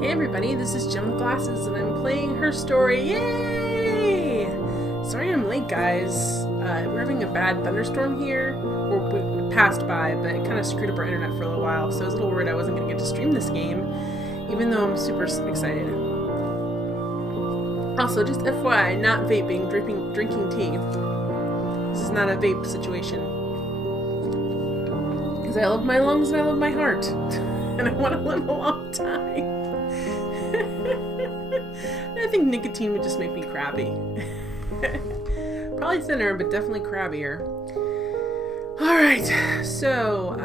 Hey everybody, this is Gem with Glasses and I'm playing Her Story. Yay! Sorry I'm late, guys. We're having a bad thunderstorm here. We passed by, but it kind of screwed up our internet for a little while, so I was a little worried I wasn't going to get to stream this game, even though I'm super excited. Also, just FYI, not vaping, drinking tea. This is not a vape situation. Because I love my lungs and I love my heart. And I want to live a long time. I think nicotine would just make me crabby. Probably thinner, but definitely crabbier. Alright, so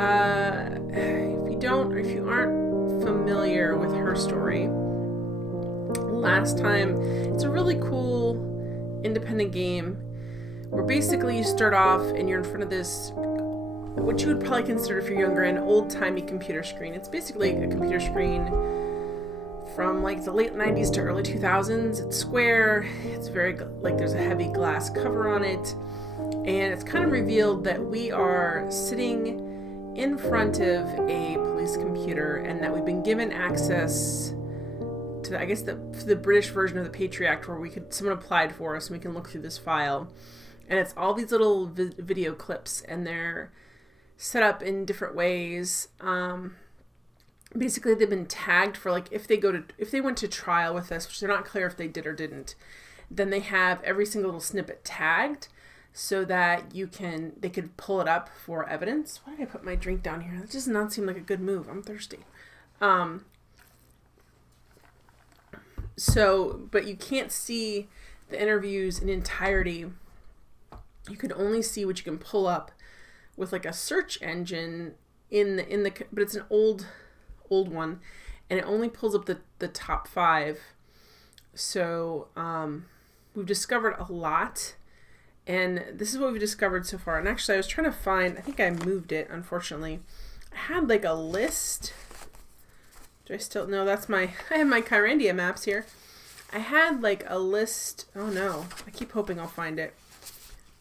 if you aren't familiar with Her Story, last time, it's a really cool independent game where basically you start off and you're in front of this, what you would probably consider, if you're younger, an old-timey computer screen. It's basically a computer screen from like the late 90s to early 2000s. It's square, it's very, like, there's a heavy glass cover on it, and it's kind of revealed that we are sitting in front of a police computer and that we've been given access to, I guess, the British version of the Patriot Act, where someone applied for us and we can look through this file. And it's all these little video clips, and they're set up in different ways. Basically, they've been tagged for, like, if they went to trial with us, which they're not clear if they did or didn't, then they have every single little snippet tagged so that they could pull it up for evidence. Why did I put my drink down here? That does not seem like a good move. I'm thirsty. But you can't see the interviews in entirety. You can only see what you can pull up with, like, a search engine but it's an old one, and it only pulls up the top 5. So we've discovered a lot, and this is what we've discovered so far. And actually, I was trying to find, I think I moved it, unfortunately. I had, like, a list. Do I still, no, I have my Kyrandia maps here. I had, like, a list, oh no, I keep hoping I'll find it,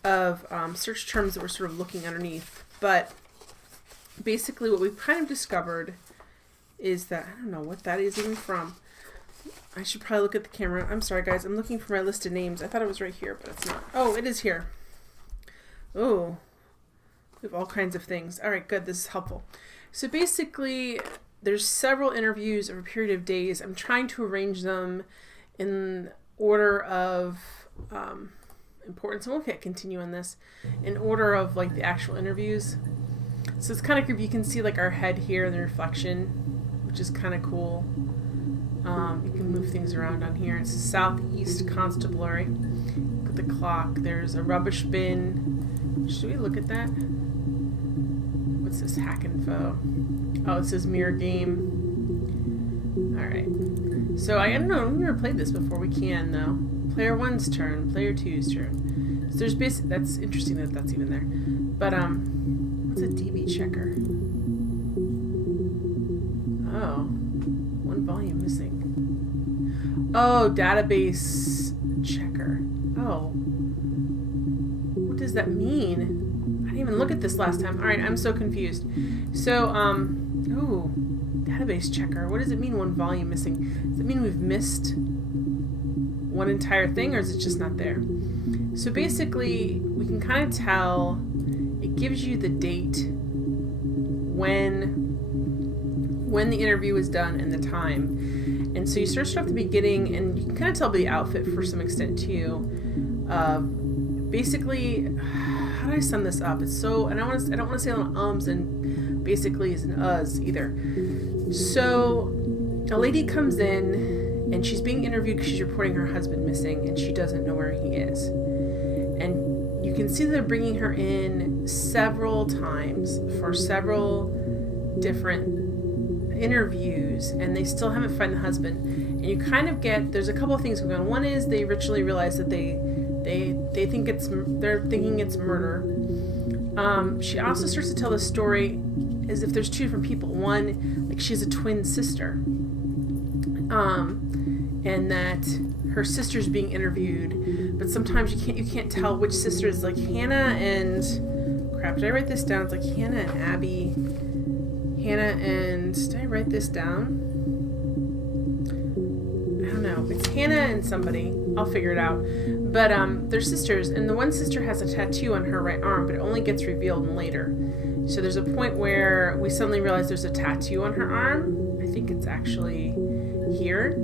of search terms that we're sort of looking underneath. But basically what we've kind of discovered is that, I don't know what that is even from. I should probably look at the camera. I'm sorry, guys. I'm looking for my list of names. I thought it was right here, but it's not. Oh, it is here. Oh, we have all kinds of things. All right, good. This is helpful. So basically, there's several interviews over a period of days. I'm trying to arrange them in order of importance. I'm okay, continue on this. In order of, like, the actual interviews. So it's kind of creepy. You can see, like, our head here in the reflection, which is kind of cool. You can move things around on here. It's Southeast Constabulary. Look at the clock. There's a rubbish bin. Should we look at that? What's this? Hack info. Oh, it says mirror game. Alright. So I don't know. We've never played this before. We can, though. Player 1's turn. Player 2's turn. So there's basically, that's interesting that that's even there. But, what's a DB checker? Oh. One volume missing. Oh, database checker. Oh. What does that mean? I didn't even look at this last time. Alright, I'm so confused. So, oh. Database checker. What does it mean, one volume missing? Does it mean we've missed one entire thing, or is it just not there? So basically, we can kind of tell, it gives you the date when the interview was done and the time. And so you start off at the beginning, and you can kind of tell by the outfit for some extent too. Basically, how do I sum this up? It's so, and I don't want to say a lot of ums and basically is an uhs either. So a lady comes in and she's being interviewed because she's reporting her husband missing, and she doesn't know where he is. And you can see that they're bringing her in several times for several different interviews, and they still haven't found the husband. And you kind of get, there's a couple of things going on. One is they originally realize that they're thinking it's murder. She also starts to tell the story as if there's two different people. One, like, she has a twin sister, and that her sister's being interviewed, but sometimes you can't tell which sister is, like, Hannah and, crap, did I write this down? It's like Hannah and Abby. Hannah and, did I write this down? don't know. It's Hannah and somebody. I'll figure it out. But they're sisters, and the one sister has a tattoo on her right arm, but it only gets revealed later. So there's a point where we suddenly realize there's a tattoo on her arm. I think it's actually here.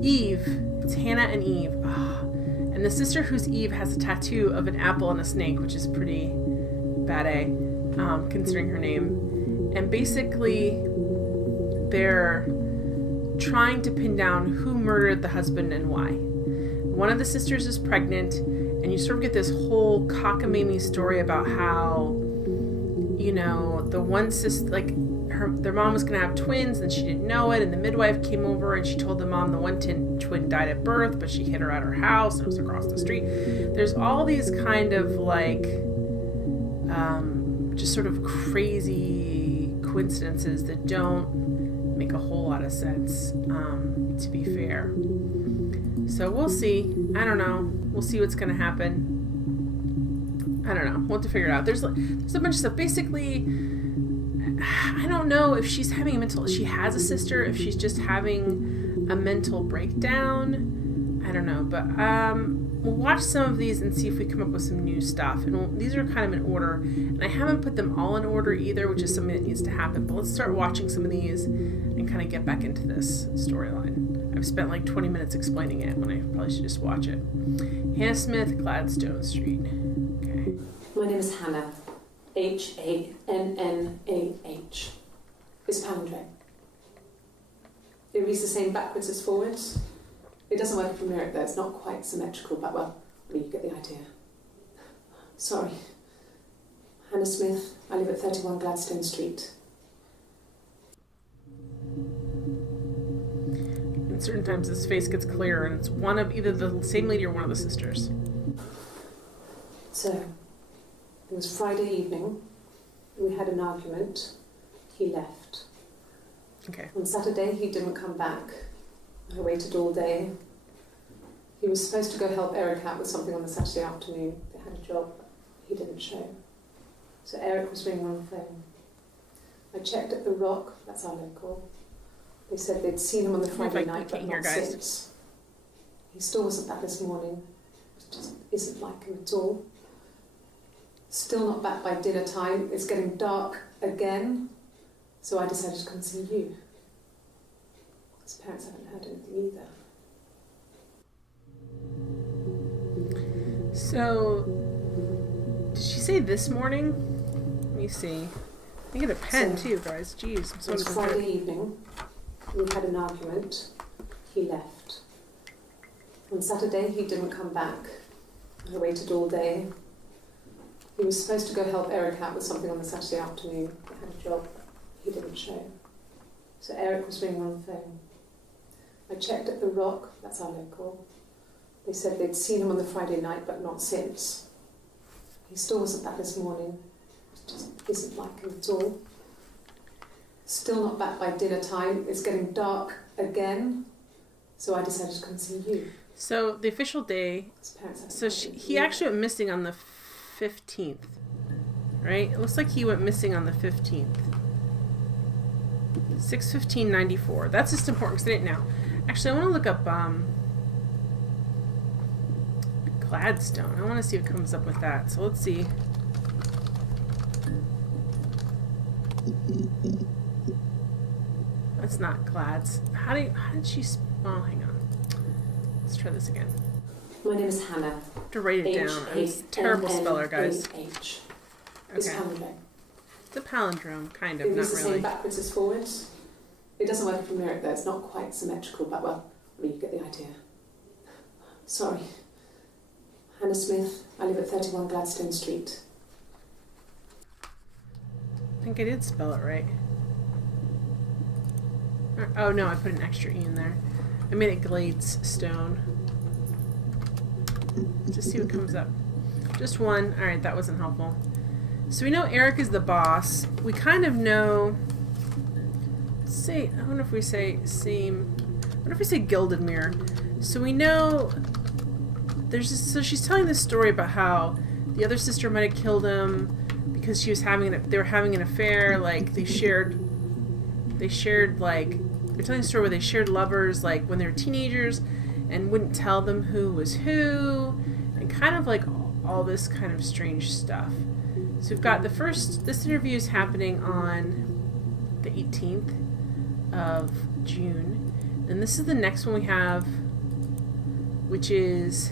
Eve. It's Hannah and Eve. And the sister who's Eve has a tattoo of an apple and a snake, which is pretty bad considering her name. And basically, they're trying to pin down who murdered the husband and why. One of the sisters is pregnant, and you sort of get this whole cockamamie story about how, the one sister, their mom was going to have twins, and she didn't know it, and the midwife came over, and she told the mom the one twin died at birth, but she hid her at her house, and it was across the street. There's all these kind of, just sort of crazy coincidences that don't make a whole lot of sense, to be fair. So we'll see. I don't know. We'll see what's going to happen. I don't know. We'll have to figure it out. There's a bunch of stuff. Basically, I don't know if she's having she has a sister, if she's just having a mental breakdown. I don't know. But we'll watch some of these and see if we come up with some new stuff. And these are kind of in order. And I haven't put them all in order either, which is something that needs to happen. But let's start watching some of these and kind of get back into this storyline. I've spent 20 minutes explaining it when I probably should just watch it. Hannah Smith, Gladstone Street. Okay. My name is Hannah. Hannah. It's palindrome. It reads the same backwards as forwards. It doesn't work from Lyric though, it's not quite symmetrical, but you get the idea. Sorry. Hannah Smith, I live at 31 Gladstone Street. Certain times his face gets clearer, and it's one of either the same lady or one of the sisters. So, it was Friday evening. We had an argument. He left. Okay. On Saturday, he didn't come back. I waited all day. He was supposed to go help Eric out with something on the Saturday afternoon. They had a job. He didn't show. So Eric was ringing on the phone. I checked at The Rock. That's our local. They said they'd seen him on the Friday night, but not since. He still wasn't back this morning. It just isn't like him at all. Still not back by dinner time. It's getting dark again. So I decided to come and see you. His parents haven't heard anything either. So, did she say this morning? Let me see. I get a pen too, guys. Jeez, I'm so It was Friday evening. We had an argument. He left. On Saturday, he didn't come back. I waited all day. He was supposed to go help Eric out with something on the Saturday afternoon. They had a job. He didn't show. So Eric was ringing on the phone. I checked at The Rock. That's our local. They said they'd seen him on the Friday night, but not since. He still wasn't back this morning. It just isn't like him at all. Still not back by dinner time. It's getting dark again. So I decided to come see you. So the official day. So he actually went missing on the 15th, right? It looks like he went missing on the 15th. 6/15/94. That's just important because I didn't know. Actually, I want to look up Gladstone. I want to see what comes up with that. So let's see. That's not Glads. How did she? Oh, hang on. Let's try this again. My name is Hannah. I have to write it down. I'm a terrible speller, guys. It's Okay. palindrome. It's a palindrome, kind of, It not reads the really. same backwards as forwards. It doesn't work from Lyric though, it's not quite symmetrical, but you get the idea. Sorry. Hannah Smith, I live at 31 Gladstone Street. I think I did spell it right. Oh no, I put an extra E in there. I made it Glades Stone. Just see what comes up. Just one. Alright, that wasn't helpful. So we know Eric is the boss. We kind of know... I wonder if we say same... I wonder if we say Gilded Mirror. So we know... So she's telling this story about how the other sister might have killed him because they were having an affair, like they shared like they're telling a story where they shared lovers like when they were teenagers, and wouldn't tell them who was who, and kind of like all this kind of strange stuff. So we've got this interview is happening on the 18th of June, and this is the next one we have, which is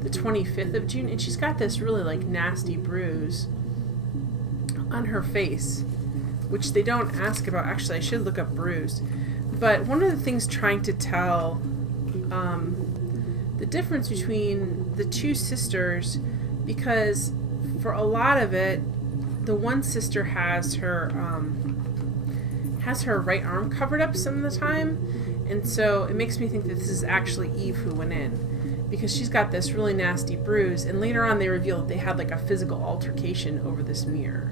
the 25th of June, and she's got this really like nasty bruise on her face, which they don't ask about. Actually, I should look up bruise. But one of the things trying to tell the difference between the two sisters, because for a lot of it, the one sister has her right arm covered up some of the time, and so it makes me think that this is actually Eve who went in, because she's got this really nasty bruise, and later on they reveal that they had like a physical altercation over this mirror.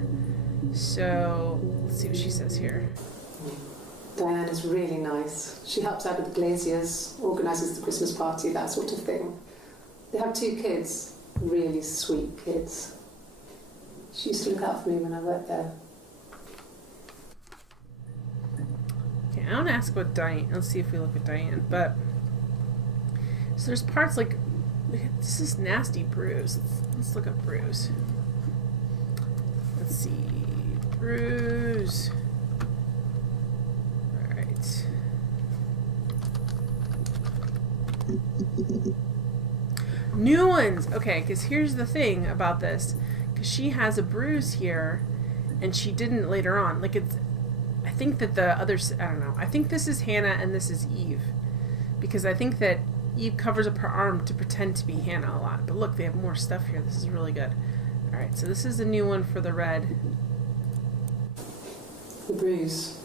So let's see what she says here. Diane is really nice. She helps out with the glaziers, organises the Christmas party, that sort of thing. They have 2 kids, really sweet kids. She used to look out for me when I worked there. Okay, I want to ask about Diane. Let's see if we look at Diane. But so there's parts like this is nasty bruise. Let's look up bruise. Let's see, bruise. All right. New ones. Okay, because here's the thing about this. Because she has a bruise here, and she didn't later on. Like it's, I think that the others, I don't know. I think this is Hannah and this is Eve, because I think that Eve covers up her arm to pretend to be Hannah a lot. But look, they have more stuff here. This is really good. All right, so this is the new one for the red. The bruise.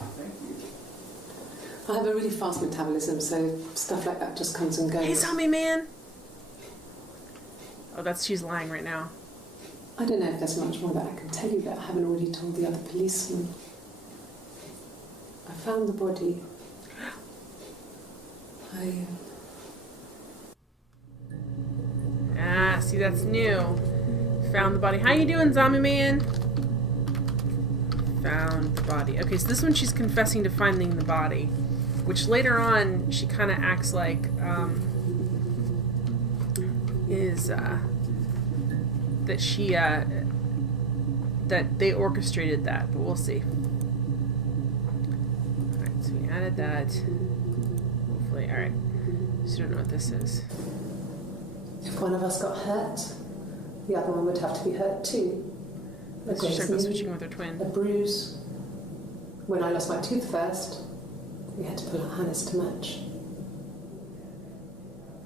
I have a really fast metabolism, so stuff like that just comes and goes. Hey, zombie man. Oh, she's lying right now. I don't know if there's much more that I can tell you that I haven't already told the other policemen. I found the body. See, that's new. Found the body. How you doing, zombie man? Found the body. Okay, so this one she's confessing to finding the body, which later on she kind of acts like that she that they orchestrated that, but we'll see. Alright, so we added that. Hopefully, alright. Just don't know what this is. If one of us got hurt, the other one would have to be hurt too. Let's just check about switching with her twin. A bruise. When I lost my tooth first, we had to pull out Hannah's to match.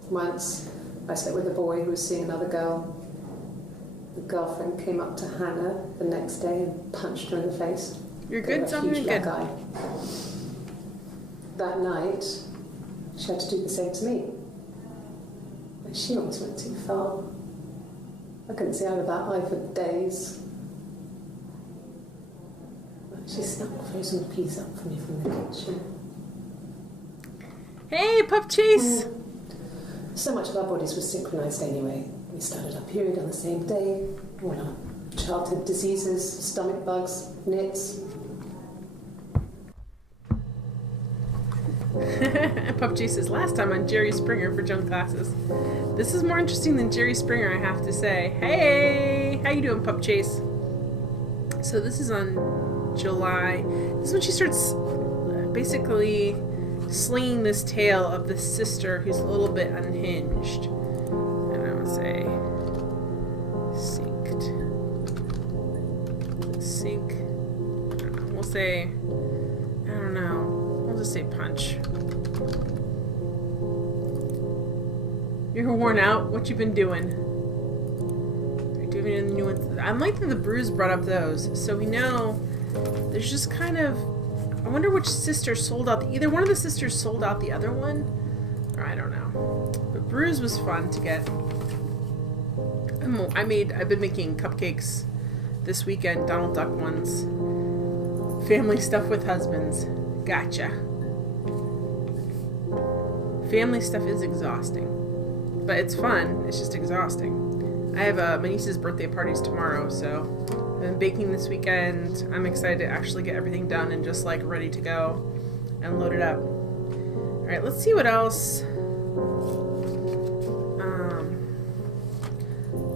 Once, I slept with a boy who was seeing another girl. The girlfriend came up to Hannah the next day and punched her in the face. You're good, zombie. Good. Eye. That night, she had to do the same to me. But she almost went too far. I couldn't see out of that eye for days. She snuck a frozen pizza up for me from the kitchen. Hey, Pup Chase! So much of our bodies was synchronized anyway. We started our period on the same day. All our childhood diseases, stomach bugs, nits. Pup Chase says, last time on Jerry Springer for junk classes. This is more interesting than Jerry Springer, I have to say. Hey! How you doing, Pup Chase? So this is on July. This is when she starts basically slinging this tale of the sister who's a little bit unhinged. And I would say sink. We'll say, I don't know. We'll just say punch. You're worn out? What you been doing? Are you doing any new ones? I'm liking the bruise brought up those. So we know there's just kind of, I wonder which sister sold out. Either one of the sisters sold out the other one, or I don't know. But bruise was fun to get. I've been making cupcakes this weekend, Donald Duck ones. Family stuff with husbands. Gotcha. Family stuff is exhausting, but it's fun. It's just exhausting. I have my niece's birthday parties tomorrow, so I've been baking this weekend. I'm excited to actually get everything done and just like ready to go and load it up. All right, let's see what else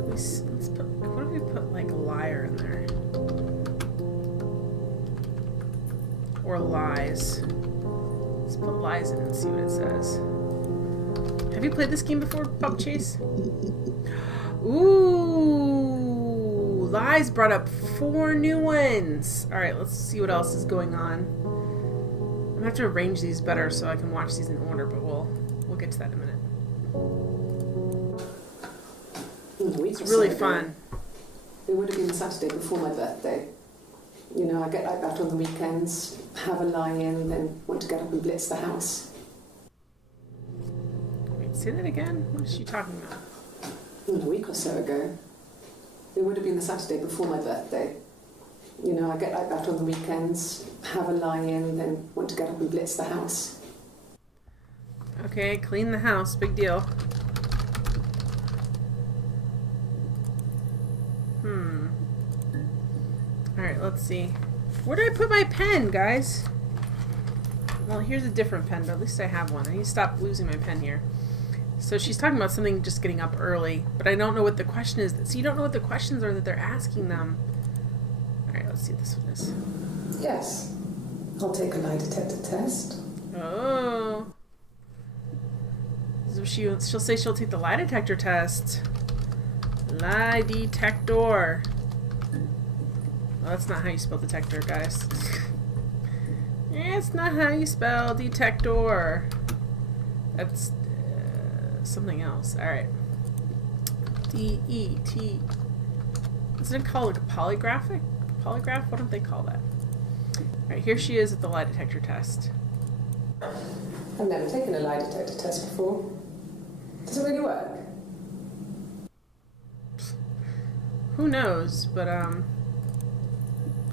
Let's put. What if we put like liar in there? Or lies. Let's put lies in and see what it says. Have you played this game before, Pup Chase? Ooh, lies brought up 4 new ones. All right, let's see what else is going on. I'm gonna have to arrange these better so I can watch these in order, but we'll get to that in a minute. It's really fun. It would have been the Saturday before my birthday. You know, I get like that on the weekends, have a lie-in, then want to get up and blitz the house. Wait, say that again? What is she talking about? A week or so ago. It would have been the Saturday before my birthday. You know, I get like that on the weekends, have a lie-in, then want to get up and blitz the house. Okay, clean the house, big deal. Alright, let's see. Where did I put my pen, guys? Well, here's a different pen, but at least I have one. I need to stop losing my pen here. So she's talking about something just getting up early, but I don't know what the question is. So you don't know what the questions are that they're asking them. Alright, let's see what this one is. Yes. I'll take a lie detector test. Oh. So she'll say she'll take the lie detector test. Lie detector. Well, that's not how you spell detector, guys. It's not how you spell detector. That's something else. Alright. D-E-T. Isn't it called like a polygraph? What don't they call that? Alright, here she is at the lie detector test. I've never taken a lie detector test before. Does it really work? Who knows, but I don't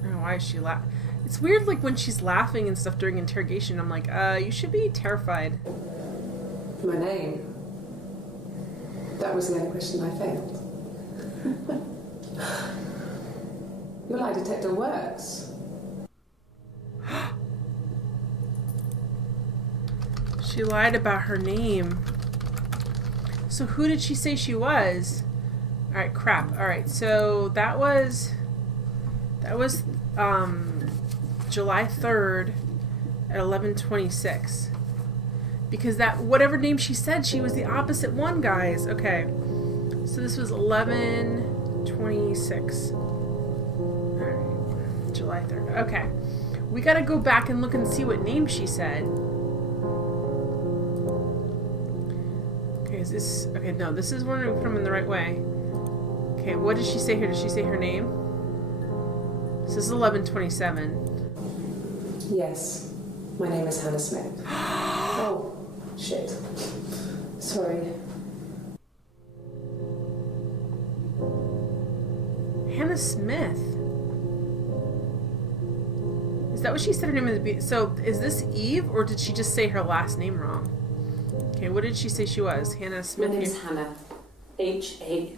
know why is she laughing. It's weird, like when she's laughing and stuff during interrogation. I'm like, you should be terrified. My name. That was the only question I failed. Your lie detector works. She lied about her name. So who did she say she was? Alright, crap. Alright, so that was July 3rd at 11:26. Because that, whatever name she said, she was the opposite one, guys. Okay. So this was 11:26. Alright. July 3rd. Okay. We gotta go back and look and see what name she said. Okay, is this... Okay, no, this is when we put them in the right way. Okay, what did she say here? Did she say her name? So this is 11:27. Yes. My name is Hannah Smith. Oh, shit. Sorry. Hannah Smith. Is that what she said her name is? So is this Eve, or did she just say her last name wrong? Okay, what did she say she was? Hannah Smith. My name is Hannah. H-A-N-N-A-H.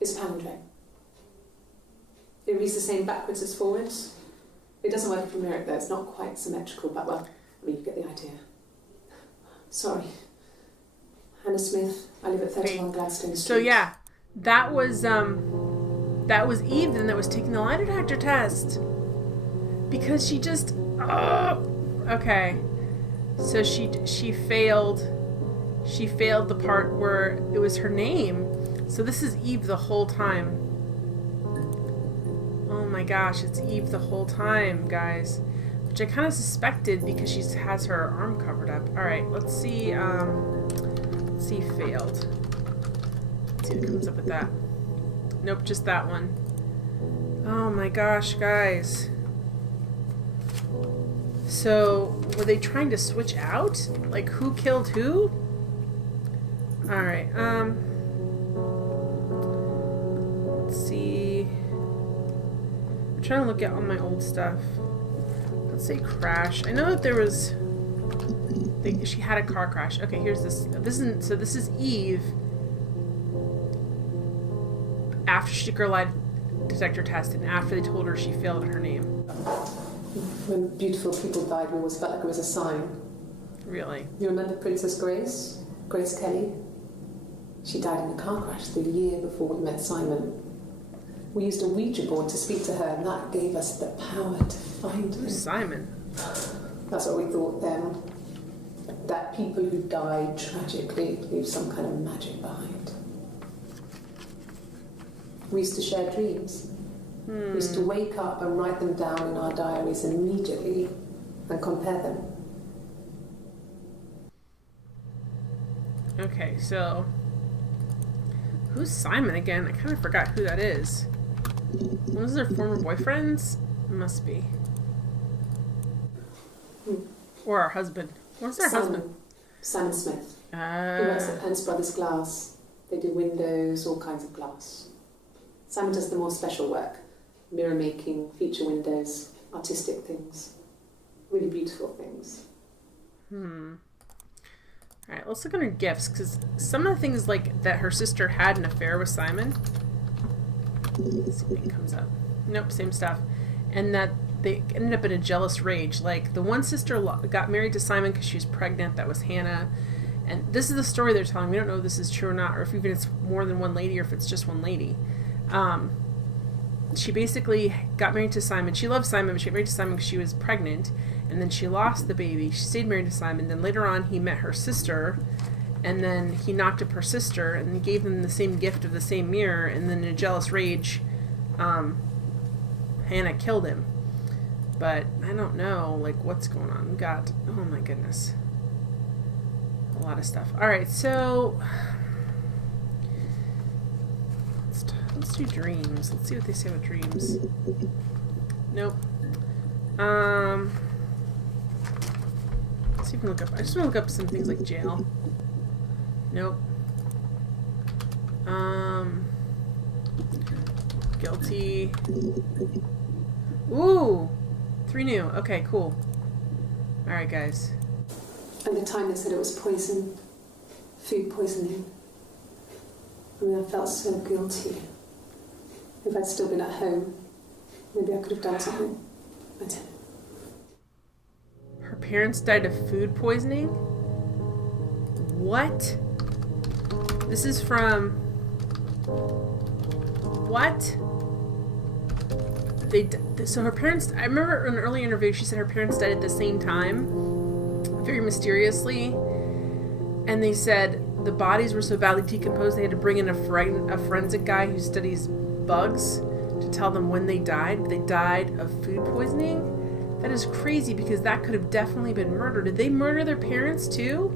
It's palindrome. It reads the same backwards as forwards. It doesn't work from Lyric though, it's not quite symmetrical, but well, I mean, you get the idea. Sorry. Hannah Smith, I live at 31 Gladstone Street. So yeah, that was Eve then that was taking the lie detector test. Because she just, okay. So she failed the part where it was her name. So this is Eve the whole time. Oh my gosh, it's Eve the whole time, guys. Which I kind of suspected because she has her arm covered up. Alright, let's see, failed. Let's see what comes up with that. Nope, just that one. Oh my gosh, guys. So, were they trying to switch out? Like, who killed who? Alright, let's see. I'm trying to look at all my old stuff. Let's say crash. I know that there was... she had a car crash. Okay, here's this. This is Eve. After she took her lie detector test and after they told her she failed her name. When beautiful people died, we always felt like it was a sign. Really? You remember Princess Grace? Grace Kelly? She died in a car crash the year before we met Simon. We used a Ouija board to speak to her, and that gave us the power to find him. Who's Simon? That's what we thought then. That people who died tragically leave some kind of magic behind. We used to share dreams. We used to wake up and write them down in our diaries immediately and compare them. Okay, so who's Simon again? I kind of forgot who that is. One of their former boyfriends? Must be. Or our husband. What's their husband? Simon Smith. He works at Pence Brothers Glass. They do windows, all kinds of glass. Simon does the more special work. Mirror making, feature windows, artistic things. Really beautiful things. Alright, let's look at her gifts, because some of the things like that her sister had an affair with Simon. Let's see if it comes up. Nope, same stuff. And that they ended up in a jealous rage. Like, the one sister got married to Simon because she was pregnant. That was Hannah. And this is the story they're telling. We don't know if this is true or not, or if even it's more than one lady, or if it's just one lady. She basically got married to Simon. She loved Simon, but she got married to Simon because she was pregnant. And then she lost the baby. She stayed married to Simon. Then later on, he met her sister. And then he knocked up her sister and gave them the same gift of the same mirror. And then in a jealous rage, Hannah killed him. But I don't know, like, what's going on. We got, oh my goodness, a lot of stuff. All right, so let's do dreams. Let's see what they say about dreams. Nope. Let's see if we can look up. I just want to look up some things like jail. Nope. Guilty. Ooh, 3 new. Okay, cool. All right, guys. At the time, they said it was poison, food poisoning. I mean, I felt so guilty. If I'd still been at home, maybe I could have done something. I didn't. Her parents died of food poisoning? What? This is from... What? So her parents... I remember in an early interview, she said her parents died at the same time. Very mysteriously. And they said the bodies were so badly decomposed they had to bring in a forensic guy who studies bugs to tell them when they died. But they died of food poisoning? That is crazy because that could have definitely been murder. Did they murder their parents too?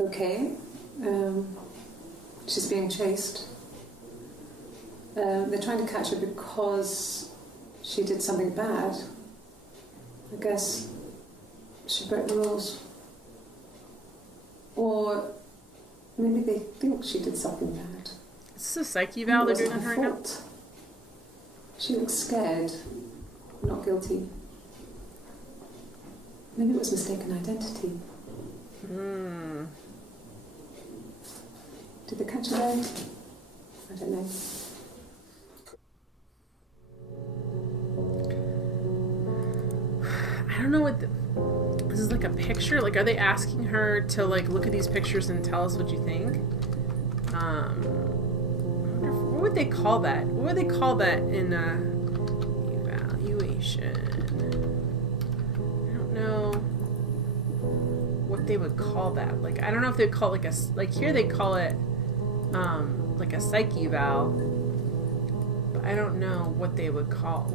Okay. She's being chased. They're trying to catch her because she did something bad. I guess she broke the rules. Or maybe they think she did something bad. Is this a psyche eval they're doing on her right now? She looks scared, not guilty. Maybe it was mistaken identity. Did they catch her there? I don't know. I don't know what this is, like a picture? Like, are they asking her to, like, look at these pictures and tell us what you think? I wonder what would they call that? What would they call that in evaluation? I don't know what they would call that. Like, I don't know if they'd call it like here they call it like a psyche eval. But I don't know what they would call it.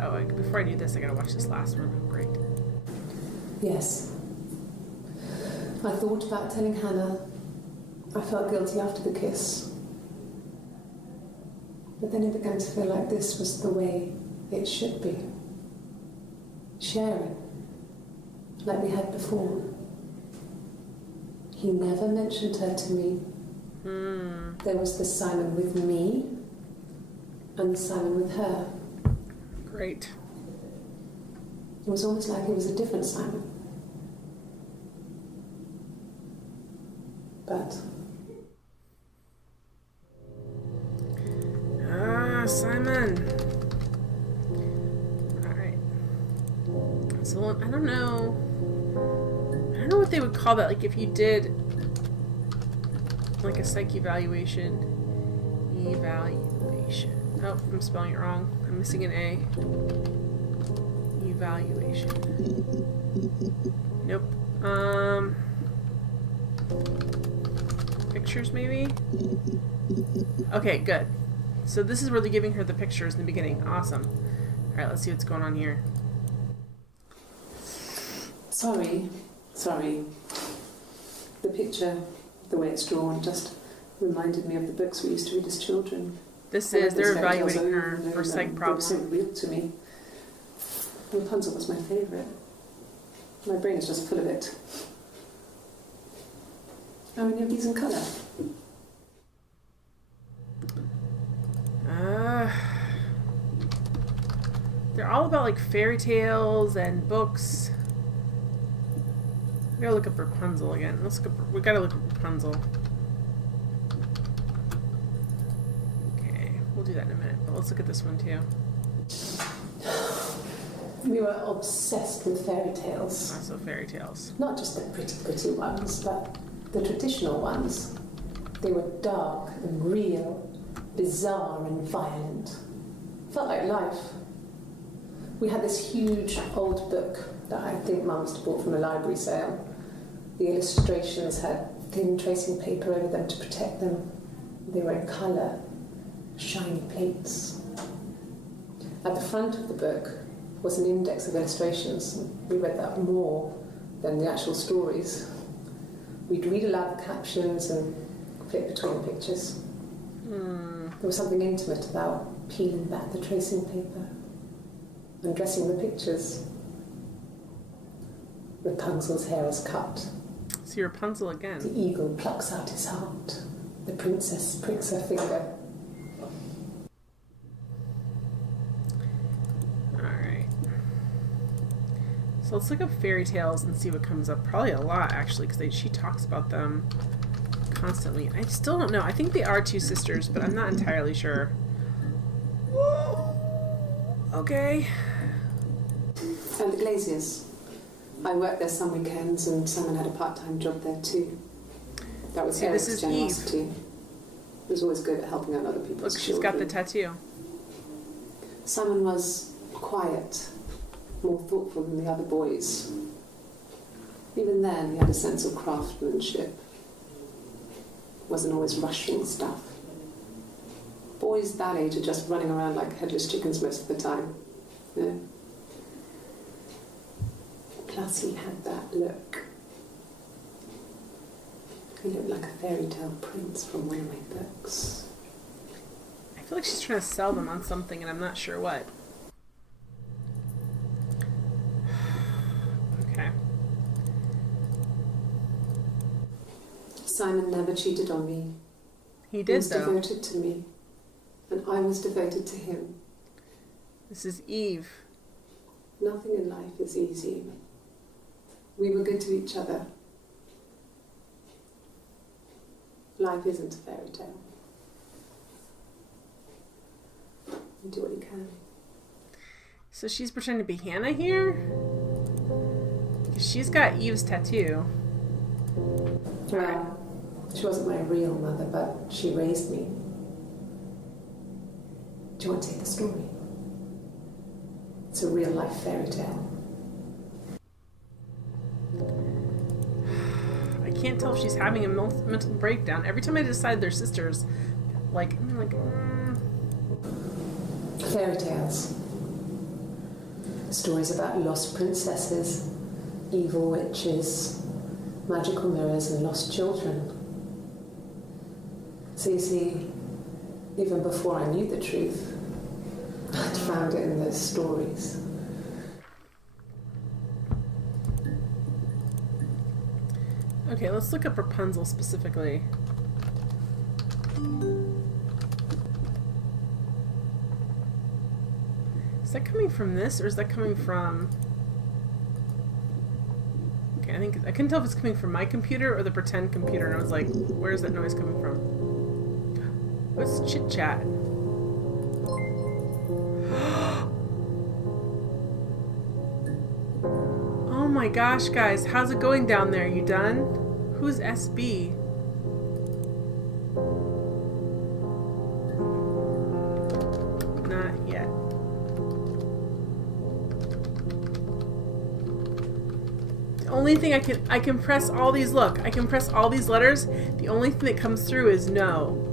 Oh, before I do this, I gotta watch this last one. Great. Yes. I thought about telling Hannah. I felt guilty after the kiss. But then it began to feel like this was the way it should be. Sharing. Like we had before. He never mentioned her to me. There was the Simon with me and the Simon with her. Great. It was almost like it was a different Simon. But... Simon. So I don't know. I don't know what they would call that. Like if you did like a psych evaluation. Evaluation. Oh, I'm spelling it wrong. I'm missing an A. Evaluation. Nope. Pictures maybe? Okay, good. So this is where they're giving her the pictures in the beginning. Awesome. Alright, let's see what's going on here. Sorry. The picture, the way it's drawn, just reminded me of the books we used to read as children. They're evaluating her for psych problems. So real to me. Rapunzel was my favourite. My brain is just full of it. How many of these in colour? They're all about like fairy tales and books. We gotta look up Rapunzel again. We gotta look up Rapunzel. Okay, we'll do that in a minute, but let's look at this one too. We were obsessed with fairy tales. Also fairy tales. Not just the pretty ones, but the traditional ones. They were dark and real, bizarre and violent. Felt like life. We had this huge old book that I think Mum must have bought from a library sale. The illustrations had thin tracing paper over them to protect them. They were in colour, shiny plates. At the front of the book was an index of illustrations. We read that more than the actual stories. We'd read aloud the captions and flip between the pictures. There was something intimate about peeling back the tracing paper, undressing the pictures. Rapunzel's hair is cut. See Rapunzel again. The eagle plucks out his heart. The princess pricks her finger. Alright. So let's look up fairy tales and see what comes up. Probably a lot, actually, because she talks about them constantly. I still don't know. I think they are two sisters, but I'm not entirely sure. Whoa! Okay. And the Glaziers. I worked there some weekends, and Simon had a part-time job there too. That was Eric's generosity. Eve. He was always good at helping out other people's Look, she's got the tattoo. Simon was quiet, more thoughtful than the other boys. Even then, he had a sense of craftsmanship. Wasn't always rushing stuff. Boys that age are just running around like headless chickens most of the time. You know? Plus, he had that look. He looked like a fairy tale prince from one of my books. I feel like she's trying to sell them on something, and I'm not sure what. Okay. Simon never cheated on me. He did, though. He was devoted to me, and I was devoted to him. This is Eve. Nothing in life is easy. We were good to each other. Life isn't a fairy tale. You do what you can. So she's pretending to be Hannah here? Because she's got Eve's tattoo. Well, she wasn't my real mother, but she raised me. Do you want to hear the story? It's a real-life fairy tale. I can't tell if she's having a mental breakdown. Every time I decide they're sisters, I'm like, Fairy tales. Stories about lost princesses, evil witches, magical mirrors, and lost children. So you see, even before I knew the truth, I'd found it in those stories. okay, let's look up Rapunzel specifically. Is that coming from this, or is that coming from... Okay, I couldn't tell if it's coming from my computer or the pretend computer, and I was like, where's that noise coming from? What's chit-chat? my gosh, guys. How's it going down there? You done? Who's SB? Not yet. The only thing I can press all these, look, I can press all these letters. The only thing that comes through is no.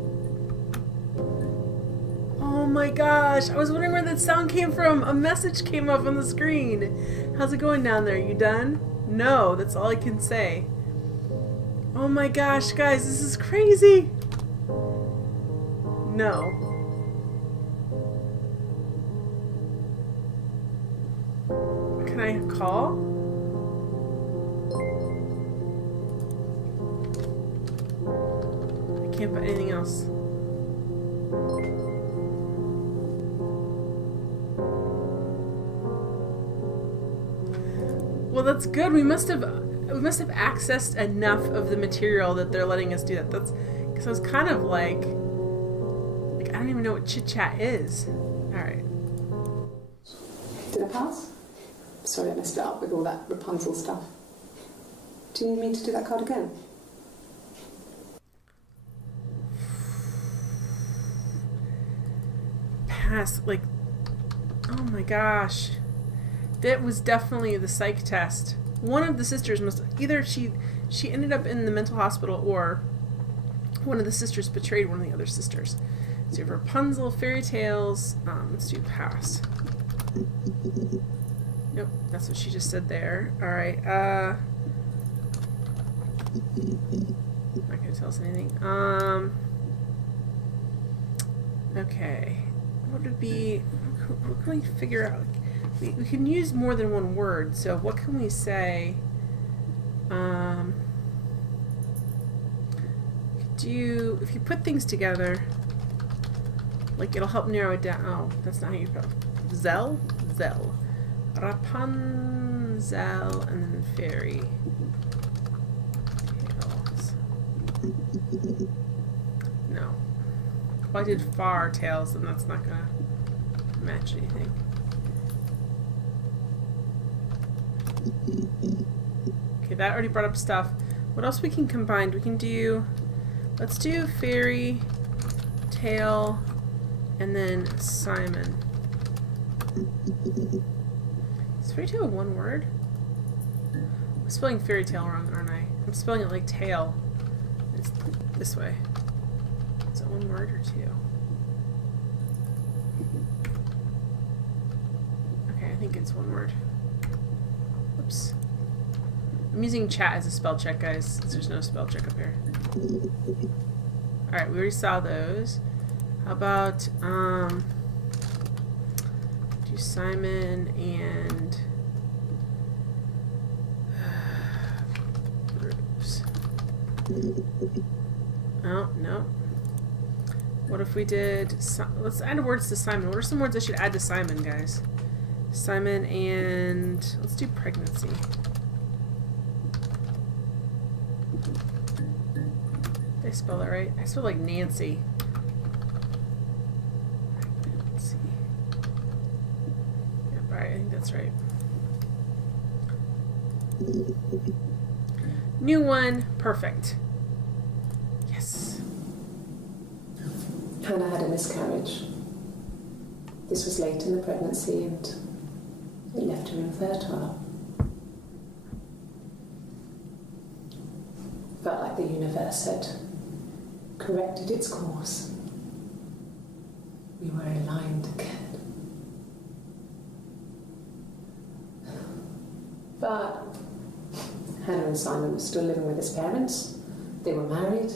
Oh my gosh, I was wondering where that sound came from. A message came up on the screen. How's it going down there? You done? No, that's all I can say. Oh my gosh, guys, this is crazy. No. Can I call? I can't put anything else. Well, that's good. We must have accessed enough of the material that they're letting us do that. That's because I was kind of like I don't even know what chit chat is. All right. Did I pass? Sorry, I messed it up with all that Rapunzel stuff. Do you need me to do that card again? Pass. Like, oh my gosh. That was definitely the psych test. One of the sisters must either she ended up in the mental hospital or one of the sisters betrayed one of the other sisters. So you have Rapunzel, fairy tales. Let's do pass. Nope, that's what she just said there. All right. Not gonna tell us anything. Okay. What would be? What can we figure out? We can use more than one word, so what can we say? If you put things together, like it'll help narrow it down. Oh, that's not how you put it. Zell? Rapunzel, and then fairy tales. No. Well, I did far tales, and that's not gonna match anything. Okay, that already brought up stuff. What else we can combine? We can do, let's do fairy tale and then Simon. Is fairy tale one word? I'm spelling fairy tale wrong, aren't I? I'm spelling it like tail. It's this way. Is it one word or two? Okay, I think it's one word. Oops. I'm using chat as a spell check, guys, since there's no spell check up here. Alright, we already saw those. How about, do Simon and Bruce. Oh, no. What if we did, let's add words to Simon. What are some words I should add to Simon, guys? Simon and, let's do pregnancy. Did I spell that right? I spelled like Nancy. Pregnancy. Yep, alright, I think that's right. New one, perfect. Yes. Hannah had a miscarriage. This was late in the pregnancy and it left her infertile. Felt like the universe had corrected its course. We were aligned again. But Hannah and Simon were still living with his parents. They were married.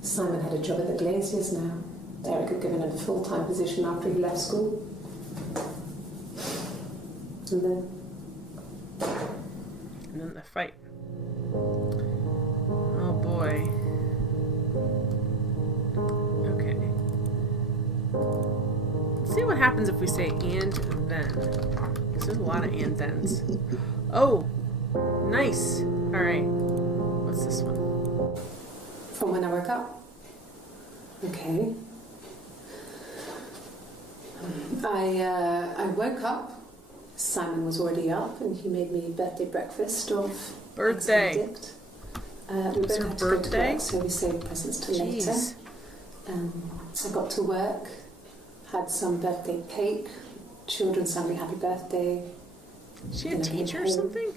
Simon had a job at the Glaziers now. Eric had given him a full-time position after he left school. And then the fight. Oh boy. Okay. Let's see what happens if we say and then. Because there's a lot of and thens. Oh! Nice! Alright. What's this one? from when I woke up. Okay. I woke up Simon was already up and he made me birthday breakfast of Birthday. Eggs Benedict. We It's both her had to go to birthday? work, so we saved presents till later. Jeez. So I got to work, had some birthday cake, children sang me happy birthday. Is she a teacher or something?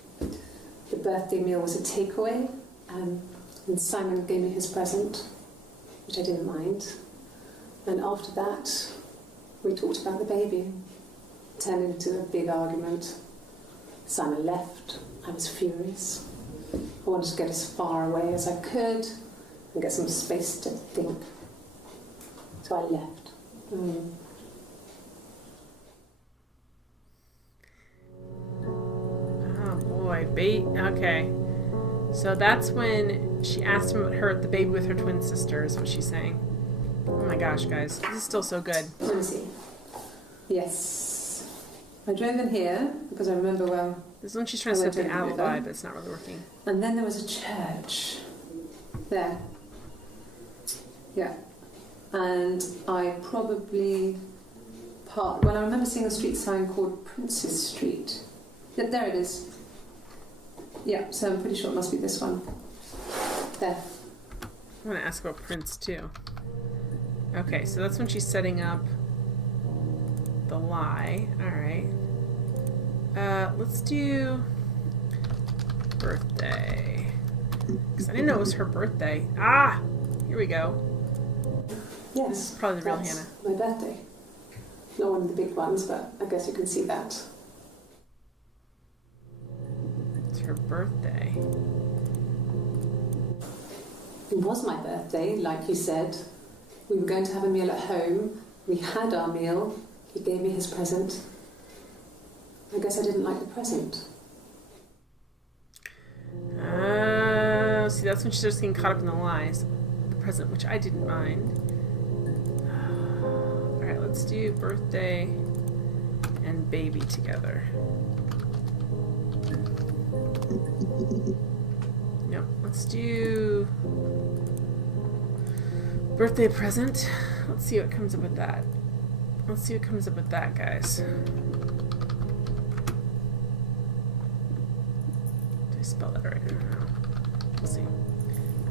The birthday meal was a takeaway, and Simon gave me his present, which I didn't mind. And after that, we talked about the baby. It turned into a big argument. Simon left. I was furious. I wanted to get as far away as I could and get some space to think. So I left. Oh boy, okay. So that's when she asked him about the baby with her twin sister, is what she's saying. Oh my gosh, guys, this is still so good. Let me see. Yes. I drove in here because I remember well. This is when she's trying to set the alibi, but it's not really working. And then there was a church. There. Yeah. And I probably parked. Well, I remember seeing a street sign called Princess Street. Yeah, there it is. Yeah, so I'm pretty sure it must be this one. There. I want to ask about Prince too. Okay, so that's when she's setting up the lie. Alright. Let's do birthday. Because I didn't know it was her birthday. Ah! Here we go. Yes. This is probably the real that's Hannah. my birthday. Not one of the big ones, but I guess you can see that. It's her birthday. It was my birthday, like you said. We were going to have a meal at home. We had our meal. He gave me his present. I guess I didn't like the present. See, that's when she starts getting caught up in the lies. The present, which I didn't mind. Alright, let's do birthday and baby together. Nope, let's do birthday present. Let's see what comes up with that. Let's see what comes up with that, guys. Did I spell that right? I don't know. We'll see.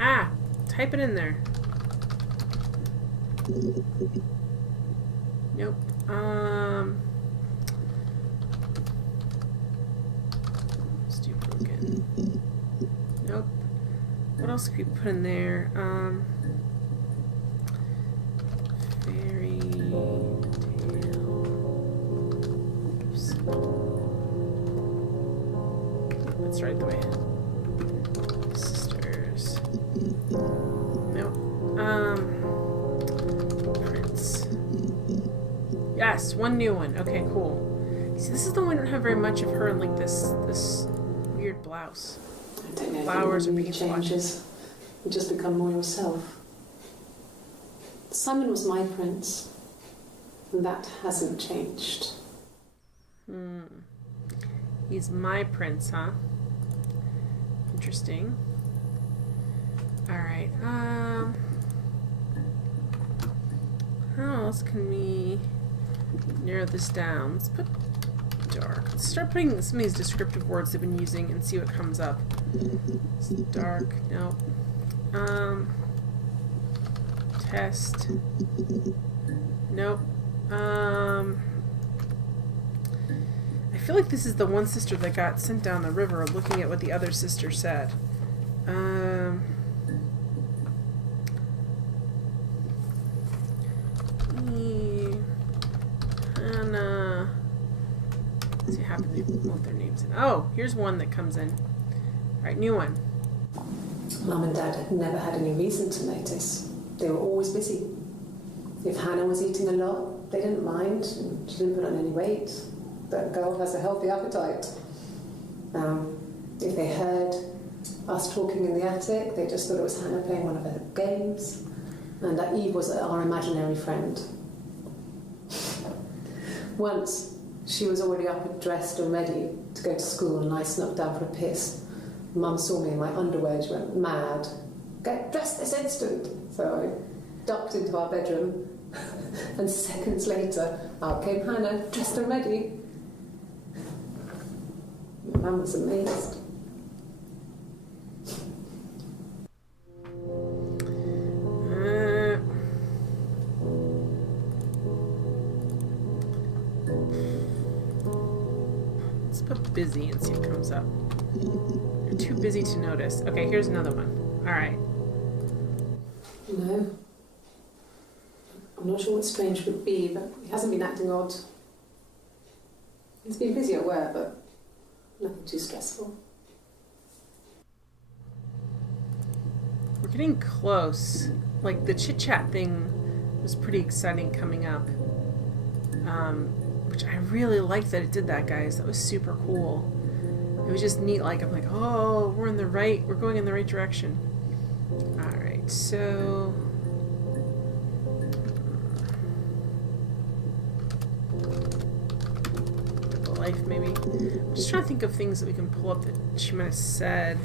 Ah! Type it in there. Nope. Let's do broken. Nope. What else could we put in there? Fairy tale. Oops. Let's write the way. Sisters. Nope. Prince. Yes, one new one. Okay, cool. See, this is the one we don't have very much of her in like this weird blouse. I don't know. Flowers if are you being changes. You just become more yourself. Simon was my prince, and that hasn't changed. He's my prince, huh? Interesting. Alright, how else can we narrow this down? Let's put dark. Let's start putting some of these descriptive words they've been using and see what comes up. It's dark, nope. Test. Nope. I feel like this is the one sister that got sent down the river looking at what the other sister said. Hannah. Let's see how happy they want their names in. Oh, here's one that comes in. Alright, new one. Mum and Dad had never had any reason to notice. They were always busy. If Hannah was eating a lot, they didn't mind. She didn't put on any weight. That girl has a healthy appetite. If they heard us talking in the attic, they just thought it was Hannah playing one of her games, and that Eve was our imaginary friend. Once, she was already up and dressed and ready to go to school, and I snuck down for a piss. Mum saw me in my underwear and she went mad. Get dressed this instant! So I ducked into our bedroom, and seconds later, out came Hannah, dressed and ready. Mum was amazed. Let's put busy and see what comes up. You're too busy to notice. Okay, here's another one. All right. No. I'm not sure what strange would be, but he hasn't been acting odd. He's been busy at work, but nothing too stressful. We're getting close. Like, the chit-chat thing was pretty exciting coming up. Which I really liked that it did that, guys. That was super cool. It was just neat. Like, I'm like, oh, we're going in the right direction. Alright, so... life, maybe. I'm just trying to think of things that we can pull up that she might have said.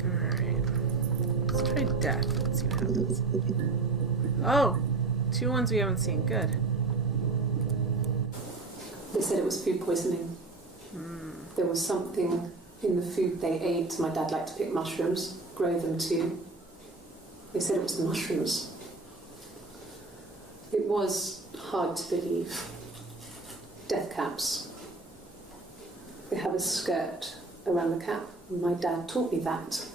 Alright. Let's try death. Let's see what happens. Oh! 2 ones we haven't seen. Good. They said it was food poisoning. There was something in the food they ate. My dad liked to pick mushrooms, grow them too. They said it was the mushrooms. It was hard to believe. Death caps. They have a skirt around the cap. My dad taught me that.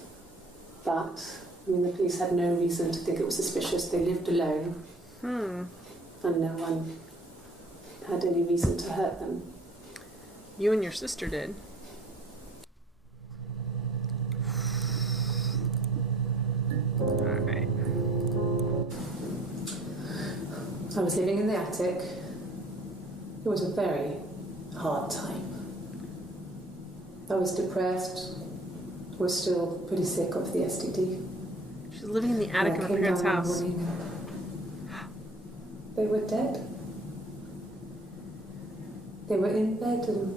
But, I mean, the police had no reason to think it was suspicious. They lived alone. And no one had any reason to hurt them. You and your sister did. Alright. I was living in the attic. It was a very hard time. I was depressed. I was still pretty sick of the STD. She's living in the attic of her parents' house. They were dead. They were in bed and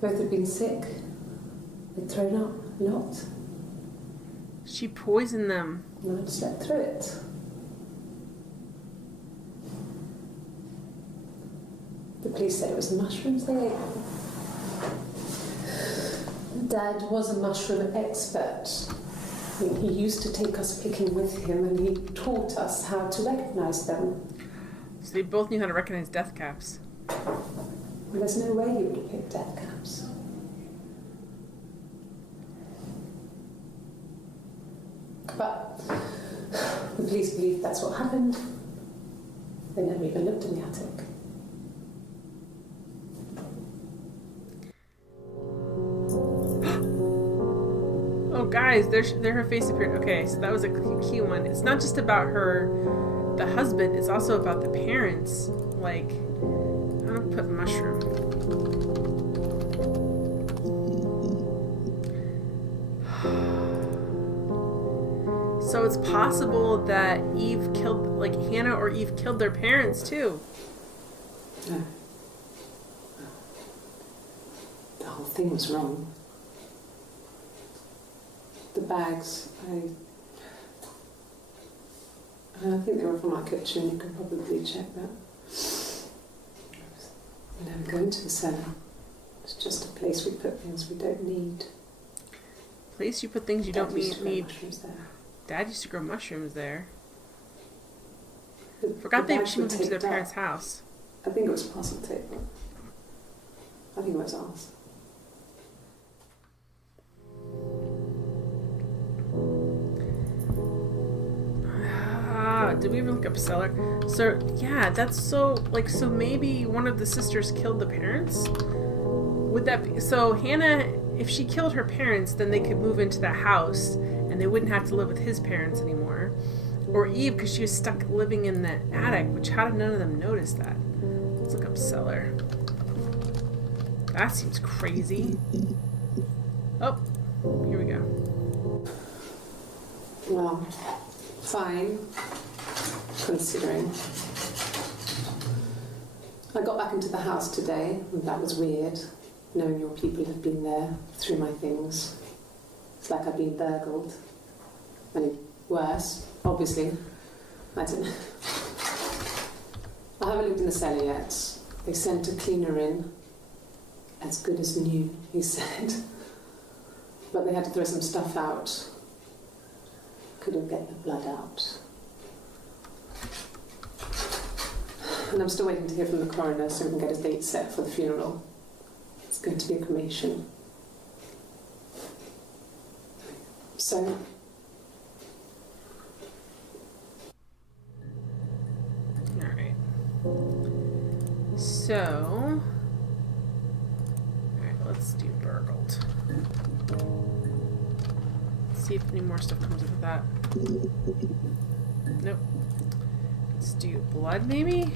both had been sick. They'd thrown up a lot. She poisoned them. And I'd slept through it. The police said it was the mushrooms they ate. Dad was a mushroom expert. I mean, he used to take us picking with him and he taught us how to recognise them. So they both knew how to recognize death caps. And there's no way he would have picked death caps. But the police believe that's what happened. They never even looked in the attic. Oh, guys, there her face appeared. Okay, so that was a key one. It's not just about her, the husband. It's also about the parents. Like, I'm gonna put mushroom. So it's possible that Eve killed, like Hannah or Eve killed their parents too. No. The whole thing was wrong. The bags, I think they were from our kitchen. You can probably check that. We never go into the cellar. It's just a place we put things we don't need. Place you put things you don't need. Mushrooms there. Dad used to grow mushrooms there. The Forgot they bags she were moved into their taped up. parents' house. I think it was parcel tape. I think it was ours. Did we ever look up cellar? So yeah, that's so like so maybe one of the sisters killed the parents. Would that be so? Hannah, if she killed her parents, then they could move into the house and they wouldn't have to live with his parents anymore. Or Eve, because she was stuck living in the attic. Which how did none of them notice that? Let's look up cellar. That seems crazy. Oh, here we go. Well, fine, considering. I got back into the house today, and that was weird, knowing your people had been there through my things. It's like I'd been burgled. I mean, worse, obviously. I don't know. I haven't looked in the cellar yet. They sent a cleaner in. As good as new, he said. But they had to throw some stuff out. Couldn't get the blood out. And I'm still waiting to hear from the coroner so we can get a date set for the funeral. It's going to be a cremation. So... Alright. So... Alright, let's do burgled. See if any more stuff comes up with that. Nope. Let's do blood, maybe?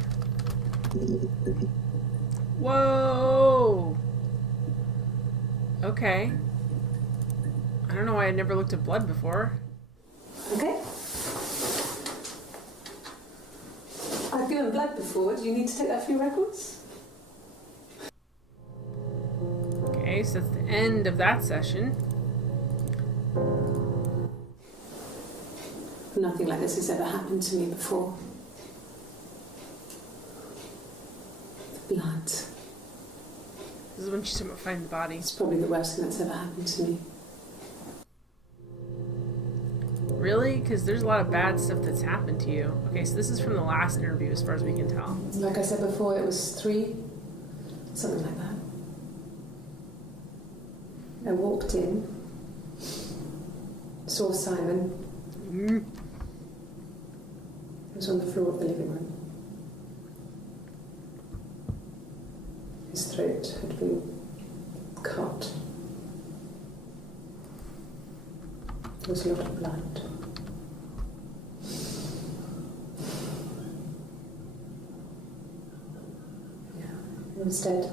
Whoa! Okay. I don't know why I never looked at blood before. Okay. I've given blood before. Do you need to take that for your records? Okay, so that's the end of that session. Nothing like this has ever happened to me before. The blood. This is when she's talking about finding the body. It's probably the worst thing that's ever happened to me. Really? Because there's a lot of bad stuff that's happened to you. Okay, so this is from the last interview as far as we can tell. Like I said before, it was 3, something like that. I walked in, saw Simon. Mm. He was on the floor of the living room. His throat had been cut. There was a lot of blood. Yeah, he was dead.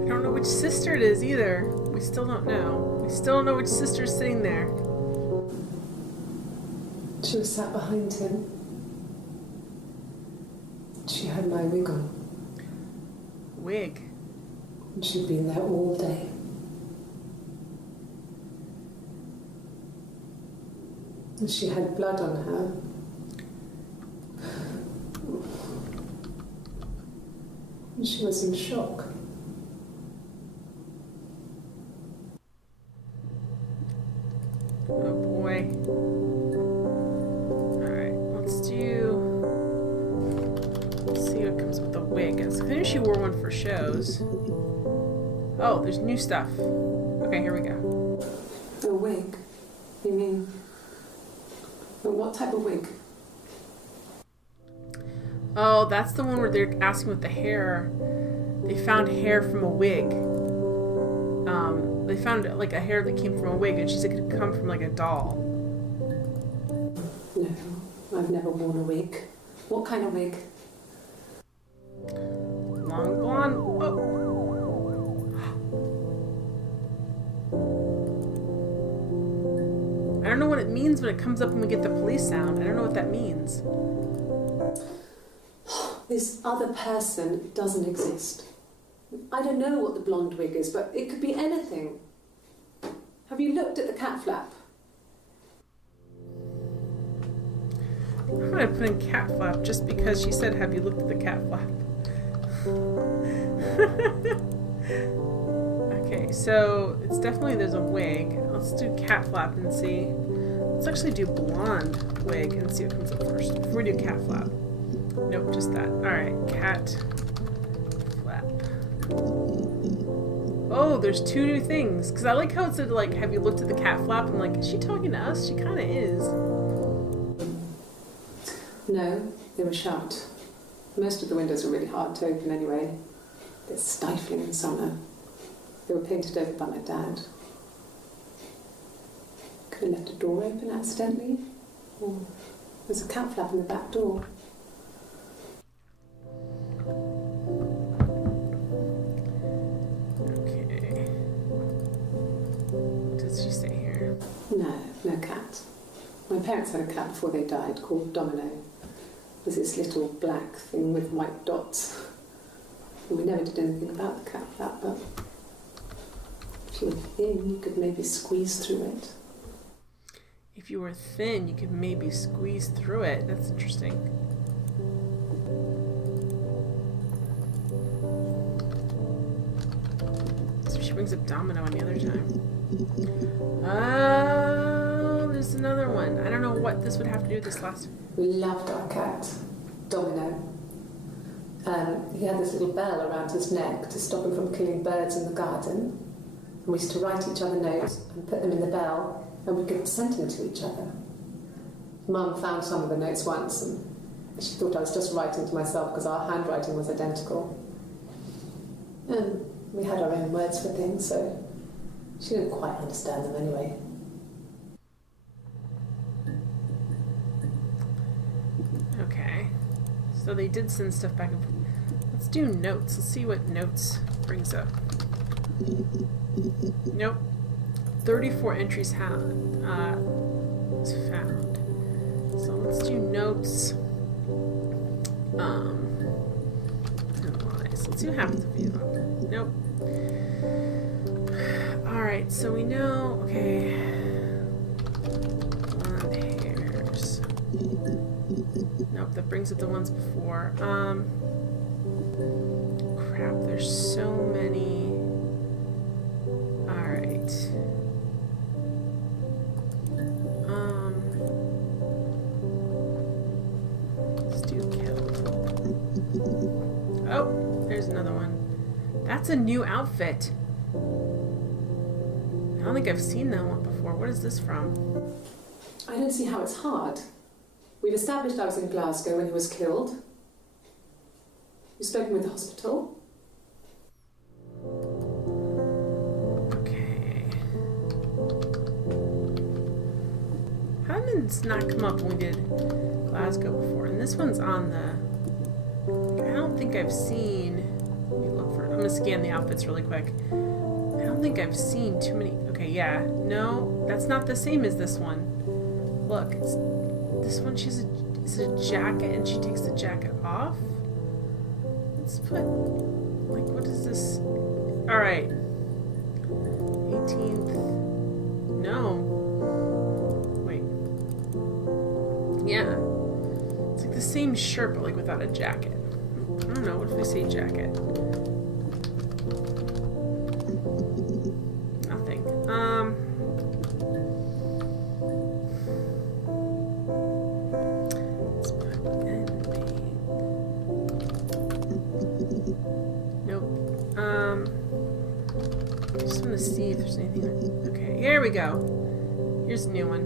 I don't know which sister it is either. We still don't know. We still don't know which sister's sitting there. She was sat behind him. She had my wig on. Wig. And she'd been there all day. And she had blood on her. And she was in shock. Oh boy. Alright, let's see what comes with the wig. I think she wore one for shows. Oh, there's new stuff. Okay, here we go. A wig? You mean... But what type of wig? Oh, that's the one where they're asking with the hair. They found hair from a wig. They found like a hair that came from a wig, and she said it could come from like a doll. No, I've never worn a wig. What kind of wig? Long blonde. Oh. I don't know what it means when it comes up and we get the police sound. I don't know what that means. This other person doesn't exist. I don't know what the blonde wig is, but it could be anything. Have you looked at the cat flap? I'm gonna put in cat flap just because she said, have you looked at the cat flap? Okay, so it's definitely, there's a wig. Let's do cat flap and see. Let's actually do blonde wig and see what comes up first before we do cat flap. Nope, just that. Alright, cat flap. Oh, there's 2 new things. Because I like how it said, like, have you looked at the cat flap? I'm like, is she talking to us? She kind of is. No, they were shut. Most of the windows are really hard to open anyway. They're stifling in summer. They were painted over by my dad. Could have left a door open accidentally. Or there's a cat flap in the back door. Okay. What does she say here? No, no cat. My parents had a cat before they died called Domino. It was this little black thing with white dots. And we never did anything about the cat flap, but if you were thin, you could maybe squeeze through it. If you were thin, you could maybe squeeze through it. That's interesting. So she brings up Domino any other time. Oh, there's another one. I don't know what this would have to do with this last. We loved our cat, Domino. He had this little bell around his neck to stop him from killing birds in the garden. And we used to write each other notes and put them in the bell, and we could send them to each other. Mum found some of the notes once, and she thought I was just writing to myself because our handwriting was identical. And we had our own words for things, so she didn't quite understand them anyway. Okay. So they did send stuff back and forth. Let's do notes. Let's see what notes brings up. Nope. 34 entries found. So let's do notes. Analyze. Let's see what happens if you. Nope. Alright, so we know. Okay. Blonde hairs. Nope, that brings up the ones before. Crap, there's so many. Alright. Let's do killed. Oh, there's another one. That's a new outfit. I don't think I've seen that one before. What is this from? I don't see how it's hard. We've established I was in Glasgow when he was killed. You've spoken with the hospital. Okay. How did this not come up when we did Glasgow before? And this one's on the... I don't think I've seen... Let me look for it. I'm going to scan the outfits really quick. I don't think I've seen too many... Okay, yeah. No, that's not the same as this one. Look, it's... This one, it's a jacket, and she takes the jacket off. Let's put, like, what is this? All right. 18th. No. Wait. Yeah. It's like the same shirt, but like without a jacket. I don't know. What if I say jacket? Nothing. See if there's anything. Okay, here we go. Here's a new one.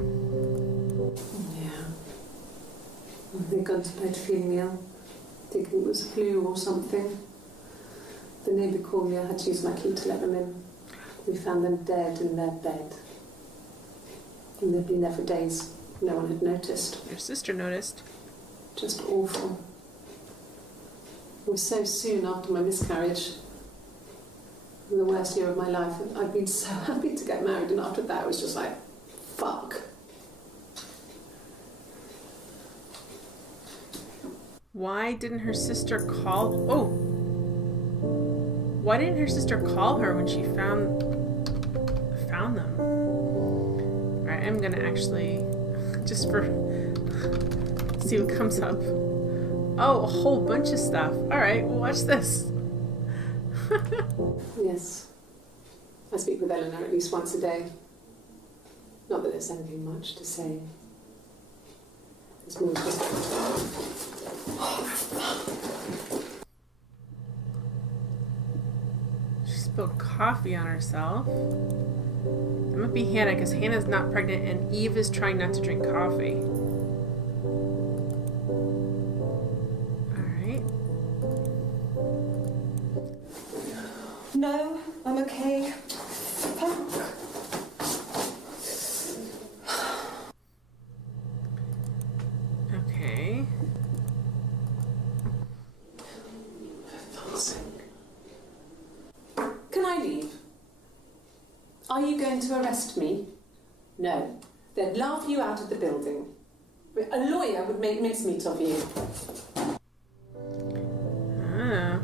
Yeah. They'd gone to bed feeling ill, thinking it was flu or something. The neighbour called me. I had to use my key to let them in. We found them dead in their bed. And they'd been there for days. No one had noticed. Your sister noticed. Just awful. It was so soon after my miscarriage. The worst year of my life. I'd been so happy to get married, and after that it was just like, fuck. Why didn't her sister call? Oh! Why didn't her sister call her when she found them? Alright, I'm gonna actually, just for, see what comes up. Oh, a whole bunch of stuff. Alright, well, watch this. Yes. I speak with Eleanor at least once a day. Not that there's anything much to say. It's more just... She spilled coffee on herself. That might be Hannah, because Hannah's not pregnant and Eve is trying not to drink coffee. No, I'm okay. Fuck. Okay. Can I leave? Are you going to arrest me? No. They'd laugh you out of the building. A lawyer would make mincemeat of you. Ah.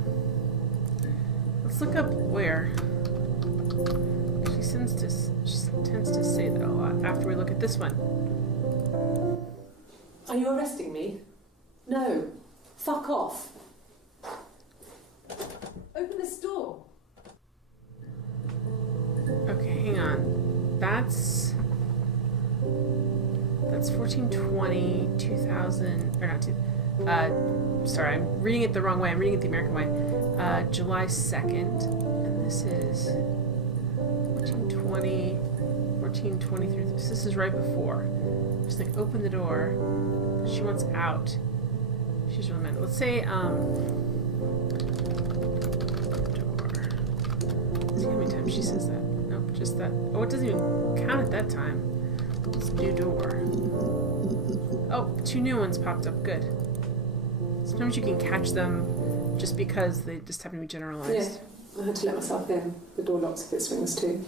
Let's look up where. She tends to say that a lot after we look at this one. Are you arresting me? No. Fuck off. Open this door. Okay, hang on. That's 1420, 2000, or not two. Sorry, I'm reading it the wrong way. I'm reading it the American way. July 2nd, and this is 1420, 1423. This is right before. Just like open the door. She wants out. She's really mad. Let's say door. Let's see how many times she says that. Nope, just that. Oh, it doesn't even count at that time. Let's do door. Oh, 2 new ones popped up. Good. Sometimes you can catch them just because they just happen to be generalized. Yeah, I had to let myself in. The door locks if it swings too.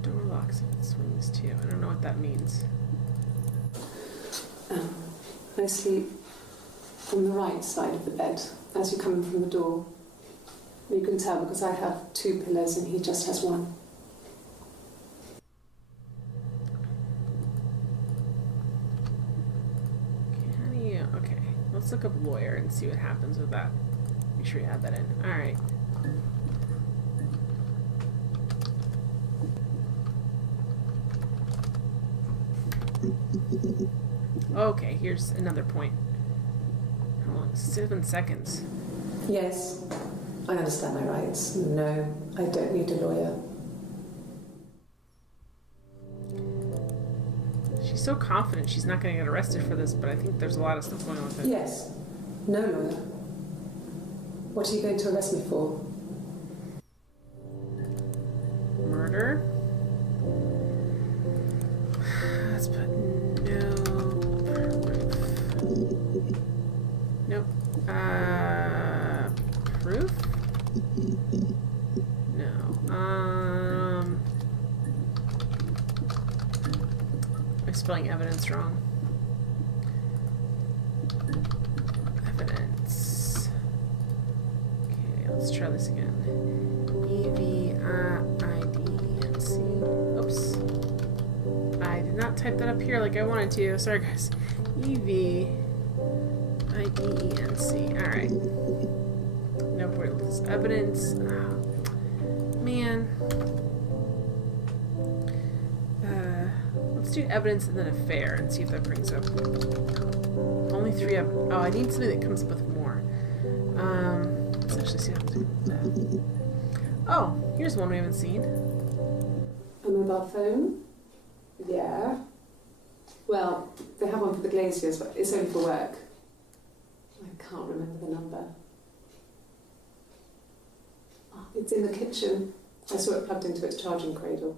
Door locks if it swings too. I don't know what that means. I sleep on the right side of the bed as you come in from the door. You can tell because I have 2 pillows and he just has 1. Okay, let's look up lawyer and see what happens with that. Make sure you add that in. Alright. Okay, here's another point. How long? 7 seconds. Yes, I understand my rights. No, I don't need a lawyer. She's so confident she's not going to get arrested for this, but I think there's a lot of stuff going on with it. Yes, no lawyer. What are you going to arrest me for? Murder? Let's put no proof. Nope. Proof? No. I'm spelling evidence wrong. Evidence. Okay, let's try this again. EVIDENC. Oops. I did not type that up here like I wanted to. Sorry, guys. EVIDENC. Alright. Nope, wait, this evidence. Oh, man. Let's do evidence and then affair and see if that brings up. Only 3 of. Oh, I need something that comes up with more. Let's actually see how to do that. Oh, here's one we haven't seen. A mobile phone? Yeah. Well, they have one for the Glaziers, but it's only for work. I can't remember the number. Oh, it's in the kitchen. I saw it plugged into its charging cradle.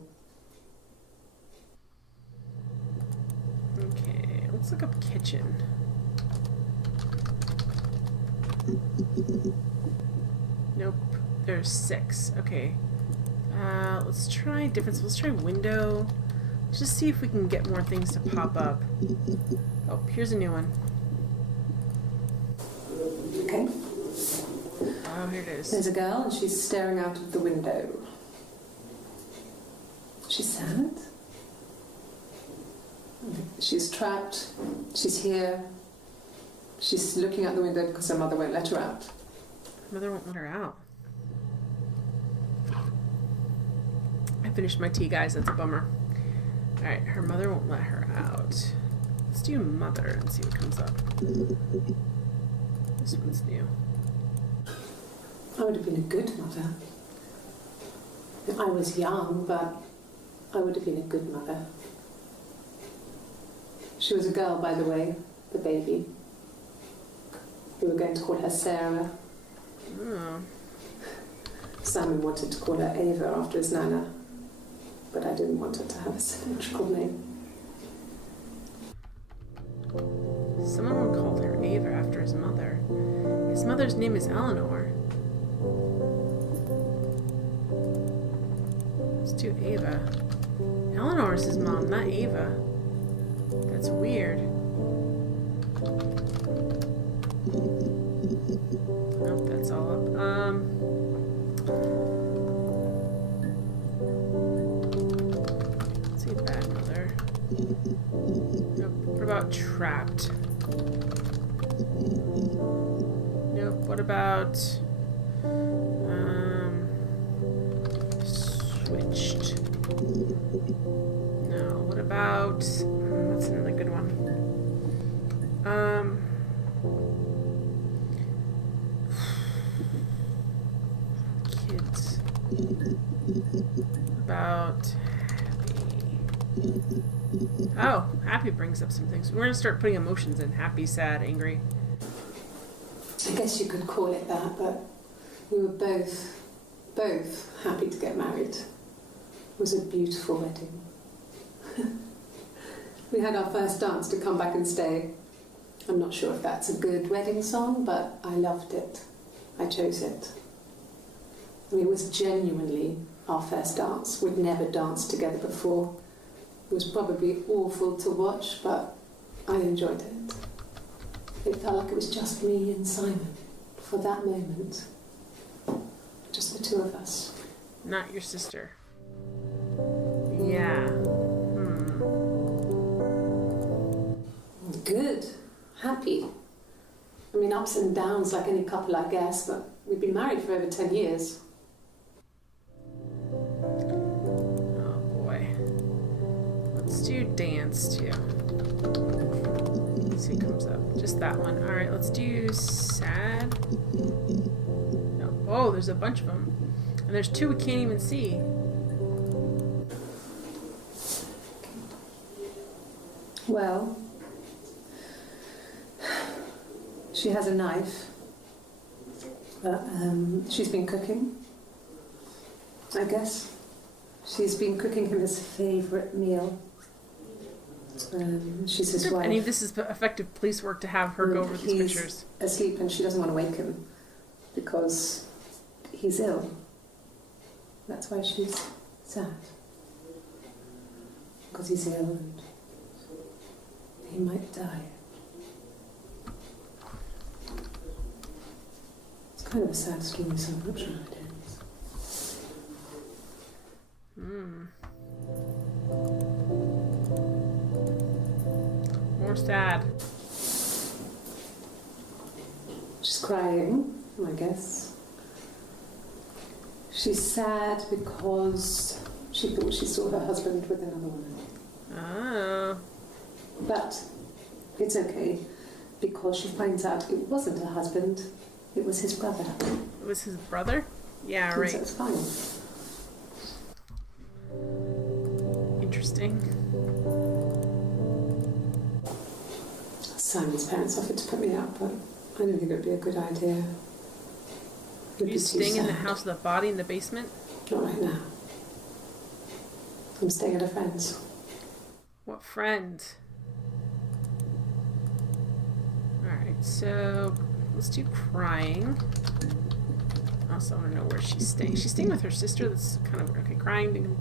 Okay, let's look up kitchen. Nope, there's 6. Okay. Let's try difference. Let's try window. Let's just see if we can get more things to pop up. Oh, here's a new one. Okay. Oh, here it is. There's a girl and she's staring out of the window. She's sad. She's trapped. She's here. She's looking out the window because her mother won't let her out. Her mother won't let her out. I finished my tea, guys. That's a bummer. Alright, her mother won't let her out. Let's do mother and see what comes up. This one's new. I would have been a good mother. I was young, but I would have been a good mother. She was a girl, by the way, the baby. We were going to call her Sarah. Oh. Simon wanted to call her Ava after his nana, but I didn't want her to have a symmetrical name. Someone called her Ava after his mother. His mother's name is Eleanor. Let's do Ava. Eleanor is his mom, not Ava. That's weird. Nope, that's all up. Let's see, bad mother. Nope. What about trapped? Nope. What about switched? No. What about what's another good one? Kids. About happy. Oh, happy brings up some things. We're gonna start putting emotions in: happy, sad, angry. I guess you could call it that, but we were both happy to get married. It was a beautiful wedding. We had our first dance to Come Back and Stay. I'm not sure if that's a good wedding song, but I loved it. I chose it. I mean, it was genuinely our first dance. We'd never danced together before. It was probably awful to watch, but I enjoyed it. It felt like it was just me and Simon for that moment. Just the two of us. Not your sister. Yeah. Good. Happy. I mean, ups and downs like any couple, I guess, but we've been married for over 10 years. Oh boy. Let's do dance too. Let's see what comes up. Just that one. Alright, let's do sad. No. Oh, there's a bunch of them. And there's two we can't even see. Well, she has a knife, but she's been cooking, I guess. She's been cooking him his favourite meal. She's his wife. I mean, this is effective police work to have her go over these pictures. He's asleep and she doesn't want to wake him because he's ill. That's why she's sad. Because he's ill and he might die. It's kind of a sad story, so I'm not sure it ends. More sad. She's crying, I guess. She's sad because she thought she saw her husband with another woman. Oh. But it's okay, because she finds out it wasn't her husband, it was his brother. It was his brother? Yeah, right. So it's fine. Interesting. Simon's parents offered to put me up, but I didn't think it would be a good idea. Are you staying in the house with the body in the basement? Not right now. I'm staying at a friend's. What friend? Alright, so let's do crying. I also want to know where she's staying. She's staying with her sister. That's kind of okay. Crying.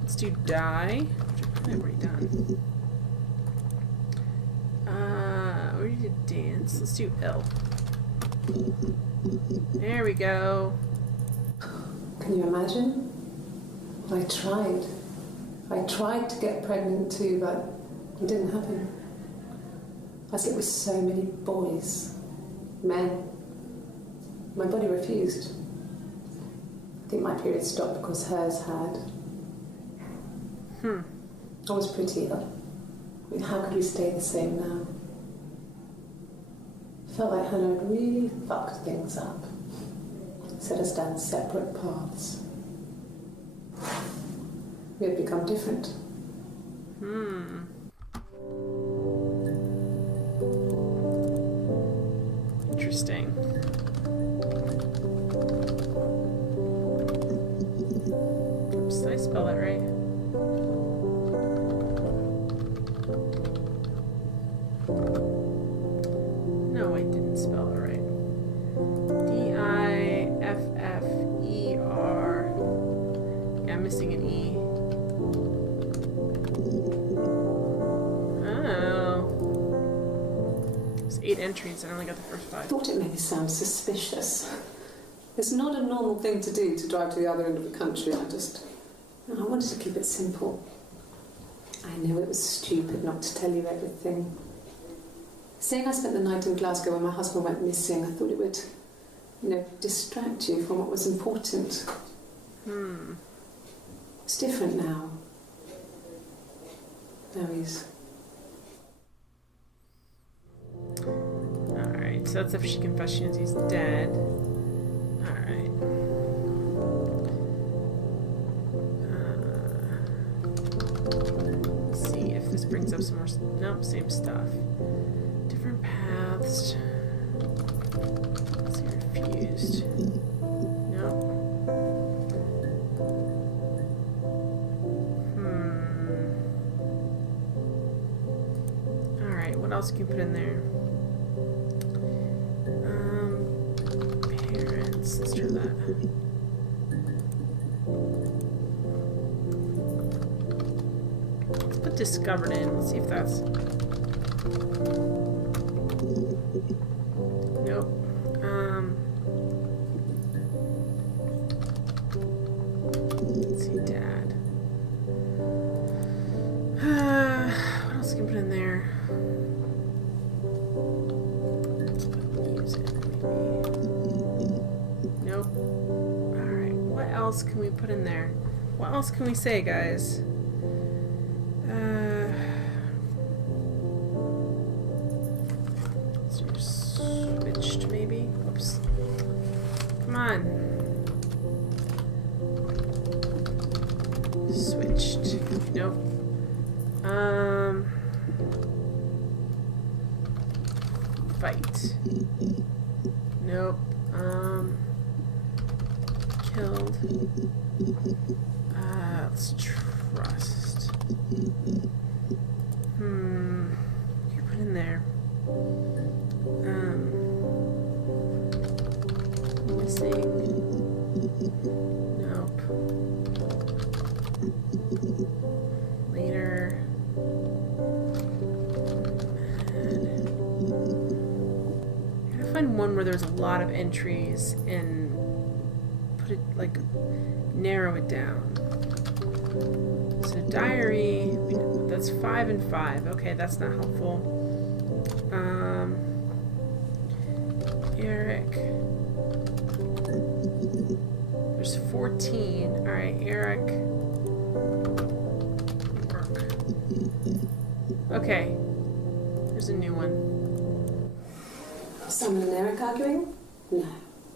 Let's do die, which I've probably already done. We already did dance. Let's do ill. There we go. Can you imagine? I tried. I tried to get pregnant too, but it didn't happen. I slept with so many boys, men. My body refused. I think my period stopped because hers had. I was pretty ill. I mean, how could we stay the same now? Felt like Hannah had really fucked things up. Set us down separate paths. We had become different. Interesting. Oops, did I spell that right? No, I didn't spell it right. D-I-F-F-E-R. Yeah, I'm missing an E. Oh. There's 8 entries. I only got the first 5. I thought it made me sound suspicious. It's not a normal thing to do to drive to the other end of the country. I wanted to keep it simple. I know it was stupid not to tell you everything. Saying I spent the night in Glasgow when my husband went missing, I thought it would, distract you from what was important. It's different now. Now he's... Alright, so that's if she confessed she knows he's dead. Alright. Let's see if this brings up some more... Nope, same stuff. Different paths. Let's see, refused. Nope. Alright, what else can you put in there? Parents. Let's try that. Let's put discovered in. Let's see if that's... Nope. Let's see, dad. What else can we put in there? Let's put music, maybe. Nope. Alright, what else can we put in there? What else can we say, guys? Switched, maybe? Oops. Come on. Switched. Nope. Fight. Nope. Killed. Let's trust. You put in there. Missing. Nope. Later. I gotta find one where there's a lot of entries and put it, like, narrow it down. So diary, that's 5 and 5. Okay, that's not helpful. Eric. There's 14. Alright, Eric. Work. Okay. There's a new one. Simon and Eric arguing? No,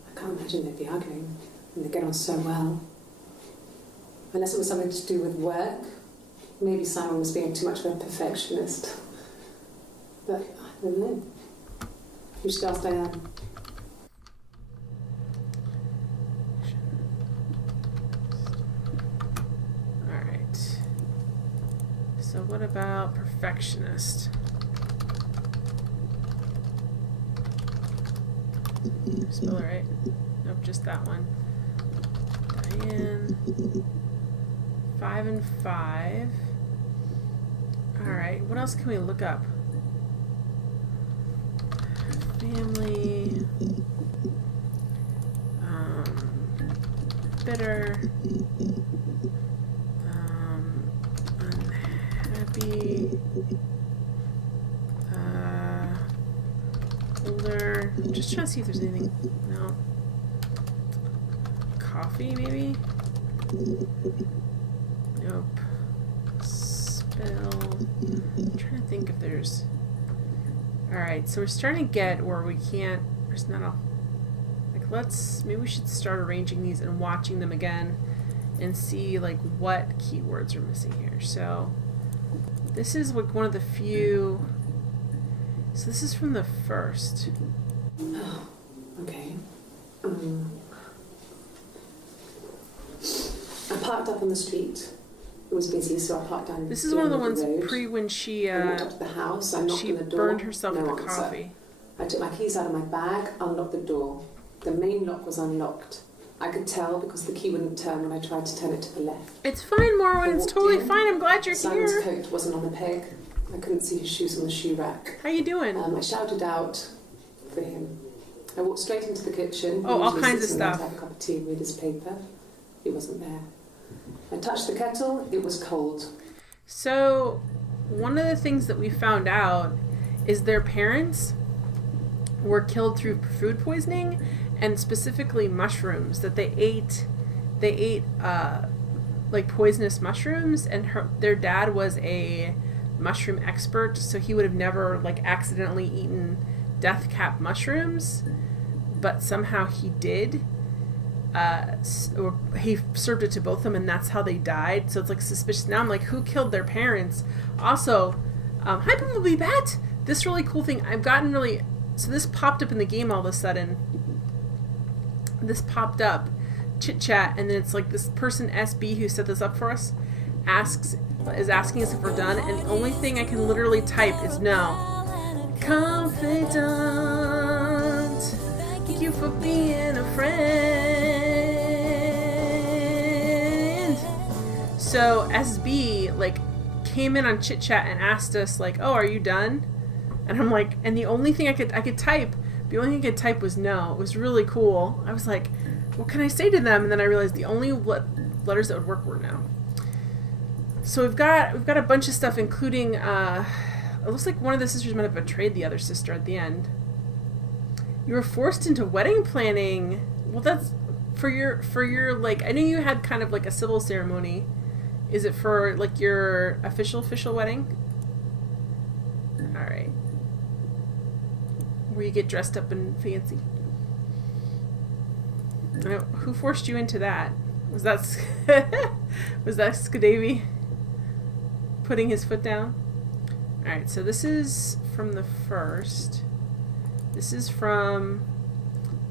I can't imagine they'd be arguing. And they get on so well. Unless it was something to do with work. Maybe Simon was being too much of a perfectionist. But I don't know. You should ask Diane. Alright. So what about perfectionist? Spell it right? Nope, just that one. Diane. 5 and 5. Alright, what else can we look up? Family. Bitter. Unhappy. Older. I'm just trying to see if there's anything. No. Coffee, maybe? Nope. Spill. I'm trying to think if there's... Alright, so we're starting to get where we can't... There's not a... Like, maybe we should start arranging these and watching them again and see, like, what keywords are missing here. So, this is, like, one of the few... So this is from the first. Oh, okay. I parked up on the street. It was busy, so I parked down. This is one of the ones pre when she I walked up to the house. I knocked on the door. Burned herself with the coffee. I took my keys out of my bag, unlocked the door. The main lock was unlocked. I could tell because the key wouldn't turn when I tried to turn it to the left. It's fine, Morwen. It's totally fine. I'm glad you're Simon's here. coat wasn't on the peg. I couldn't see his shoes on the shoe rack. How you doing? I shouted out for him. I walked straight into the kitchen. Oh, all kinds of stuff. To have a cup of tea and read his paper. He wasn't there. I touched the kettle. It was cold. So, one of the things that we found out is their parents were killed through food poisoning, and specifically mushrooms that they ate. They ate like poisonous mushrooms, and their dad was a mushroom expert, so he would have never like accidentally eaten death cap mushrooms, but somehow he did. Or he served it to both of them, and that's how they died. So it's like suspicious. Now I'm like, who killed their parents? Also, hi Bumblebee Bat! This really cool thing I've gotten really. So this popped up in the game all of a sudden. This popped up, chit chat, and then it's like this person SB who set this up for us is asking us if we're done, and the only thing I can literally type is no. Confidant, thank you for being a friend. So SB like came in on chit chat and asked us like, oh, are you done? And I'm like, and the only thing I could type, the only thing I could type was no. It was really cool. I was like, what can I say to them? And then I realized the only letters that would work were no. So we've got a bunch of stuff, including it looks like one of the sisters might have betrayed the other sister at the end. You were forced into wedding planning. Well, that's for your like, I know you had kind of like a civil ceremony. Is it for like your official wedding? All right. Where you get dressed up and fancy. Who forced you into that? Was that Skadavy putting his foot down? Alright, so this is from the first. This is from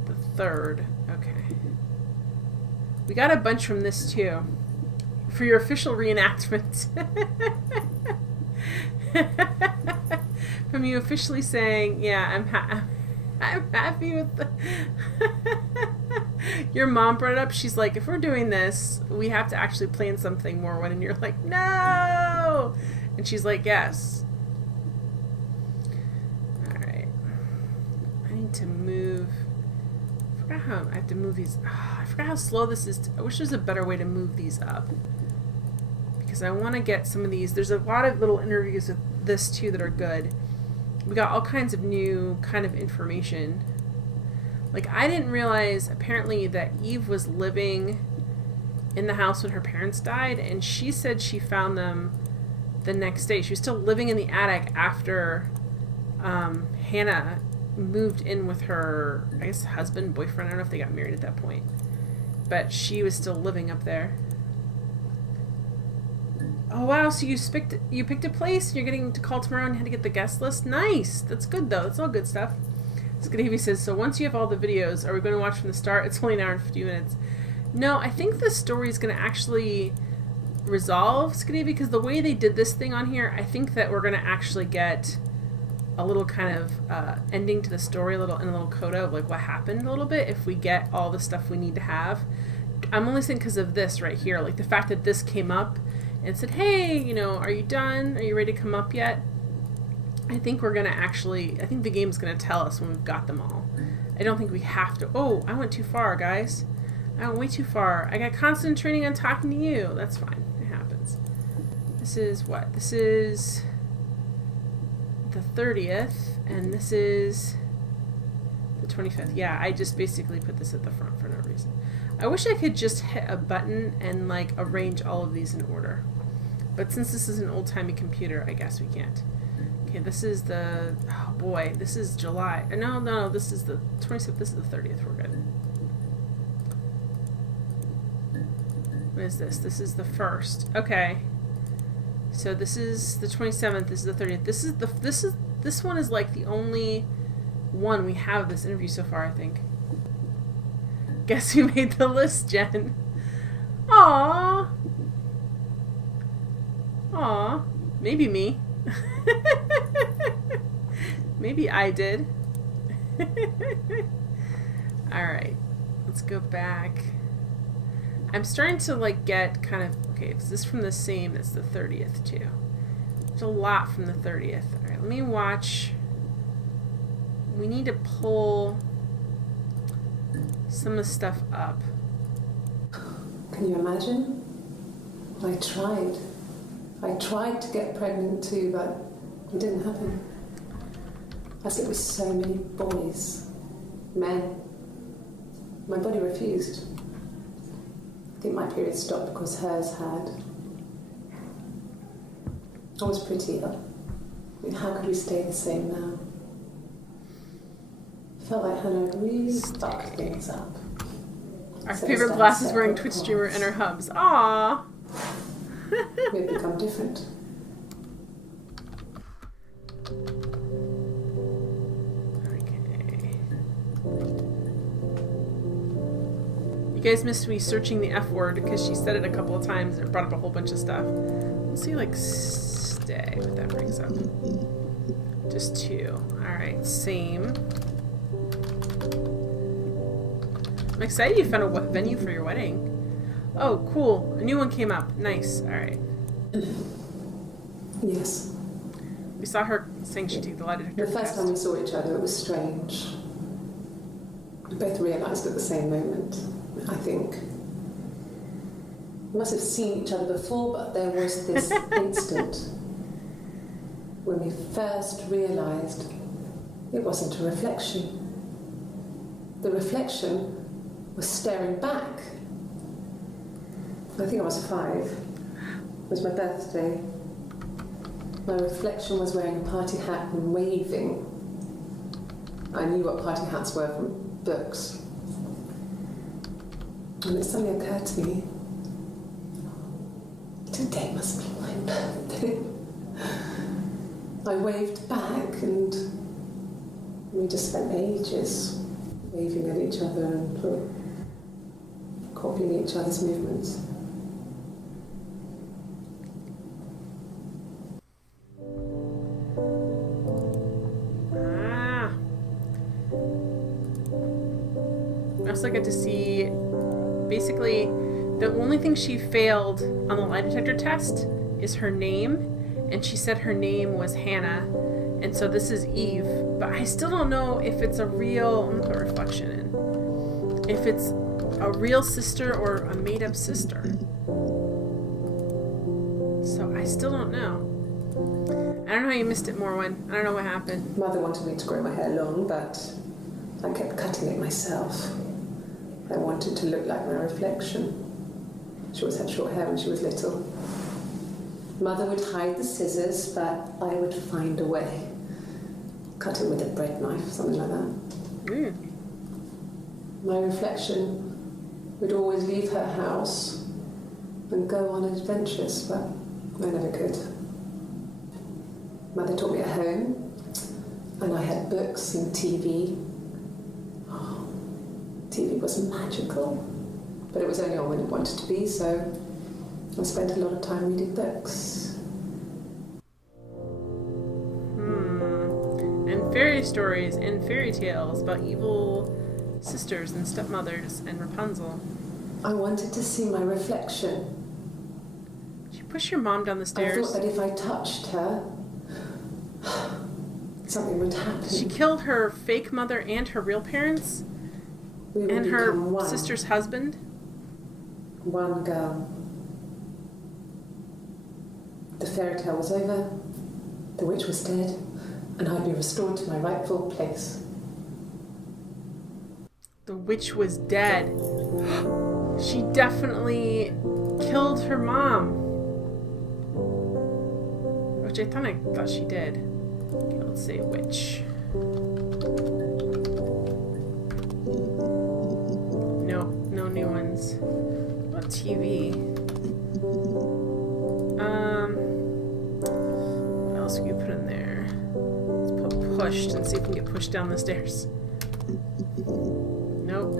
the third. Okay. We got a bunch from this too. For your official reenactment. From you officially saying, yeah, I'm happy with the... Your mom brought it up. She's like, if we're doing this, we have to actually plan something more. And you're like, no! And she's like, yes. Alright. I need to move... I forgot how I have to move these... I forgot how slow this is. I wish there was a better way to move these up. Because I want to get some of these... There's a lot of little interviews with this, too, that are good. We got all kinds of new kind of information. Like, I didn't realize, apparently, that Eve was living in the house when her parents died, and she said she found them the next day. She was still living in the attic after Hannah moved in with her, I guess, husband, boyfriend. I don't know if they got married at that point. But she was still living up there. Oh, wow, so you picked a place, and you're getting to call tomorrow and had to get the guest list? Nice! That's good, though. That's all good stuff. Skadavy says, so once you have all the videos, are we going to watch from the start? It's only an hour and 50 minutes. No, I think the story is going to actually resolve, Skadavy, because the way they did this thing on here, I think that we're going to actually get a little kind of ending to the story, a little coda of like what happened a little bit if we get all the stuff we need to have. I'm only saying because of this right here, like the fact that this came up and said, hey, you know, are you done? Are you ready to come up yet? I think we're going to actually, I think the game's going to tell us when we've got them all. I don't think we have to. Oh, I went too far, guys. I went way too far. I got constant training on talking to you. That's fine. It happens. This is what? This is the 30th, and this is the 25th. Yeah, I just basically put this at the front for no reason. I wish I could just hit a button and, like, arrange all of these in order. But since this is an old-timey computer, I guess we can't. Okay, this is the... Oh, boy. This is July. No, this is the 27th. This is the 30th. We're good. What is this? This is the 1st. Okay. So this is the 27th. This is the 30th. This one is, like, the only one we have this interview so far, I think. Guess who made the list, Jen? Aww. Aww. Maybe me. Maybe I did. Alright. Let's go back. I'm starting to, like, get kind of... Okay, is this from the same as the 30th, too? There's a lot from the 30th. Alright, let me watch... We need to pull some of the stuff up. Can you imagine? I tried. I tried to get pregnant too, but it didn't happen. I slept with so many boys, men. My body refused. I think my period stopped because hers had. I was pretty ill. I mean, how could we stay the same now? Felt like Hannah really fucked things up. Our So favorite we glasses started wearing separate Twitch streamer paths. and her hubs. Aww. We've become different. Okay. You guys missed me searching the F word because she said it a couple of times and it brought up a whole bunch of stuff. Let's see, like, stay, what that brings up. Just 2. Alright, same. I'm excited you found a venue for your wedding. Oh, cool. A new one came up. Nice. Alright. Yes. We saw her saying she'd take the lie detector The first test. time we saw each other, it was strange. We both realised at the same moment, I think. We must have seen each other before, but there was this instant when we first realised it wasn't a reflection. The reflection was staring back. I think I was 5. It was my birthday. My reflection was wearing a party hat and waving. I knew what party hats were from books. And it suddenly occurred to me, today must be my birthday. I waved back and we just spent ages waving at each other and copying each other's movements. I also got to see, basically, the only thing she failed on the lie detector test is her name, and she said her name was Hannah, and so this is Eve, but I still don't know if it's a real, I'm gonna put reflection in, if it's a real sister or a made-up sister. So I still don't know. I don't know how you missed it, Morwen. I don't know what happened. Mother wanted me to grow my hair long, but I kept cutting it myself. I wanted to look like my reflection. She always had short hair when she was little. Mother would hide the scissors, but I would find a way. Cut it with a bread knife, something like that. My reflection would always leave her house and go on adventures, but I never could. Mother taught me at home, and I had books and TV. Oh, TV was magical, but it was only on when it wanted to be, so I spent a lot of time reading books. And fairy stories and fairy tales about evil sisters and stepmothers and Rapunzel. I wanted to see my reflection. Did you push your mom down the I stairs? thought that if I touched her, something would happen. She killed her fake mother and her real parents? We would And her become one. sister's husband? One girl. The fairy tale was over, the witch was dead, and I'd be restored to my rightful place. The witch was dead. She definitely killed her mom. Which I thought she did. Okay, let's say witch. Nope, no new ones. What about TV? What else can you put in there? Let's put pushed and see if we can get pushed down the stairs. Nope.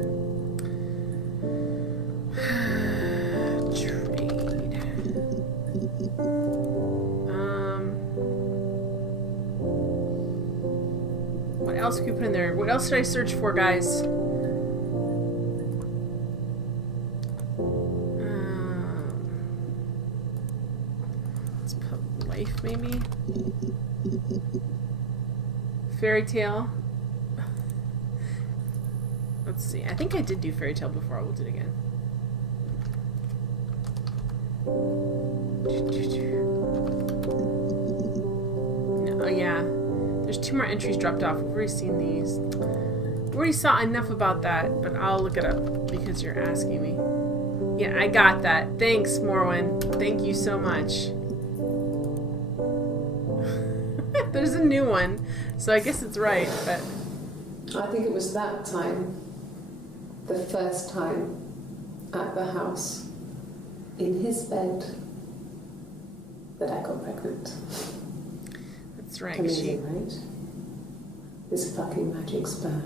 Trade. What else can we put in there? What else should I search for, guys? Let's put life, maybe. Fairy tale. Let's see. I think I did do fairy tale before. I will do it again. Oh, yeah. There's 2 more entries dropped off. We've already seen these. We already saw enough about that, but I'll look it up because you're asking me. Yeah, I got that. Thanks, Morwen. Thank you so much. There's a new one, so I guess it's right, but... I think it was that time, the first time at the house, in his bed, that I got pregnant. That's right. Amazing, right? This fucking magic sperm.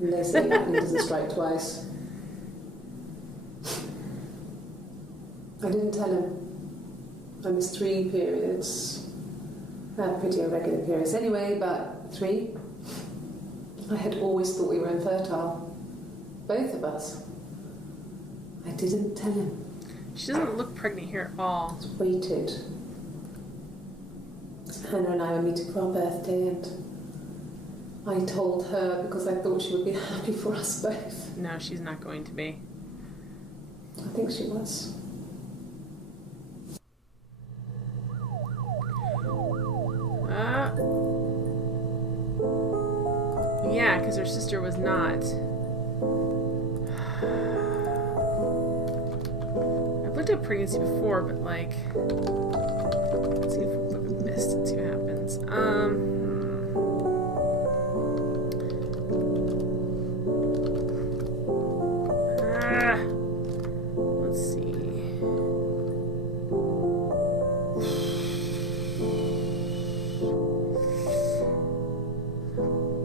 And they say lightning doesn't strike twice. I didn't tell him. I missed 3 periods. I had pretty irregular periods anyway, but 3. I had always thought we were infertile. Both of us. I didn't tell him. She doesn't look pregnant here at all. I waited. Hannah and I were meeting for our birthday, and I told her because I thought she would be happy for us both. No, she's not going to be. I think she was. Yeah, because her sister was not. I've looked at pregnancy before, but like, let's see if we look at mist and see what happens. Let's see.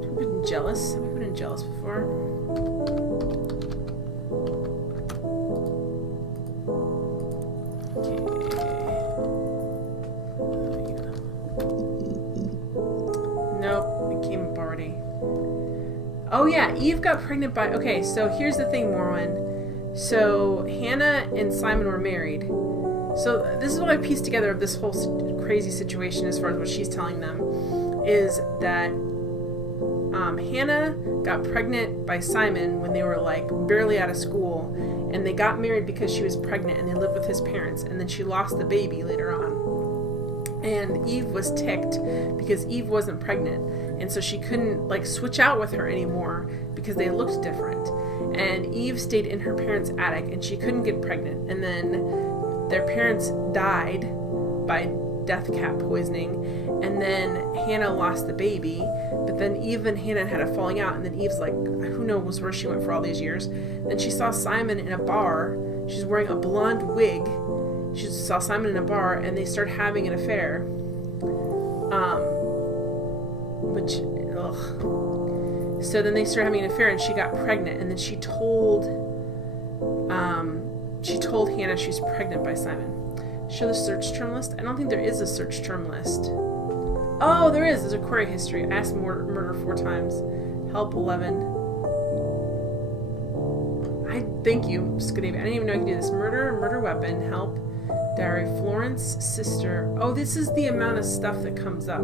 Have we been jealous? Have we been jealous before? Oh yeah, Eve got pregnant by... Okay, so here's the thing, Morwen. So Hannah and Simon were married. So this is what I pieced together of this whole crazy situation as far as what she's telling them. Is that Hannah got pregnant by Simon when they were like barely out of school. And they got married because she was pregnant and they lived with his parents. And then she lost the baby later on. And Eve was ticked because Eve wasn't pregnant. And so she couldn't like switch out with her anymore because they looked different. And Eve stayed in her parents' attic and she couldn't get pregnant. And then their parents died by death cap poisoning. And then Hannah lost the baby. But then Eve and Hannah had a falling out. And then Eve's like, who knows where she went for all these years. Then she saw Simon in a bar. She's wearing a blonde wig. She saw Simon in a bar and they started having an affair. So then they started having an affair and she got pregnant and then she told Hannah she was pregnant by Simon. Show the search term list? I don't think there is a search term list. Oh, there is. There's a query history. Ask murder 4 times. Help 11. Thank you, Scandinavia. I didn't even know I could do this. Murder weapon, help, diary, Florence, sister. Oh, this is the amount of stuff that comes up.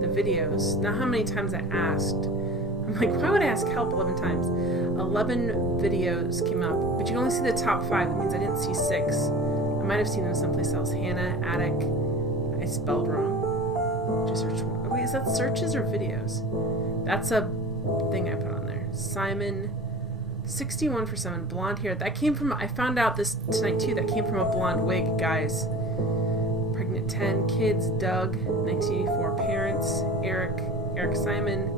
The videos. Not how many times I asked. I'm like, why would I ask help 11 times? 11 videos came up, but you can only see the top 5. That means I didn't see 6. I might have seen them someplace else. Hannah, attic. I spelled wrong. Just search. Wait, is that searches or videos? That's a thing I put on there. Simon. 61 for Simon. Blonde hair. That came from... I found out this tonight too. That came from a blonde wig, guys. Pregnant 10. Kids. Doug. 1984. Parents. Eric Simon.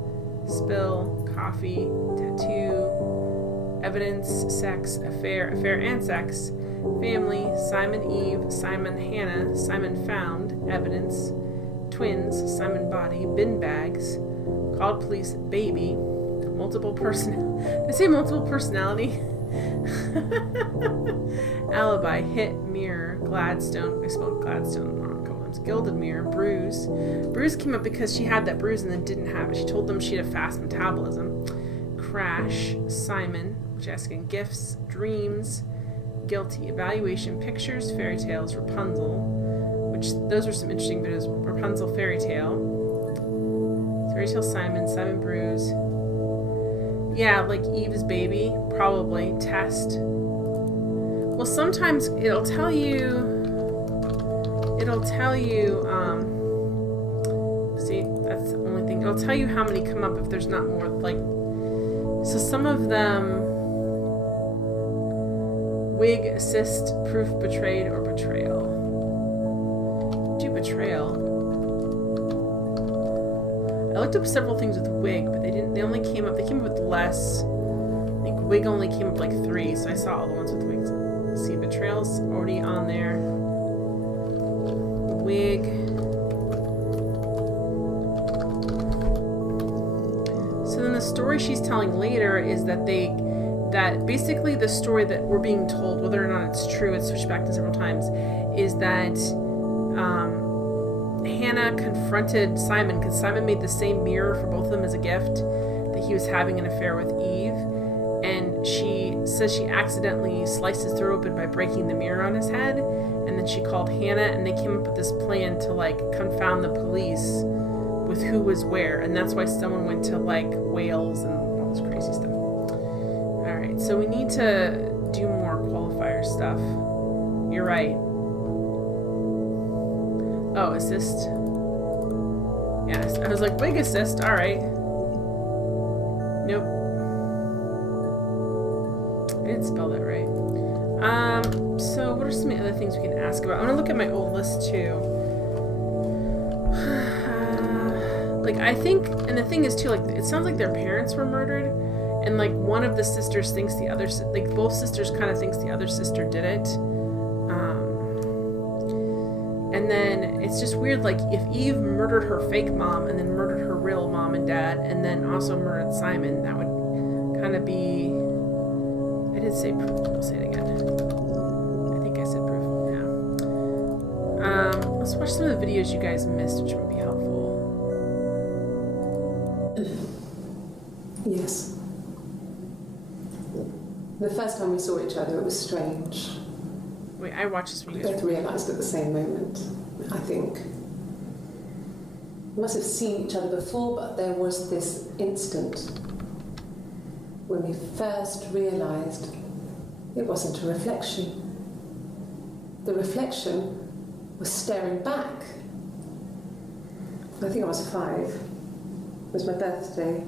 Spill. Coffee. Tattoo. Evidence. Sex. Affair and sex. Family. Simon Eve. Simon Hannah. Simon found. Evidence. Twins. Simon body. Bin bags. Called police. Baby. Multiple personality. Did I say multiple personality? Alibi. Hit. Mirror. Gladstone. I spelled Gladstone wrong a couple times. Gilded mirror. Bruise. Bruise came up because she had that bruise and then didn't have it. She told them she had a fast metabolism. Crash. Simon. Which asking gifts. Dreams. Guilty. Evaluation. Pictures. Fairy tales. Rapunzel. Which those are some interesting videos. Rapunzel. Fairy tale. Fairy tale. Simon Bruise. Yeah, like Eve's baby, probably. Test. Well, sometimes it'll tell you, it'll tell you how many come up if there's not more, like, so some of them, wig, assist, proof, betrayed, or betrayal. Do betrayal. I looked up several things with wig, but they only came up with less. I think wig only came up like 3, so I saw all the ones with wigs. Let's see, betrayal's already on there. Wig. So then the story she's telling later is that basically the story that we're being told, whether or not it's true, it's switched back to several times, is that Hannah confronted Simon because Simon made the same mirror for both of them as a gift, that he was having an affair with Eve, and she says she accidentally sliced his throat open by breaking the mirror on his head, and then she called Hannah, and they came up with this plan to like confound the police with who was where, and that's why someone went to like Wales and all this crazy stuff. Alright, so we need to do more qualifier stuff. You're right. Oh, assist. Yes, I was like, wig assist, alright. Nope. I didn't spell that right. So what are some other things we can ask about? I'm gonna look at my old list too. Like, I think, and the thing is too, like, it sounds like their parents were murdered, and like one of the sisters thinks the other, like both sisters kind of thinks the other sister did it. And then it's just weird, like, if Eve murdered her fake mom and then murdered her real mom and dad and then also murdered Simon, that would kind of be... I did say proof. I'll say it again. I think I said proof. Yeah. Let's watch some of the videos you guys missed, which would be helpful. Yes. The first time we saw each other, it was strange. Wait, I watched this We video. both realised at the same moment, I think. We must have seen each other before, but there was this instant when we first realised it wasn't a reflection. The reflection was staring back. I think I was 5. It was my birthday.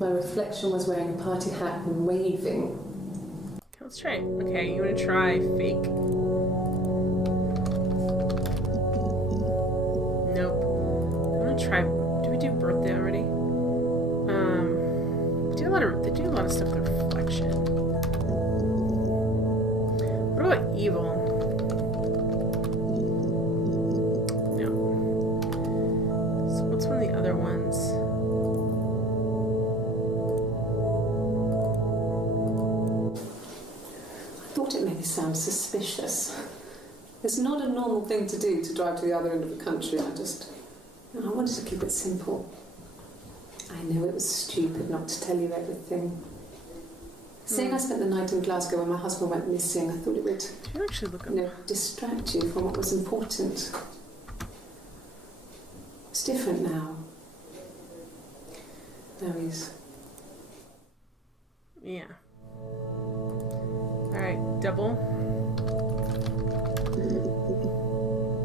My reflection was wearing a party hat and waving. Let's try it. Okay, you want to try fake? Nope. I'm gonna try. Do we do birthday already? They do a lot of stuff with reflection. What about evil? No. So what's one of the other ones? It made me sound suspicious. It's not a normal thing to do, to drive to the other end of the country. I wanted to keep it simple. I know it was stupid not to tell you everything. Saying I spent the night in Glasgow when my husband went missing, I thought it would distract you from what was important. It's different now. Now he's... Yeah. Alright, double.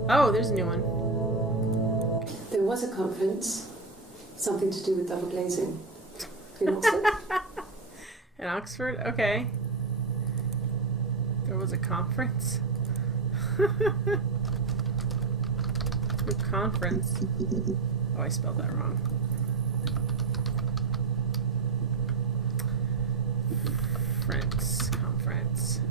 Oh, there's a new one. There was a conference, something to do with double glazing. In Oxford. In Oxford? Okay. There was a conference? A conference? Oh, I spelled that wrong. Conference.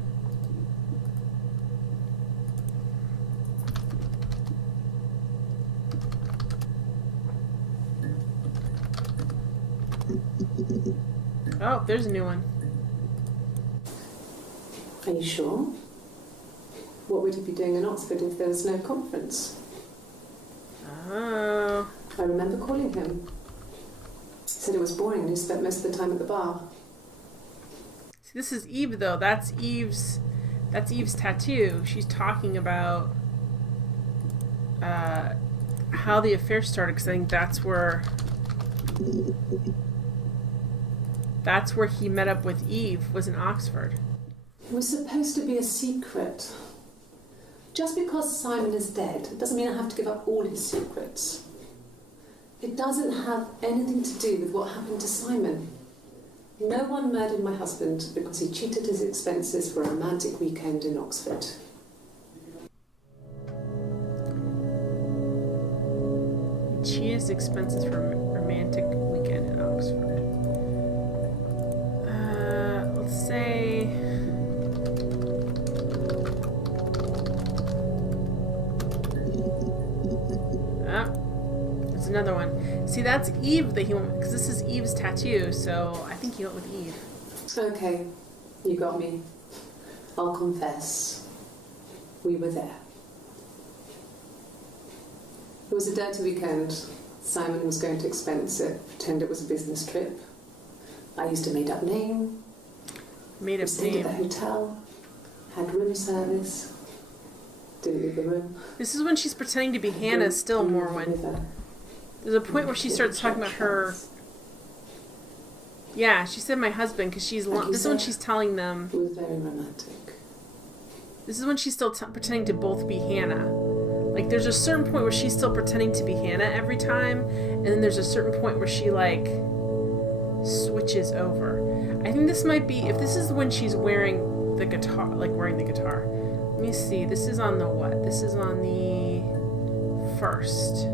Oh, there's a new one. Are you sure? What would he be doing in Oxford if there was no conference? Oh. I remember calling him. He said it was boring and he spent most of the time at the bar. See, this is Eve, though. That's Eve's tattoo. She's talking about how the affair started, because I think that's where he met up with Eve, was in Oxford. It was supposed to be a secret. Just because Simon is dead doesn't mean I have to give up all his secrets. It doesn't have anything to do with what happened to Simon. No one murdered my husband because he cheated his expenses for a romantic weekend in Oxford. Cheated his expenses for a romantic weekend in Oxford. Let's say... There's another one. See, that's Eve that he went with, because this is Eve's tattoo, so I think he went with Eve. Okay, you got me. I'll confess. We were there. It was a dirty weekend. Simon was going to expense it, pretend it was a business trip. I used a made-up name. Made-up Stayed name. at the hotel. Had room service. Didn't leave the room. This is when she's pretending to be Hannah still more when... There's a point where she starts talking about her... Yeah, she said my husband, because she's... This is when she's telling them... It was very romantic. This is when she's still pretending to both be Hannah. Like, there's a certain point where she's still pretending to be Hannah every time, and then there's a certain point where she, like, switches over. I think this might be... If this is when she's wearing the guitar... Like, wearing the guitar. Let me see. This is on the what? This is on the first.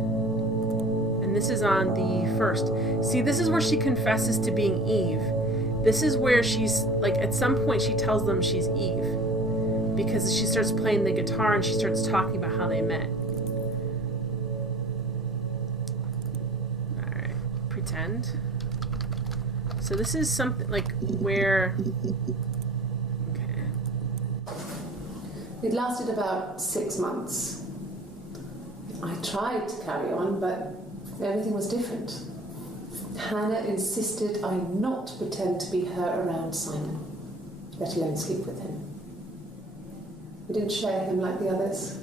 And this is on the first. See, this is where she confesses to being Eve. This is where she's, like, at some point she tells them she's Eve. Because she starts playing the guitar and she starts talking about how they met. Alright. Pretend. So this is something, like, where... Okay. It lasted about 6 months. I tried to carry on, but everything was different. Hannah insisted I not pretend to be her around Simon, let alone sleep with him. We didn't share him like the others.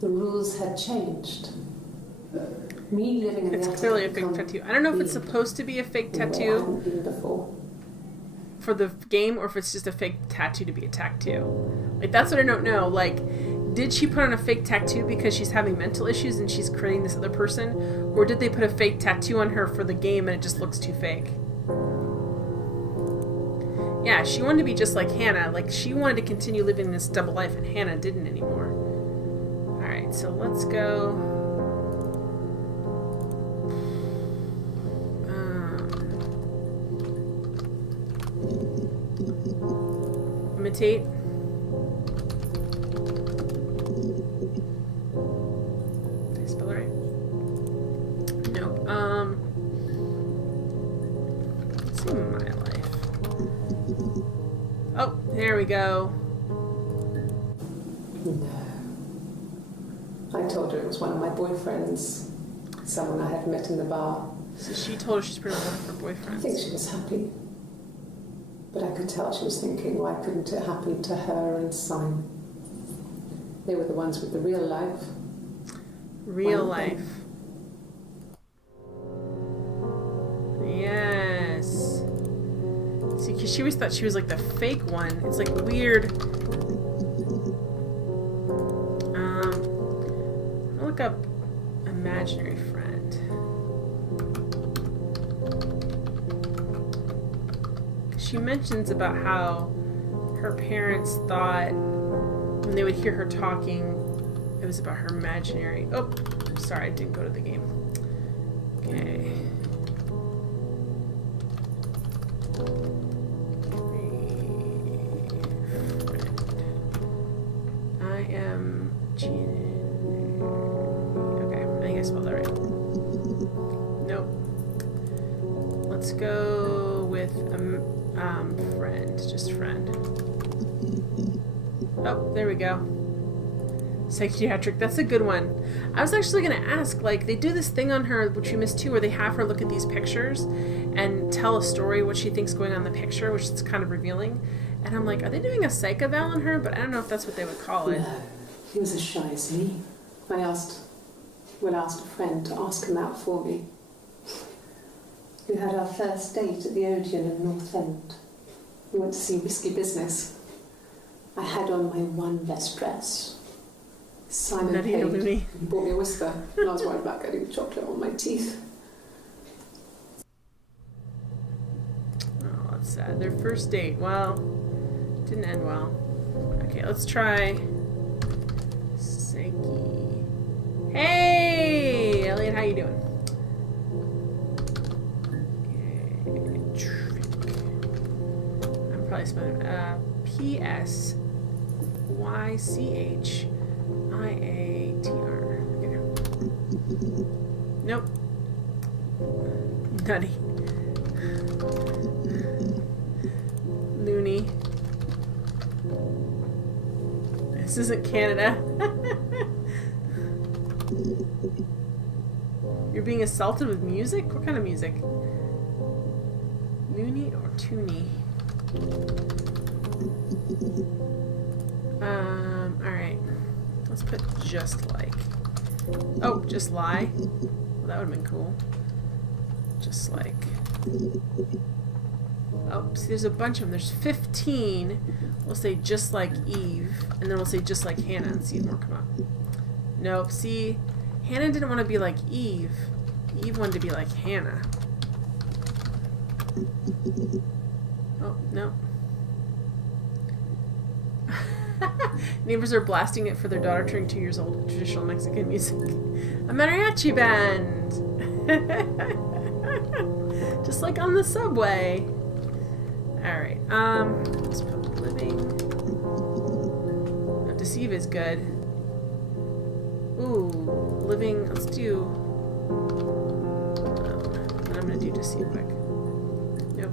The rules had changed. Me living in the It's attic clearly a had fake become tattoo. I don't know if it's supposed to be a fake where I tattoo hadn't been before. for the game or if it's just a fake tattoo to be a tattoo. Like, that's what I don't know. Like, did she put on a fake tattoo because she's having mental issues and she's creating this other person? Or did they put a fake tattoo on her for the game and it just looks too fake? Yeah, she wanted to be just like Hannah. Like, she wanted to continue living this double life, and Hannah didn't anymore. Alright, so let's go... imitate. Did I spell it right? Nope. Let's see my life. Oh, there we go. No. I told her it was one of my boyfriends, someone I had met in the bar. So she told her she's pretty one of her boyfriends. I think she was happy. But I could tell she was thinking, why couldn't it happen to her and Simon? They were the ones with the real life. Real life. Yes. See, because she always thought she was like the fake one. It's like weird. I'll look up imaginary friend. She mentions about how her parents thought when they would hear her talking, it was about her imaginary... Oh, sorry, I didn't go to the game. Okay. I am cheating. Okay, I think I spelled that right. Nope. Let's go with friend, just friend. Oh, there we go. Psychiatric, that's a good one. I was actually going to ask, like, they do this thing on her, which we missed too, where they have her look at these pictures and tell a story, what she thinks going on in the picture, which is kind of revealing. And I'm like, are they doing a psych eval on her? But I don't know if that's what they would call it. No, he was as shy as me. I asked a friend to ask him out for me. We had our first date at the Odeon in North End. We went to see Risky Business. I had on my one best dress. Simon Nutty paid. and Looney. He bought me a whisker, and I was worried about getting chocolate on my teeth. Oh, that's sad. Their first date. Well, didn't end well. Okay, let's try Psyche. Hey, Elliot, how you doing? Okay, trick. I'm probably spelling PSYCHIATR. Okay. Nope. Nutty. Looney. This isn't Canada. You're being assaulted with music? What kind of music? Looney or Toonie? Alright. Let's put just like. Oh, just lie? Well, that would have been cool. Just like. Oh, see, there's a bunch of them. There's 15. We'll say just like Eve, and then we'll say just like Hannah and see if more come up. Nope. See, Hannah didn't want to be like Eve. Eve wanted to be like Hannah. Oh, no. Neighbors are blasting it for their daughter turning 2 years old. Traditional Mexican music. A mariachi band. Just like on the subway. Alright, let's put living. Oh, deceive is good. Ooh, living, let's do. And I'm gonna do deceive quick. Nope.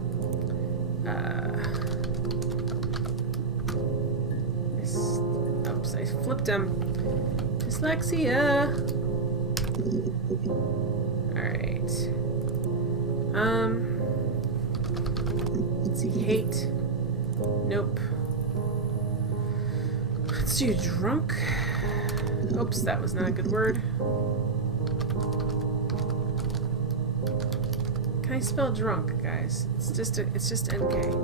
Oops, I flipped them. Dyslexia. Alright. Let's see, hate. Nope. Let's do drunk. Oops, that was not a good word. Can I spell drunk, guys? It's just NK.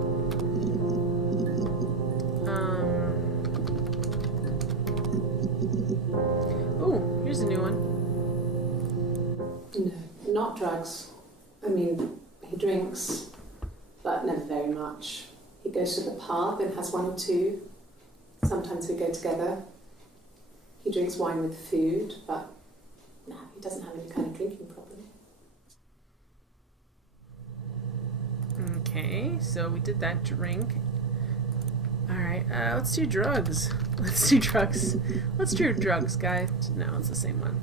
Oh, here's a new one. No, not drugs. I mean, he drinks, but never very much. He goes to the pub and has one or two. Sometimes we go together. He drinks wine with food, but no, he doesn't have any kind of drinking problem. Okay, so we did that drink. Alright, let's do drugs. Let's do drugs. Let's do drugs, guys. No, it's the same one.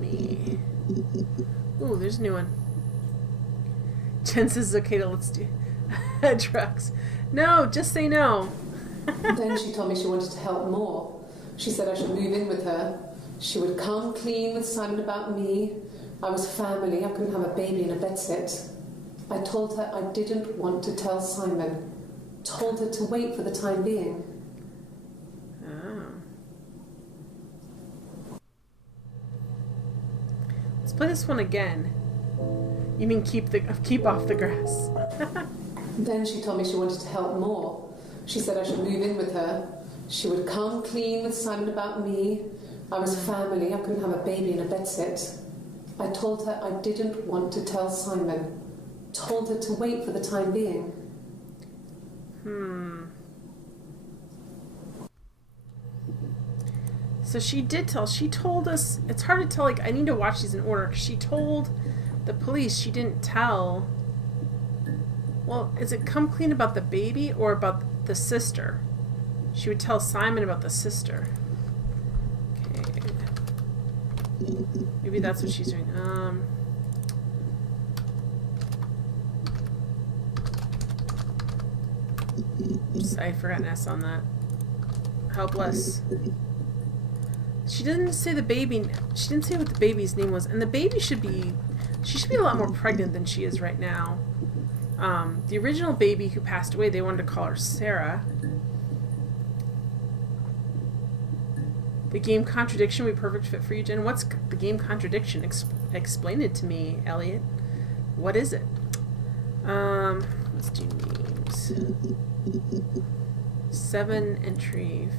Me. Ooh, there's a new one. Jen says it's okay to let's do drugs. No, just say no. Then she told me she wanted to help more. She said I should move in with her. She would come clean with Simon about me. I was family. I couldn't have a baby in a bedsit. I told her I didn't want to tell Simon. Told her to wait for the time being. Oh. Let's play this one again. You mean keep off the grass? Then she told me she wanted to help more. She said I should move in with her. She would come clean with Simon about me. I was family. I couldn't have a baby in a bedsit. I told her I didn't want to tell Simon. Told her to wait for the time being. So she told us, it's hard to tell, like, I need to watch these in order, because she told the police she didn't tell, well, is it come clean about the baby or about the sister? She would tell Simon about the sister. Okay. Maybe that's what she's doing. I forgot an S on that. Helpless. She didn't say the baby. She didn't say what the baby's name was, and the baby should She should be a lot more pregnant than she is right now. The original baby who passed away, they wanted to call her Sarah. The game Contradiction would be a perfect fit for you, Jen. What's the game Contradiction? Explain it to me, Elliot. What is it? Let's do names. 7 entries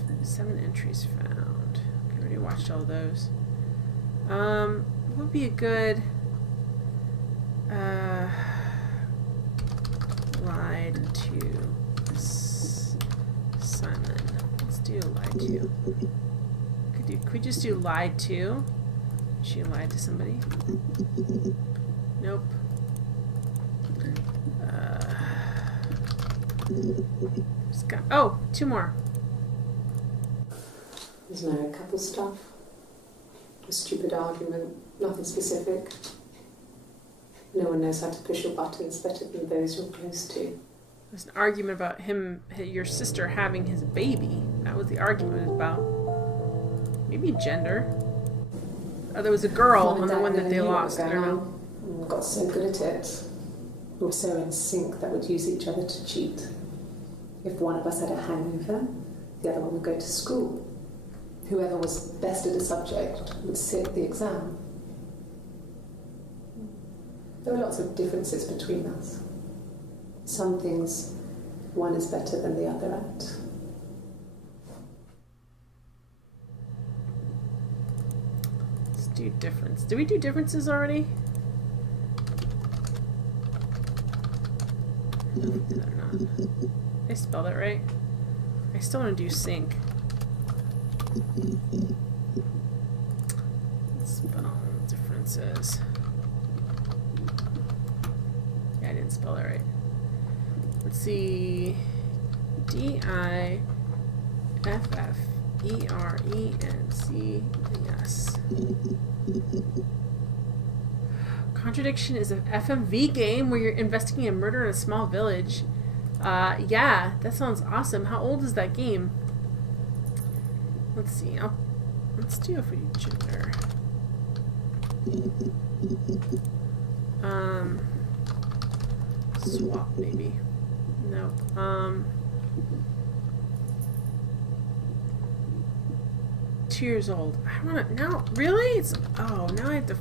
found. I already watched all those. What would be a good lied to Simon? Let's do lied to. Could we just do lied to? She lied to somebody? Nope. Oh, 2 more. There's married couple stuff. A stupid argument, nothing specific. No one knows how to push your buttons better than those you're close to. There's an argument about your sister having his baby. That was the argument about. Maybe gender. Oh, there was a girl on the one that they lost. I don't know. We got so good at it. We were so in sync that we'd use each other to cheat. If one of us had a hangover, the other one would go to school. Whoever was best at a subject would sit the exam. There were lots of differences between us. Some things one is better than the other at. Let's do difference. Did we do differences already? No, they're not. I spelled it right. I still want to do sync. Let's spell differences. Yeah, I didn't spell it right. Let's see. D-I-F-F-E-R-E-N-C-E-S. Contradiction is an FMV game where you're investigating a murder in a small village. Yeah, that sounds awesome. How old is that game? Let's see. Let's do it for you, gender. Swap maybe. Nope. 2 years old. I don't want to. No, really? Now I have to.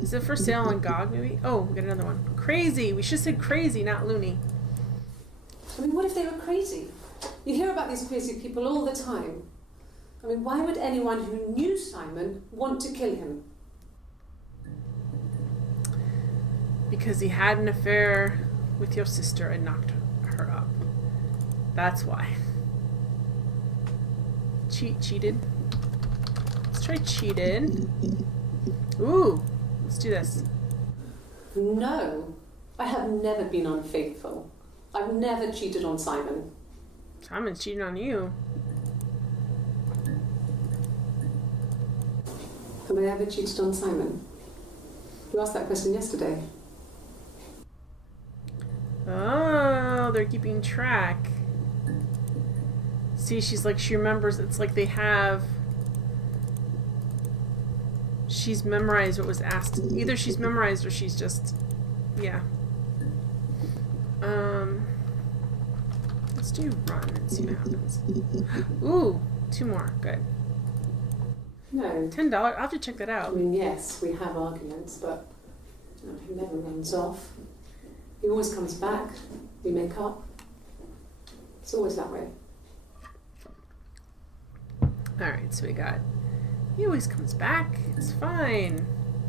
Is it for sale on GOG maybe? Oh, we got another one. Crazy. We should say crazy, not loony. I mean, what if they were crazy? You hear about these crazy people all the time. I mean, why would anyone who knew Simon want to kill him? Because he had an affair with your sister and knocked her up. That's why. Cheated. Let's try cheated. Ooh, let's do this. No, I have never been unfaithful. I've never cheated on Simon. Simon's cheating on you. Have I ever cheated on Simon? You asked that question yesterday. Oh, they're keeping track. See, she remembers. It's like they have. She's memorized what was asked. Either she's memorized or she's just, yeah. Let's do run and see what happens. Ooh, 2 more. Good. No. $10. I'll have to check that I out. mean, yes, we have arguments, but he never runs off. He always comes back. We make up. It's always that way. Alright, so we got. He always comes back. It's fine.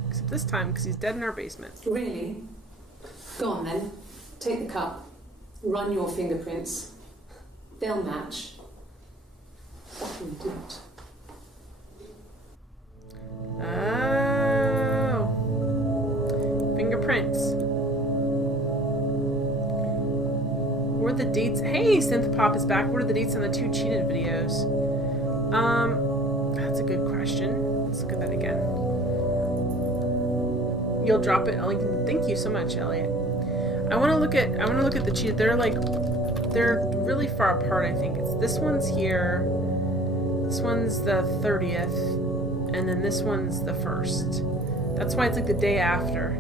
Except this time, because he's dead in our basement. Really? Go on then. Take the cup. Run your fingerprints. They'll match. Fucking do it. Oh. Fingerprints. What are the dates? Hey, Synthpop is back. What are the dates on the 2 cheated videos? That's a good question. Let's look at that again. You'll drop it, Ellington. Thank you so much, Elliot. I want to look at the cheated. They're really far apart. I think it's this one's here. This one's the 30th, and then this one's the 1st. That's why it's like the day after.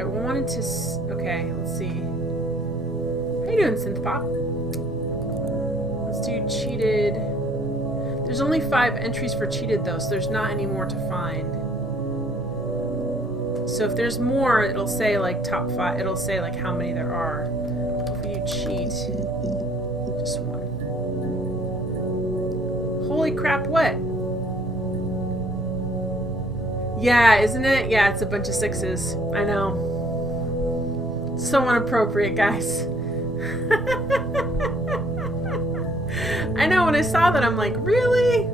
I wanted to... Okay, let's see. How you doing, Synth Pop? Let's do cheated. There's only 5 entries for cheated, though, so there's not any more to find. So if there's more, it'll say, like, top 5. It'll say, like, how many there are. If we do cheat... Just 1. Holy crap, what? Yeah, isn't it? Yeah, it's a bunch of 6s. I know. So inappropriate, guys. I know, when I saw that, I'm like, really?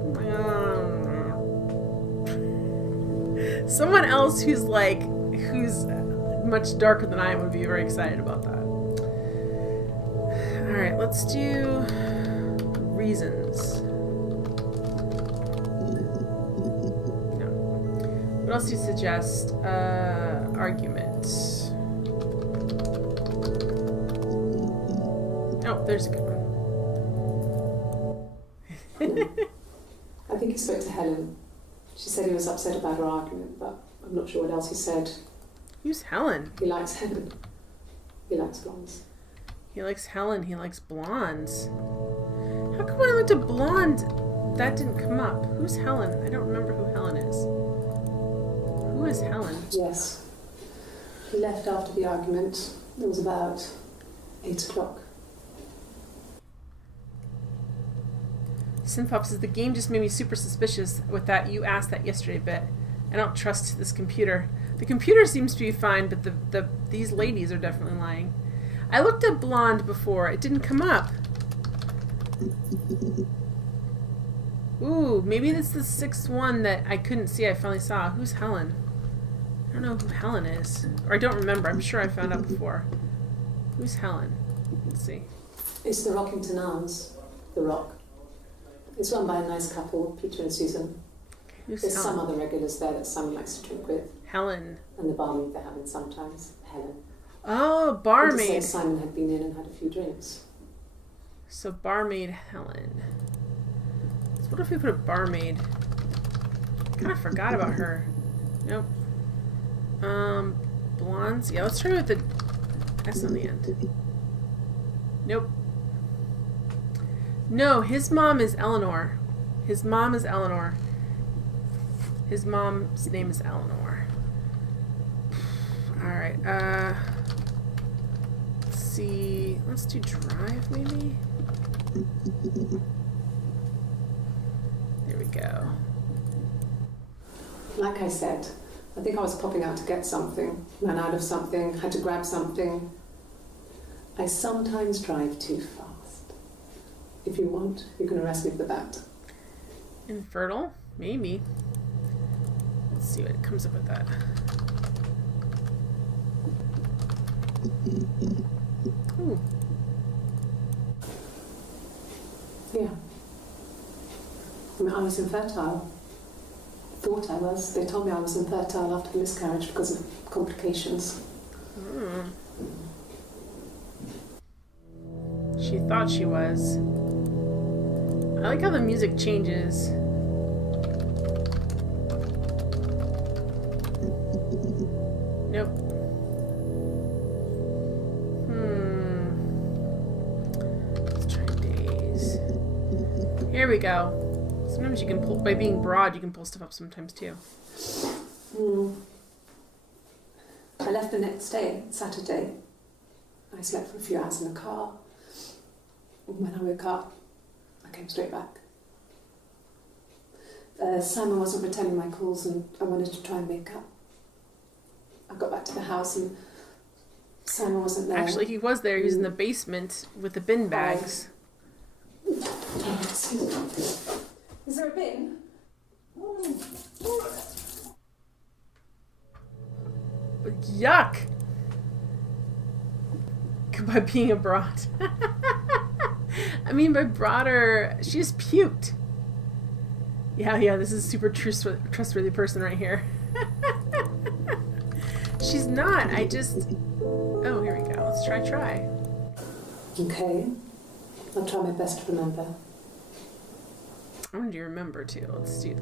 Someone else who's much darker than I am would be very excited about that. Alright, let's do reasons. No. What else do you suggest? Argument. Oh, there's a good one. I think he spoke to Helen. She said he was upset about her argument, but I'm not sure what else he said. Who's Helen? He likes Helen. He likes blondes. He likes Helen. He likes blondes. How come when I looked at blonde, that didn't come up? Who's Helen? I don't remember who Helen is. Who is Helen? Yes. He left after the argument. It was about 8 o'clock. Synthpop says, the game just made me super suspicious with that you asked that yesterday bit. I don't trust this computer. The computer seems to be fine, but these ladies are definitely lying. I looked at blonde before. It didn't come up. Ooh, maybe it's the 6th one that I couldn't see. I finally saw. Who's Helen? I don't know who Helen is. Or I don't remember. I'm sure I found out before. Who's Helen? Let's see. It's the Rockington Arms. The Rock. It's run by a nice couple, Peter and Susan. Who's There's Helen? some other regulars there that Simon likes to drink with. Helen. And the barmaid they have in sometimes, Helen. Oh, And to barmaid. say Simon had been in and had a few drinks. So barmaid Helen. So what if we put a barmaid? Kind of forgot about her. Nope. Blondes. Yeah, let's try with the S on the end. Nope. No, his mom is Eleanor. His mom is Eleanor. His mom's name is Eleanor. Alright, let's see. Let's do drive, maybe? There we go. Like I said, I think I was popping out to get something, ran out of something, had to grab something. I sometimes drive too fast. If you want, you can arrest me for that. Infertile? Maybe. Let's see what comes up with that. Ooh. Yeah. I mean, I was infertile. Thought I was. They told me I was infertile after the miscarriage because of complications. Mm. She thought she was. I like how the music changes. Nope. Let's try days. Here we go. Sometimes you can pull, by being broad, you can pull stuff up sometimes too. I left the next day, Saturday. I slept for a few hours in the car. When I woke up, I came straight back. Simon wasn't returning my calls and I wanted to try and make up. I got back to the house and Simon wasn't there. Actually, he was there. He was in the basement with the bin bags. Excuse me. Is there a bin? Yuck! By being a broad. I mean, by broader, she just puked. Yeah, this is a super trustworthy person right here. She's not, I just... Oh, here we go. Let's try. Okay. I'll try my best to remember. I want to remember, too. Let's do...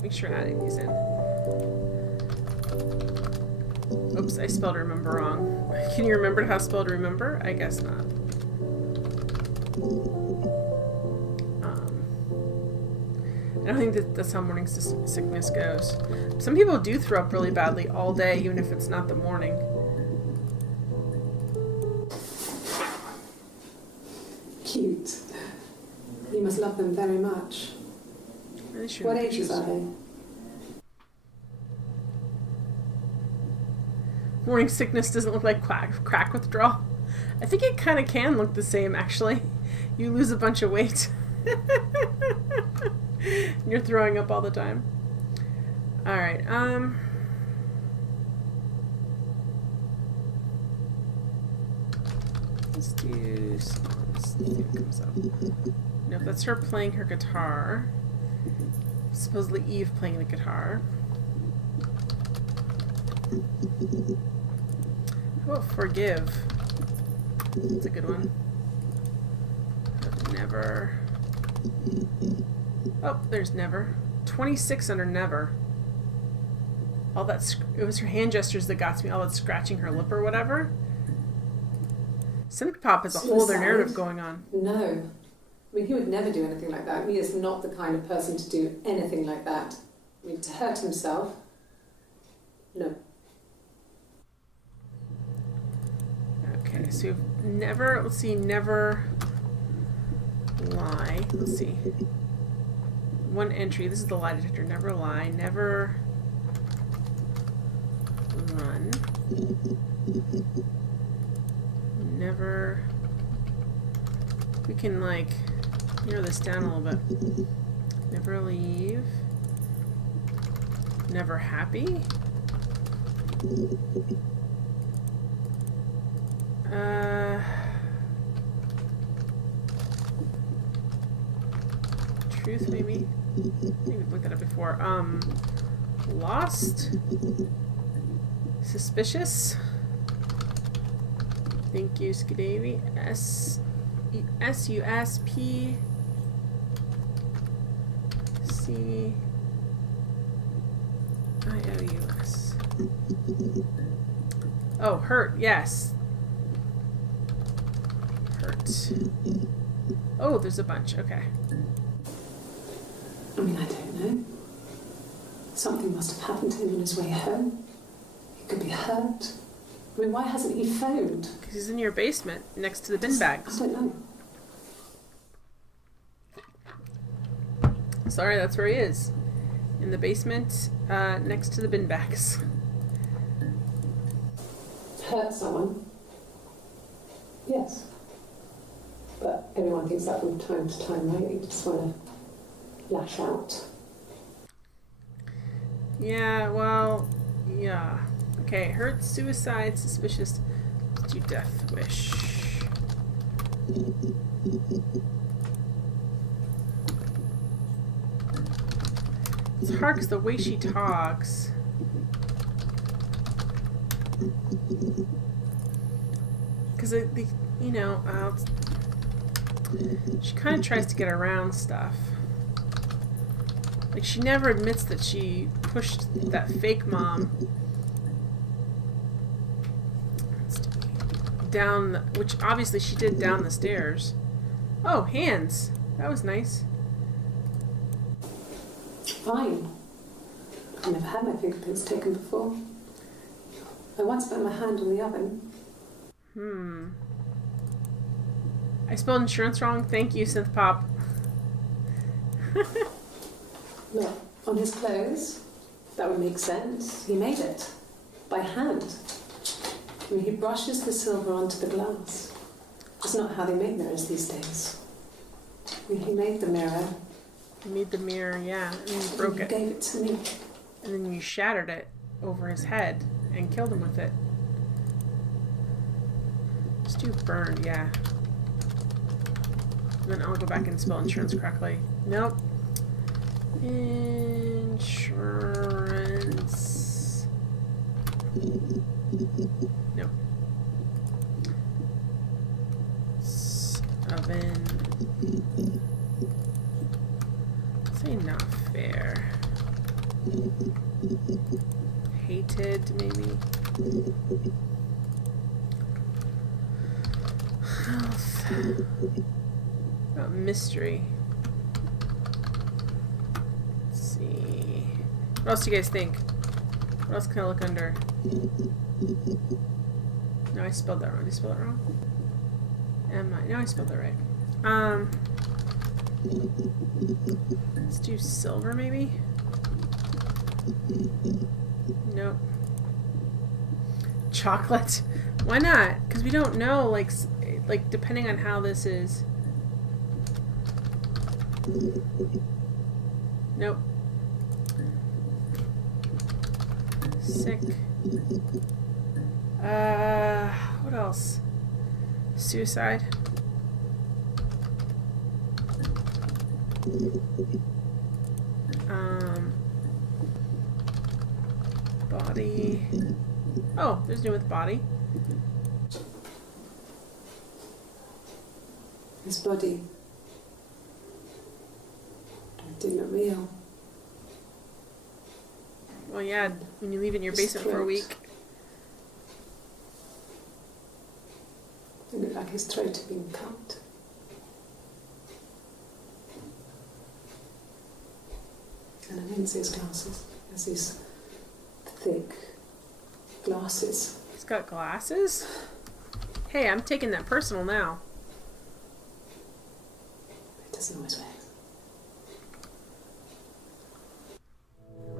Make sure adding these in. Oops, I spelled remember wrong. Can you remember how to spell remember? I guess not. I don't think that's how morning sickness goes. Some people do throw up really badly all day, even if it's not the morning. Cute. You must love them very much. What ages are they? Morning sickness doesn't look like crack withdrawal. I think it kind of can look the same, actually. You lose a bunch of weight. You're throwing up all the time. Alright, let's do some, let's see what comes up. Nope, that's her playing her guitar. Supposedly Eve playing the guitar. How about forgive? That's a good one. Never. Oh, there's never. 26 under never. All that, it was her hand gestures that got to me. All that scratching her lip or whatever. Synth Pop has a whole other narrative going on. No. I mean, he would never do anything like that. He is not the kind of person to do anything like that. I mean, to hurt himself, no. Okay, so you've never, let's see, never lie. Let's see. One entry, this is the lie detector. Never lie, never run, never, we can like narrow this down a little bit. Never leave, never happy, truth maybe? Maybe we've looked at it before. Lost, suspicious. Thank you, Skidavy. S-U-S-P C I-O-U-S. Oh, hurt, yes. Hurt. Oh, there's a bunch, okay. I mean, I don't know. Something must have happened to him on his way home. He could be hurt. I mean, why hasn't he phoned? Because he's in your basement, next to the bin bags. I don't know. Sorry, that's where he is. In the basement, next to the bin bags. Hurt someone? Yes. But everyone thinks that from time to time, right? You just want to lash out. Yeah, well, yeah. Okay, hurt, suicide, suspicious. Let's do death wish. It's hard because the way she talks. Because, you know, she kind of tries to get around stuff. Like, she never admits that she pushed that fake mom down, which obviously she did down the stairs. Oh, hands. That was nice. Fine. I've never had my fingerprints taken before. I once put my hand on the oven. I spelled insurance wrong. Thank you, Synth Pop. Look, on his clothes, that would make sense. He made it. By hand. I mean, he brushes the silver onto the glass. That's not how they make mirrors these days. I mean, he made the mirror. He made the mirror, yeah, and then you broke it. He gave it to me. And then you shattered it over his head and killed him with it. Let's do burned, yeah. And then I'll go back and spell insurance correctly. Nope. Insurance. Nope. Oven. Say not fair. Hated, maybe. Health. Oh, mystery. Let's see. What else do you guys think? What else can I look under? No, I spelled that wrong. Did I spell it wrong? No, I spelled that right. Let's do silver, maybe? Nope. Chocolate. Why not? Because we don't know, like depending on how this is. Nope. Sick. What else? Suicide. Body. Oh, there's new with body. His body didn't look real. Well, yeah, when you leave it in your basement for a week. It looked like his throat had been cut. And I didn't see his glasses. There's these thick glasses. He's got glasses? Hey, I'm taking that personal now. It doesn't always work.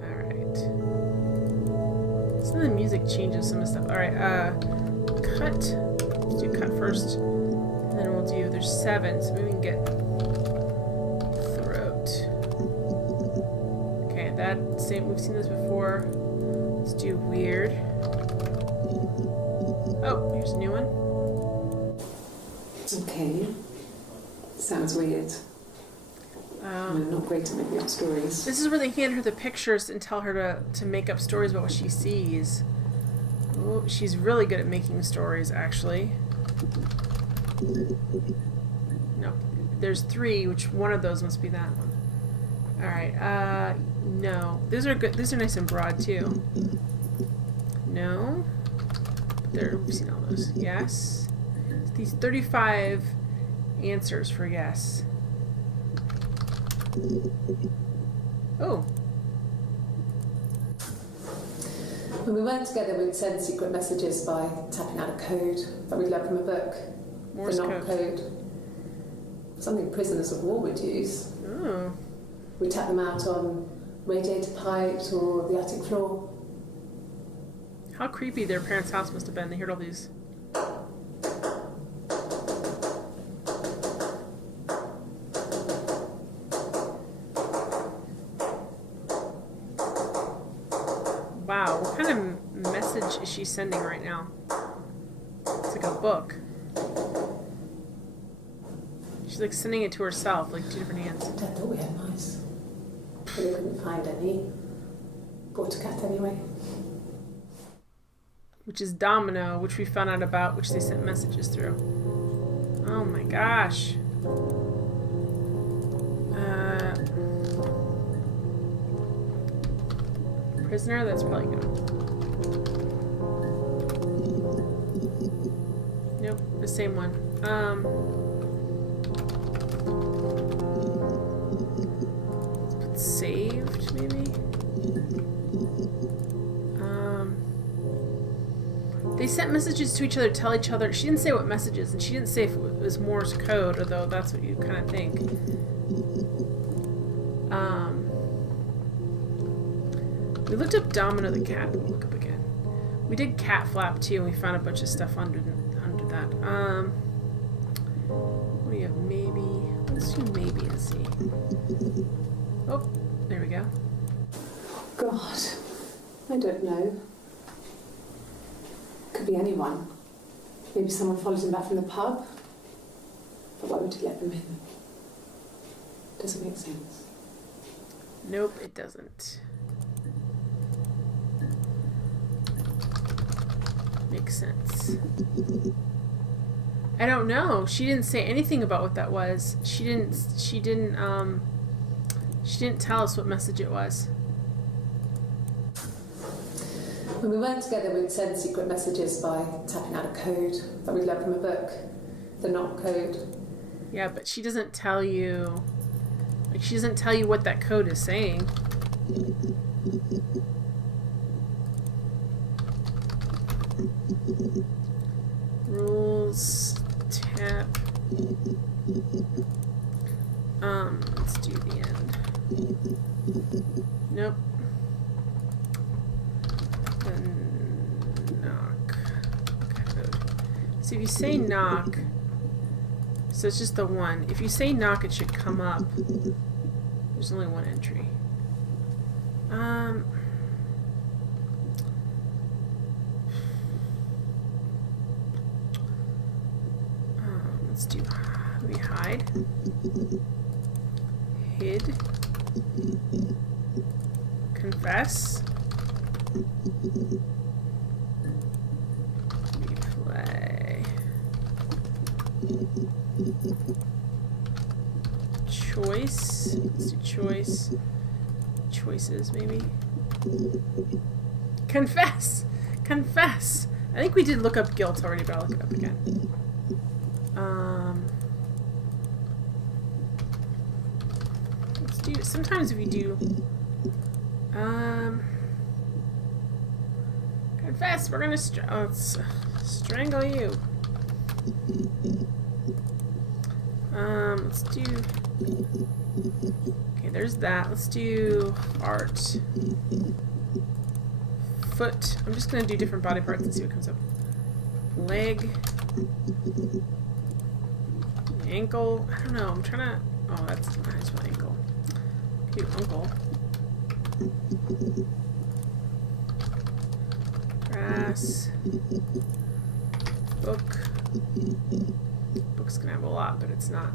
Alright. Some of the music changes some of the stuff. Alright, cut. Let's do cut first. And then we'll do, there's 7, so maybe we can get throat. Okay, that same, we've seen this before. Let's do weird. Oh, here's a new one. Okay. Sounds weird. I'm not great at making up stories. This is where they hand her the pictures and tell her to make up stories about what she sees. Oh, she's really good at making stories, actually. No, there's 3, which one of those must be that one. Alright, no. These are good. These are nice and broad, too. No. We've seen all those. Yes. These 35 answers for yes. Oh. When we weren't together, we'd send secret messages by tapping out a code that we'd learned from a book. Morse the knock code. Something prisoners of war would use. Oh. We tap them out on radiator pipes or the attic floor. How creepy their parents' house must have been. They heard all these. Wow, what kind of message is she sending right now? It's like a book. She's like sending it to herself, like 2 different hands. Dad thought we had mice. But we couldn't find any. Bought a cat anyway. Which is Domino, which we found out about, which they sent messages through. Oh my gosh. Prisoner, that's probably good. Nope, the same one. Let's put saved, maybe? They sent messages to each other, tell each other. She didn't say what messages, and she didn't say if it was Morse code, although that's what you kind of think. We looked up Domino the cat, but we'll look up again. We did cat flap too, and we found a bunch of stuff under that. What do you have? Maybe. Let's do maybe and see. Oh, there we go. God, I don't know. Could be anyone. Maybe someone follows him back from the pub. But why would he let them in? Doesn't make sense. Nope, it doesn't. Makes sense. I don't know. She didn't say anything about what that was. She didn't tell us what message it was. When we weren't together, we'd send secret messages by tapping out a code that we'd learned from a book, the knock code. Yeah, but she doesn't tell you... Like, she doesn't tell you what that code is saying. Rules, tap. Let's do the end. Nope. The knock code. So if you say knock, so it's just the one. If you say knock, it should come up. There's only one entry. Let's do maybe hide. Hid. Confess. Replay. Choice. Let's do choice. Choices, maybe. Confess! Confess! I think we did look up guilt already, but I'll look it up again. Let's do... Sometimes if you do... Confess! We're gonna strangle you. Let's do... Okay, there's that. Let's do art. Foot. I'm just gonna do different body parts and see what comes up. Leg. Ankle. I don't know. I'm trying to... Oh, that's nice. My ankle. Do uncle. Grass. Book. Book's gonna have a lot, but it's not.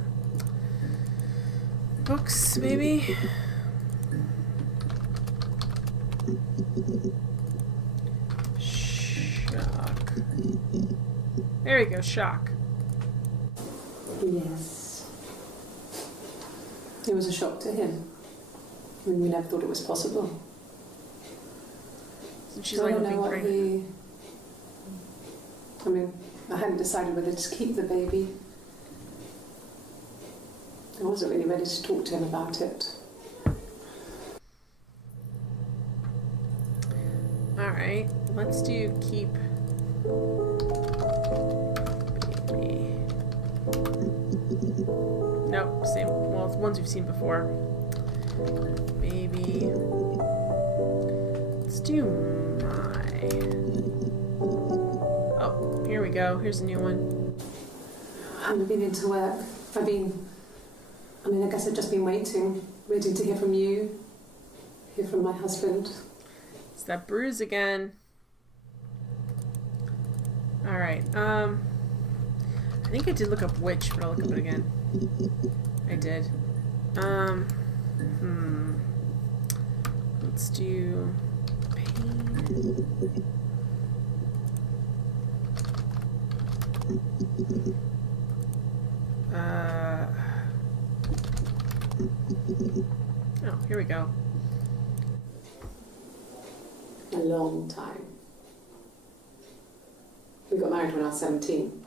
Books, maybe? Shock. There we go, shock. Yes. It was a shock to him. I mean, we never thought it was possible. So she's I like don't know being what pregnant. I mean, I hadn't decided whether to keep the baby. I wasn't really ready to talk to him about it. Alright, let's do keep baby. Nope, same. Well, it's ones we've seen before. Baby. Let's do my. Oh, here we go. Here's a new one. I haven't been into work. I guess I've just been waiting to hear from you, hear from my husband. It's that bruise again. Alright, I think I did look up witch, but I'll look up it again. I did. Let's do pain. Oh, here we go. A long time. We got married when I was 17.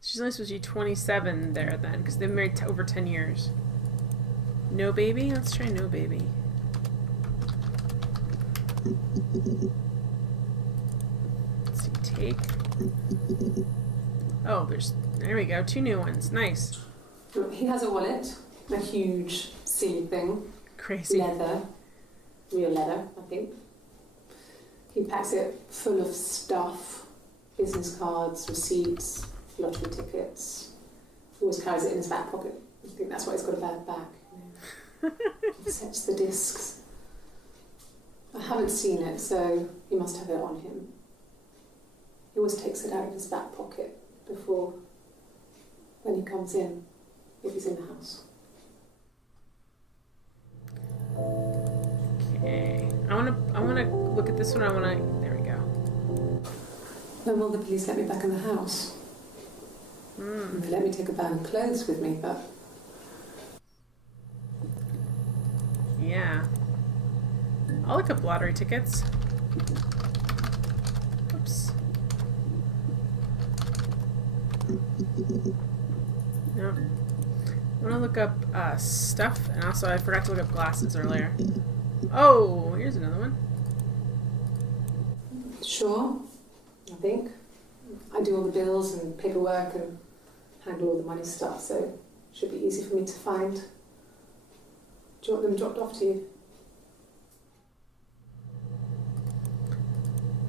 She's only supposed to be 27 there then, because they've been married over 10 years. No baby? Let's try no baby. Let's see, take. Oh, there we go, 2 new ones. Nice. He has a wallet, a huge silly thing. Crazy. Leather. Real leather, I think. He packs it full of stuff. Business cards, receipts, lottery tickets. Always carries it in his back pocket. I think that's why he's got a bad back. He sets the discs. I haven't seen it, so he must have it on him. He always takes it out of his back pocket before, when he comes in, if he's in the house. Okay. I wanna look at this one. There we go. When will the police let me back in the house? They let me take a bag of clothes with me, but... Yeah. I'll look up lottery tickets. Oops. Nope. I want to look up stuff, and also I forgot to look up glasses earlier. Oh, here's another one. Sure, I think. I do all the bills and paperwork and handle all the money stuff, so it should be easy for me to find. Do you want them dropped off to you?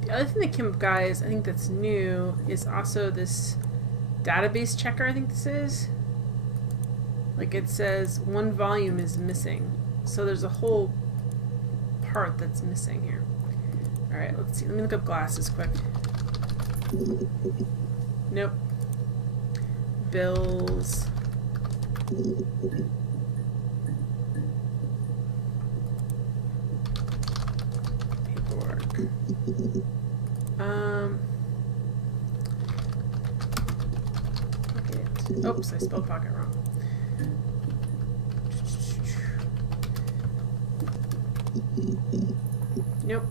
The other thing that came up, guys, I think that's new, is also this database checker, I think this is. Like it says one volume is missing. So there's a whole part that's missing here. Alright, let's see. Let me look up glasses quick. Nope. Bills. Paperwork. Pocket. Oops, I spelled pocket wrong. Nope.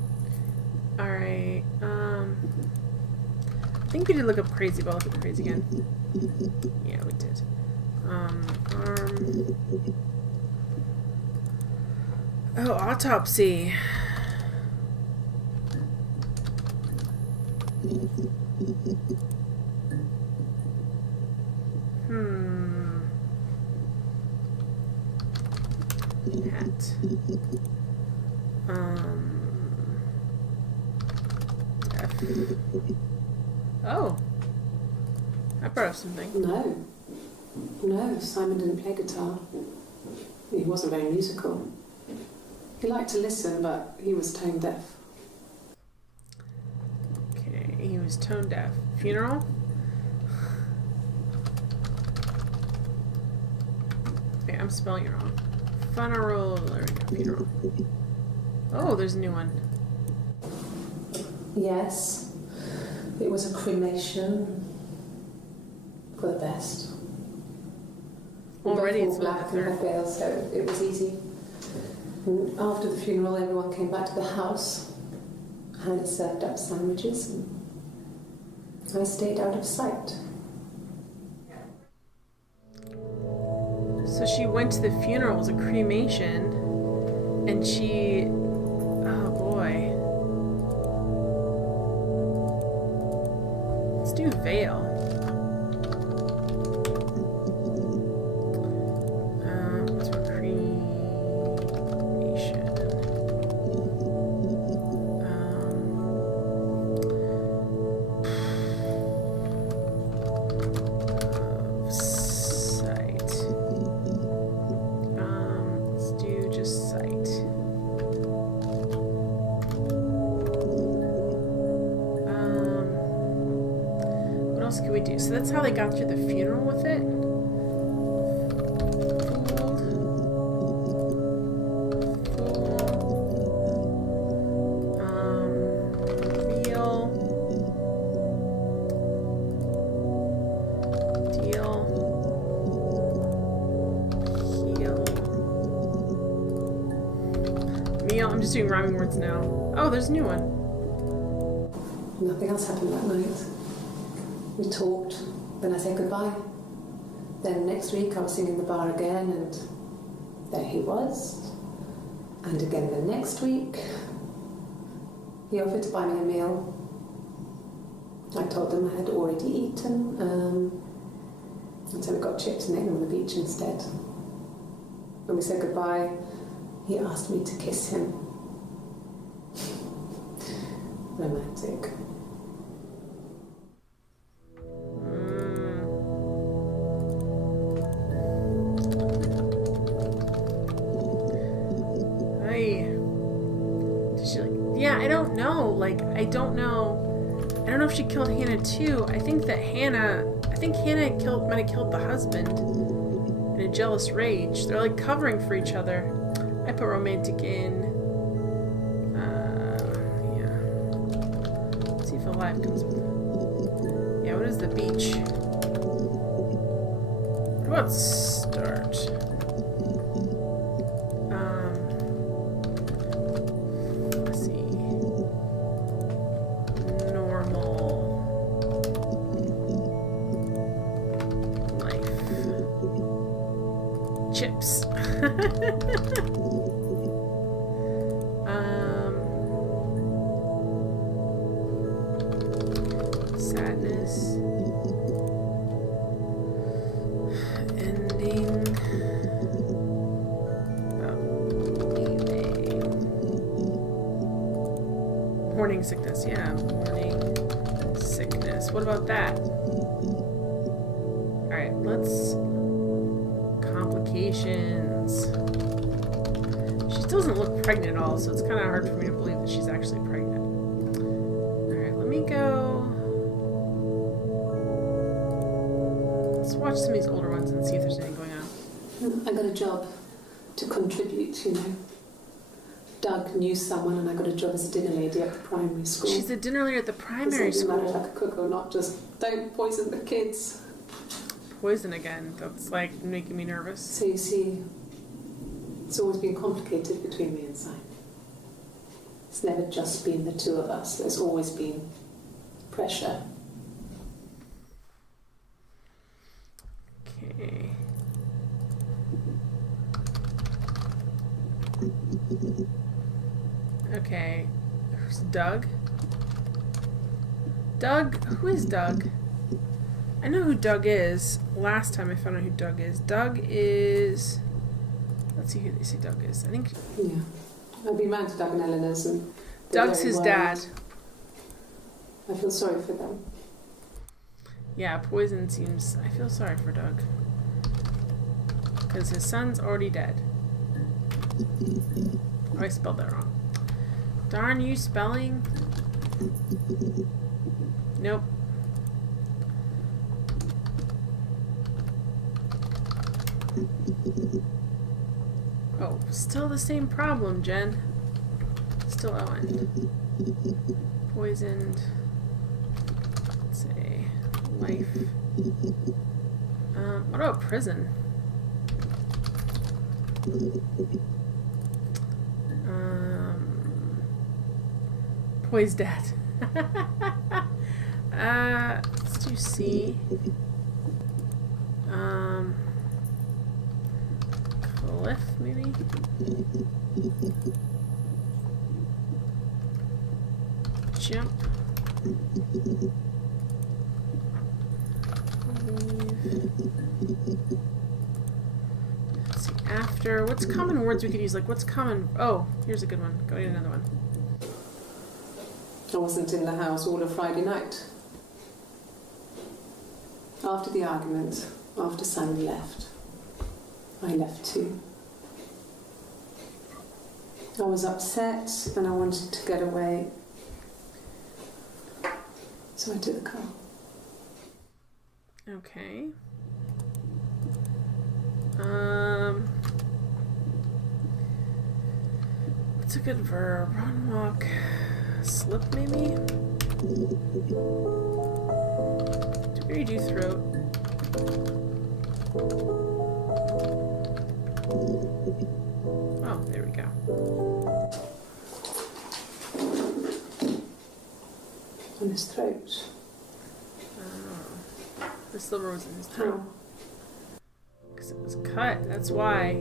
Alright, I think we did look up crazy, but I'll look up crazy again. Yeah, we did. Oh, autopsy. Hat. Oh. I brought up something. No, Simon didn't play guitar. He wasn't very musical. He liked to listen, but he was tone deaf. Okay, he was tone deaf. Funeral? Okay, I'm spelling it wrong. Funeral. There we go. Funeral. Oh, there's a new one. Yes, it was a cremation for the best. Already we it's both wore black and had veils, so it was easy. And after the funeral, everyone came back to the house. Hannah served up sandwiches, and I stayed out of sight. So she went to the funeral, it was a cremation, and she... Oh boy. Let's do veil. What's for cremation? Site. Let's do just site. What else could we do? So that's how they got through the funeral with it. Real. Deal. Heal. Meal. I'm just doing rhyming words now. Oh, there's a new one. Nothing else happened that night. We talked, then I said goodbye. Then next week I was singing the bar again, and there he was. And again the next week, he offered to buy me a meal. I told him I had already eaten, and so we got chips and ate them on the beach instead. When we said goodbye, he asked me to kiss him. Romantic. Yeah, I don't know. Like, I don't know if she killed Hannah too. I think Hannah might have killed the husband in a jealous rage. They're like covering for each other. I put romantic in. Yeah. Let's see if alive comes with. Yeah, what is the beach? What about start? Chips. Sadness. Ending. Leaving. Morning sickness. Yeah, morning sickness. What about that? Alright, let's... Complications. She doesn't look pregnant at all, so it's kind of hard for me to believe that she's actually pregnant. Alright, let me go... Let's watch some of these older ones and see if there's anything going on. I got a job to contribute, you know. Doug knew someone and I got a job as a dinner lady at the primary school. She's a dinner lady at the primary Doesn't matter if school. I could cook or not, just don't poison the kids. Poison again. That's like making me nervous. So you see, it's always been complicated between me and Simon. It's never just been the two of us. There's always been pressure. Okay. Okay. Who's Doug? Doug? Who is Doug? I know who Doug is. Last time I found out who Doug is. Doug is... Let's see who they say Doug is. I think... Yeah. I've been round to Doug and Eleanor's and... Doug's his dad. I feel sorry for them. Yeah, poison seems... I feel sorry for Doug. Because his son's already dead. Oh, I spelled that wrong. Darn you, spelling. Nope. Oh, still the same problem, Jen. Still Owen. Poisoned. Let's say life. What about prison? Poise dad. Let's do C. Cliff, maybe? Jump. Let's see, after. What's common words we could use? Like, what's common? Oh, here's a good one. Go get another one. I wasn't in the house all of Friday night. After the argument, after Simon left, I left too. I was upset and I wanted to get away. So I took the car. Okay. What's a good verb? Run, walk, slip, maybe? Do we do throat? Oh, there we go. On his throat. The sliver was in his throat. How? Because it was cut, that's why.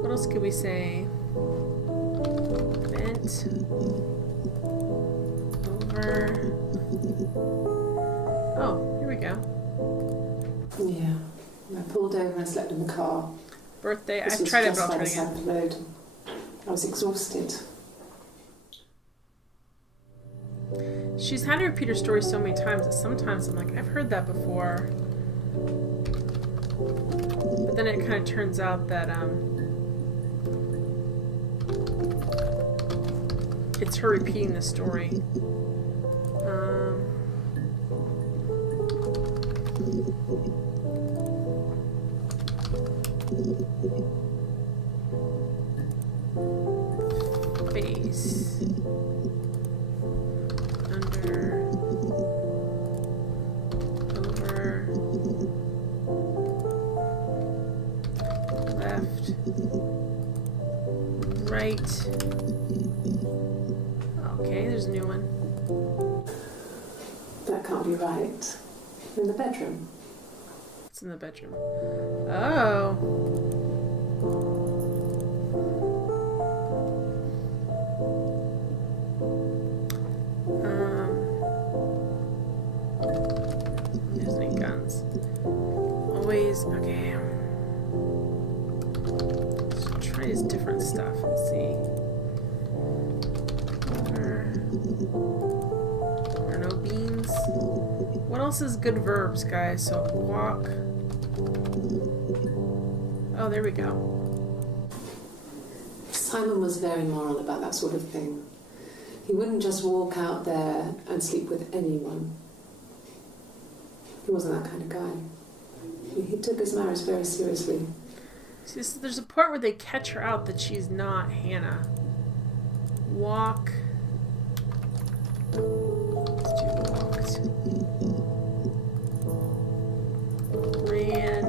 What else could we say? Bent over. Oh, here we go. Yeah. I pulled over and slept in the car. Birthday. This I've was tried it, just but I'll by try the it side again. of the road. I was exhausted. She's had to repeat her story so many times that sometimes I'm like, I've heard that before. But then it kind of turns out that it's her repeating the story. Face. Under. Over. Left. Right. Okay, there's a new one. That can't be right. In the bedroom. It's in the bedroom. Oh. There's any guns. Always, okay. Let's try his different stuff and see. There are no beans. What else is good verbs, guys? So walk. Oh, there we go. Simon was very moral about that sort of thing. He wouldn't just walk out there and sleep with anyone. He wasn't that kind of guy. He took his marriage very seriously. See, there's a part where they catch her out that she's not Hannah. Walk. Let's do walked. Ran.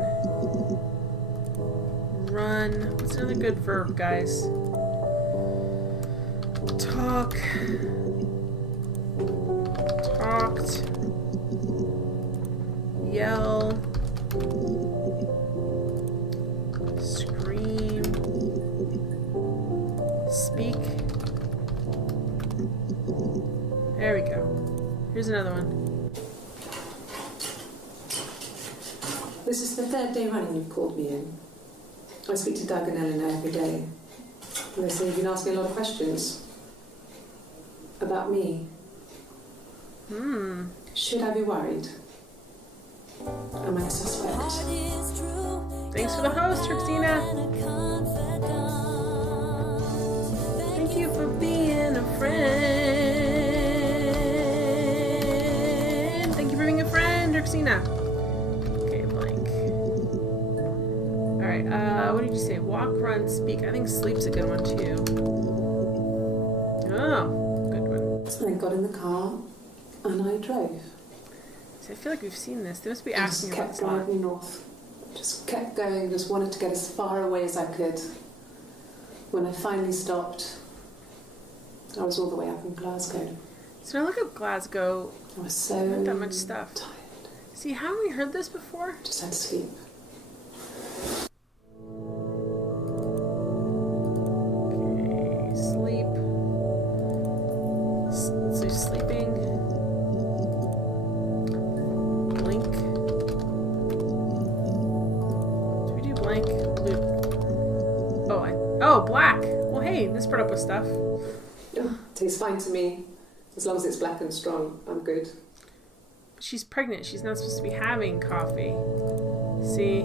Run. What's another good verb, guys? Talk. Talked. Yell. Scream. Speak. There we go. Here's another one. This is the third day running you've called me in. I speak to Doug and Eleanor every day. And they say you've been asking a lot of questions. About me. Should I be worried? Am I a suspect? Thanks for the host, Trixina. Thank you for being a friend. Thank you for being a friend, Trixina. Okay, blank. Alright, what did you say? Walk, run, speak. I think sleep's a good one, too. Oh, good one. So I got in the car and I drove. See, I feel like we've seen this. They must be I just asking about kept this a lot. driving north. Just kept going, just wanted to get as far away as I could. When I finally stopped, I was all the way up in Glasgow. So when I look up Glasgow, I was so not that much stuff. tired. See, haven't we heard this before? Just had to sleep. Okay, sleep. So sleeping. Blink. Do we do blank? Blue. Oh, black. Well, hey, this brought up with stuff. Oh, tastes fine to me. As long as it's black and strong, I'm good. She's pregnant. She's not supposed to be having coffee. See?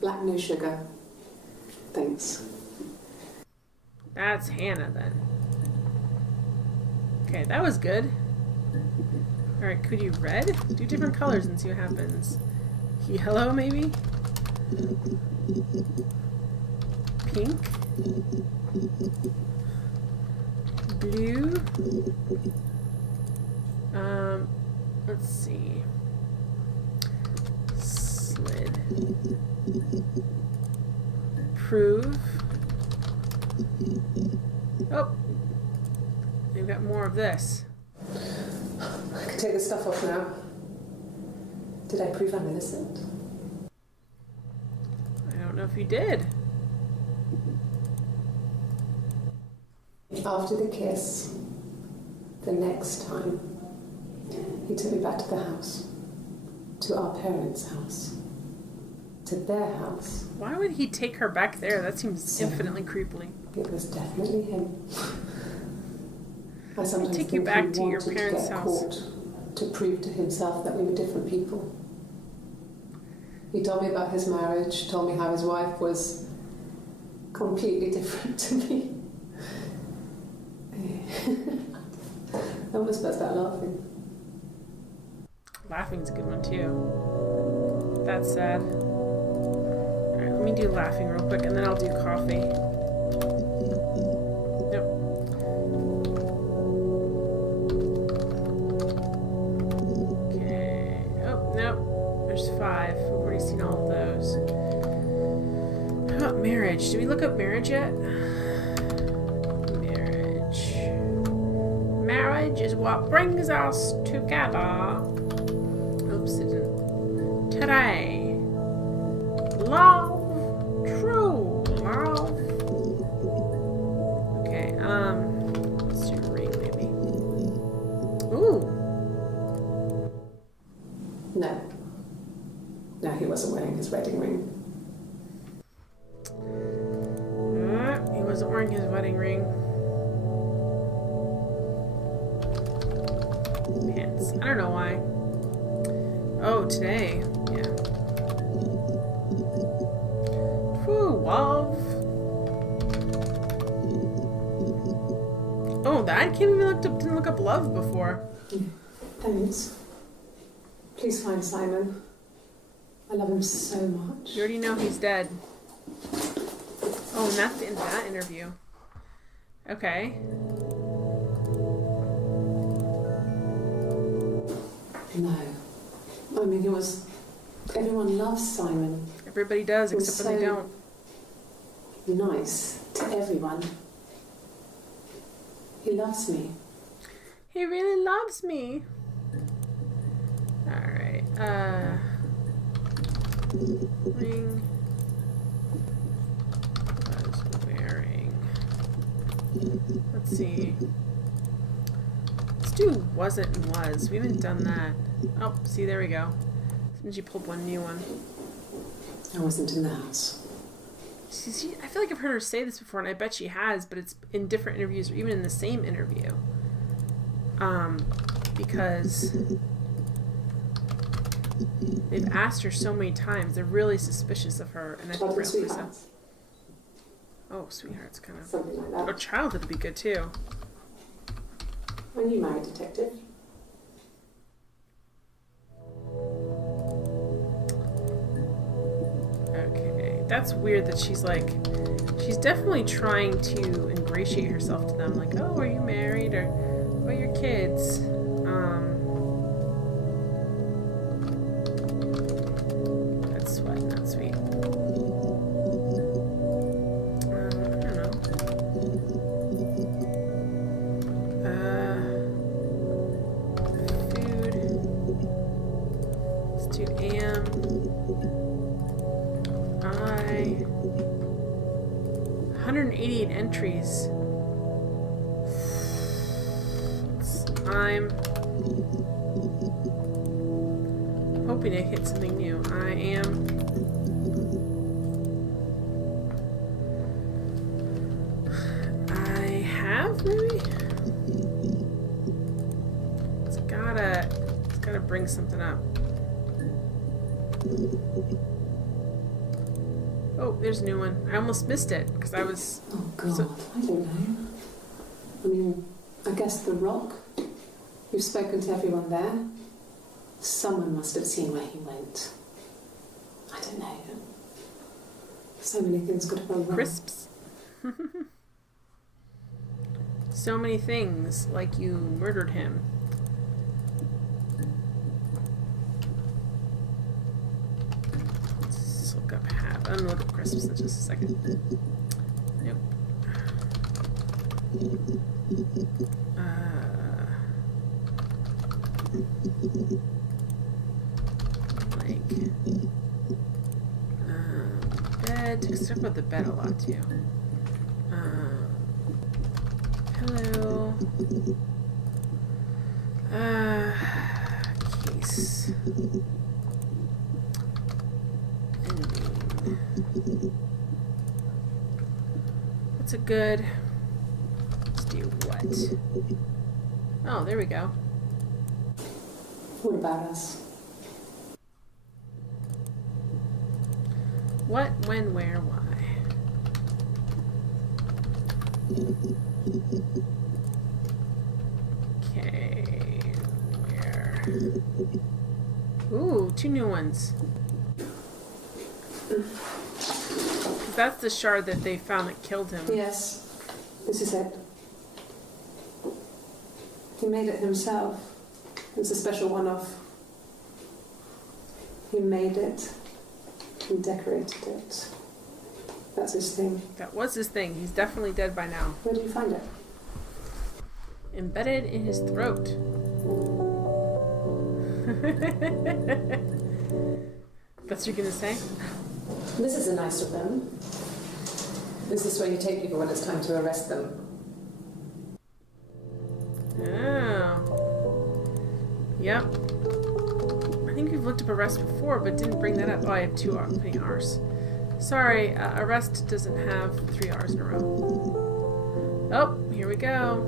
Black, no sugar. Thanks. That's Hannah then. Okay, that was good. Alright, could you red? Do different colors and see what happens. Yellow, maybe? Pink? Blue? Let's see. Slid. Prove. Oh! We've got more of this. I can take the stuff off now. Did I prove I'm innocent? I don't know if you did. After the kiss, the next time, he took me back to the house. To our parents' house. To their house. Why would he take her back there? That seems infinitely creepily. It was definitely him. I sometimes take you think back he to your wanted parents' get house. caught to prove to himself that we were different people. He told me about his marriage, told me how his wife was completely different to me. I almost burst out laughing. Laughing's a good one too. That's sad. Alright, let me do laughing real quick and then I'll do coffee. Nope. Okay. Oh, nope. There's 5. We've already seen all of those. How about marriage? Did we look up marriage yet? Marriage. Marriage is what brings us together. Oops, it didn't. Today. Love. True love. Okay, let's do a ring maybe. Ooh. No. No, he wasn't wearing his wedding ring. He wasn't wearing his wedding ring. Pants. I don't know why. Oh, today. Yeah. Whew, love. Oh, that I didn't look up love before. Thanks. Please find Simon. I love him so much. You already know he's dead. Oh, and that's the end of that interview. Okay. No. I mean, everyone loves Simon. Everybody does, He was except when they so don't. nice to everyone. He loves me. He really loves me. Alright, ring was wearing. Let's see. Let's do wasn't and was. We haven't done that. Oh, see, there we go. Since you pulled one new one. I wasn't in the house. I feel like I've heard her say this before, and I bet she has, but it's in different interviews or even in the same interview. Because they've asked her so many times. They're really suspicious of her, and I think rightfully so. Oh, sweetheart's kind of... Something like that. Or childhood would be good, too. When you married detective? Okay. That's weird that she's like... She's definitely trying to ingratiate herself to them. Like, oh, are you married? Or what are your kids? That's sweet, not sweet. I don't know. Food. Let's do am. 188 entries. I'm hoping to hit something new. I am maybe? It's gotta bring something up. Oh, there's a new one. I almost missed it because I was... Oh, God. I don't know. I mean, I guess The Rock. You've spoken to everyone there. Someone must have seen where he went. I don't know. So many things could have gone wrong. Crisps. So many things, like you murdered him. Let's look up have. I'm gonna look up crisps in just a second. Nope. Bed. Let's talk about the bed a lot too. Hello. Case. Ending. What's a good? Let's do what? Oh, there we go. What about us? What, when, where, why? Okay, where? Ooh, 2 new ones. That's the shard that they found that killed him. Yes, this is it. He made it himself. It was a special one-off. He made it and decorated it. That's his thing. That was his thing. He's definitely dead by now. Where did you find it? embedded in his throat. That's what you're gonna say? This is a nice of them. This is where you take people when it's time to arrest them. Oh. Yep. I think we've looked up arrest before, but didn't bring that up. Oh, I have many R's. Sorry, arrest doesn't have 3 R's in a row. Oh, here we go.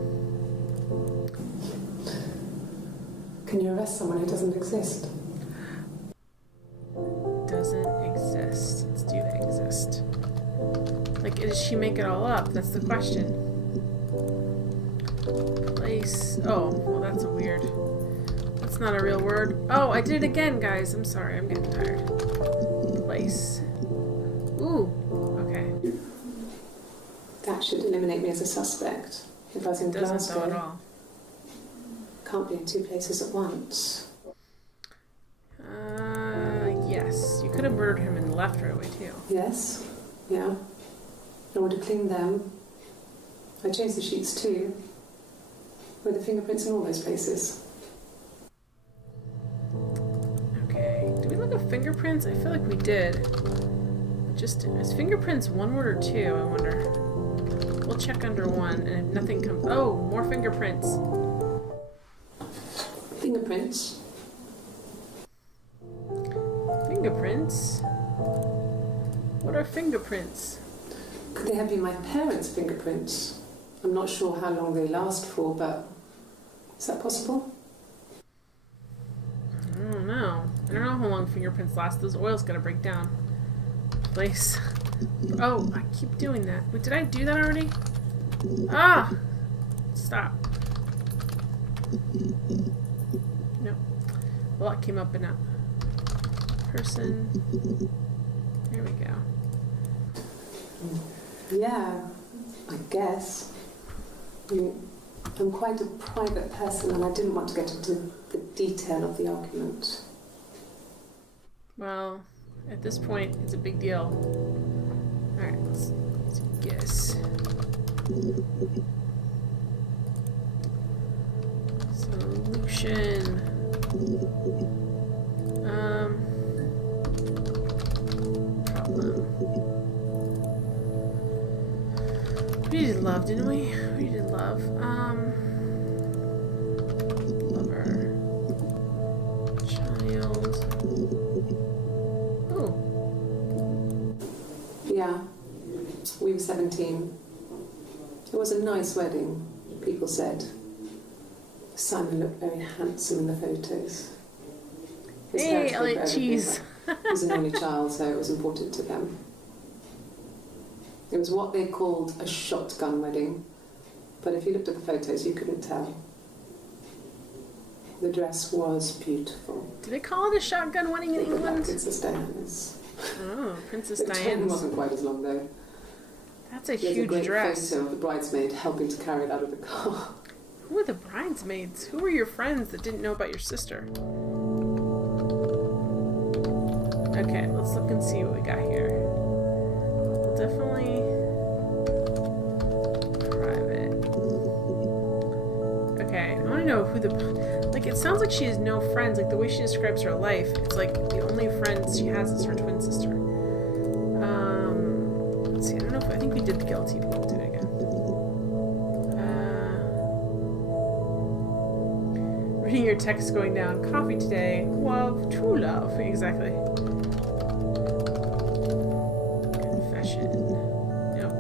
Can you arrest someone who doesn't exist? Doesn't exist. Let's do exist. Like, does she make it all up? That's the question. Place. Oh, well, that's a weird. That's not a real word. Oh, I did it again, guys. I'm sorry. I'm getting tired. Place. Ooh. Okay. That should eliminate me as a suspect. If I was in Doesn't Glasgow. though at all. Can't be in 2 places at once. Yes. You could have murdered him and left right away too. Yes. Yeah. I would have cleaned them. I changed the sheets too. With the fingerprints in all those places. Okay. Did we look at fingerprints? I feel like we did. Just is fingerprints one word or 2? I wonder. We'll check under 1, and if nothing comes. Oh, more fingerprints. Fingerprints? Fingerprints? What are fingerprints? Could they have been my parents' fingerprints? I'm not sure how long they last for, but is that possible? I don't know. I don't know how long fingerprints last. Those oils gotta break down. Place. Oh, I keep doing that. Wait, did I do that already? Ah! Stop. Nope. Well, it came up in a person. There we go. Yeah, I guess. I mean, I'm quite a private person and I didn't want to get into the detail of the argument. Well, at this point, it's a big deal. Alright, let's guess. Solution. Problem. We did love, didn't we? We did love. Lover. Child. Oh. Yeah, we were 17. It was a nice wedding, people said. Simon looked very handsome in the photos. His Hey, parents I paid for like everything, cheese. but he was an only child, so it was important to them. It was what they called a shotgun wedding, but if you looked at the photos, you couldn't tell. The dress was beautiful. Do they call it a shotgun wedding in It looked like England? Princess Diana's. Oh, Princess The tone Diana's. wasn't quite as long though. That's a There's huge a great dress. photo of the bridesmaid helping to carry it out of the car. Who are the bridesmaids? Who were your friends that didn't know about your sister? Okay, let's look and see what we got here. Definitely private. Okay, I want to know who the... Like, it sounds like she has no friends. Like, the way she describes her life, it's like the only friends she has is her twin sister. Let's see, I don't know if... I think we did guilty. We'll do it again. Reading your text going down. Coffee today. Love. True love. Exactly. Confession. Yep.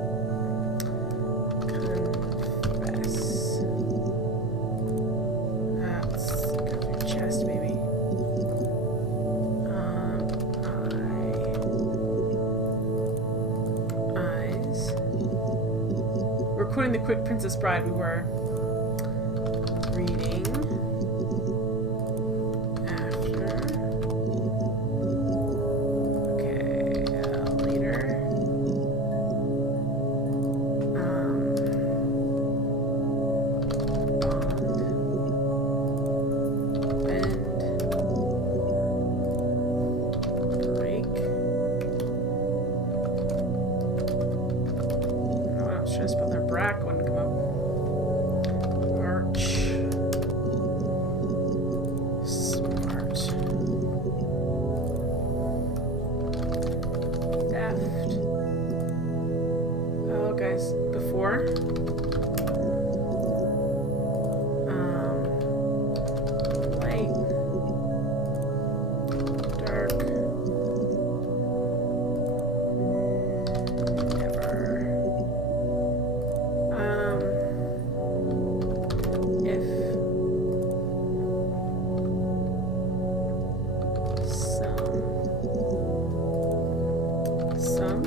Confess. Let's go through your chest, maybe. Eyes. We're quoting the quick Princess Bride. We were reading. Spell their brack wouldn't come up. Light. Dark. Never. If some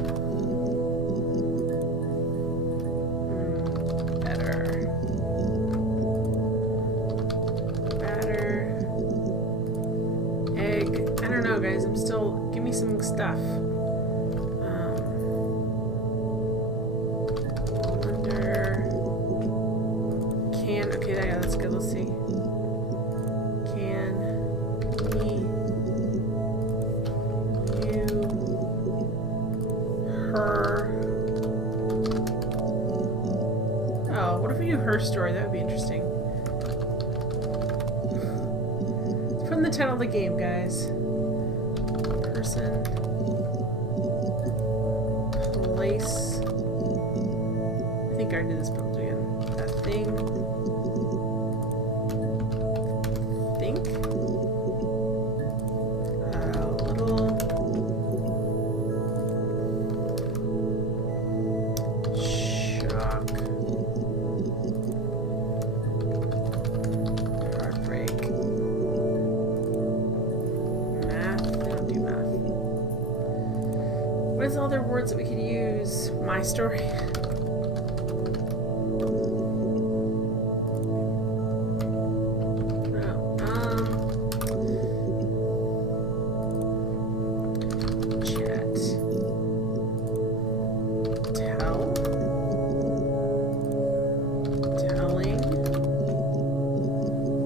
better. Batter. Egg. I don't know, guys. I'm still. Give me some stuff. Under. Can. Okay, yeah, that's good. Let's see. Can we. You. Her. Oh, what if we do her story? That would be interesting. It's from the title of the game, guys. Person. Place. I think I already did this build again. A thing. Think. A little. Shock. Heartbreak. Math. They don't do math. What is all other words that we could use? My story. Chat. Tell. Telling.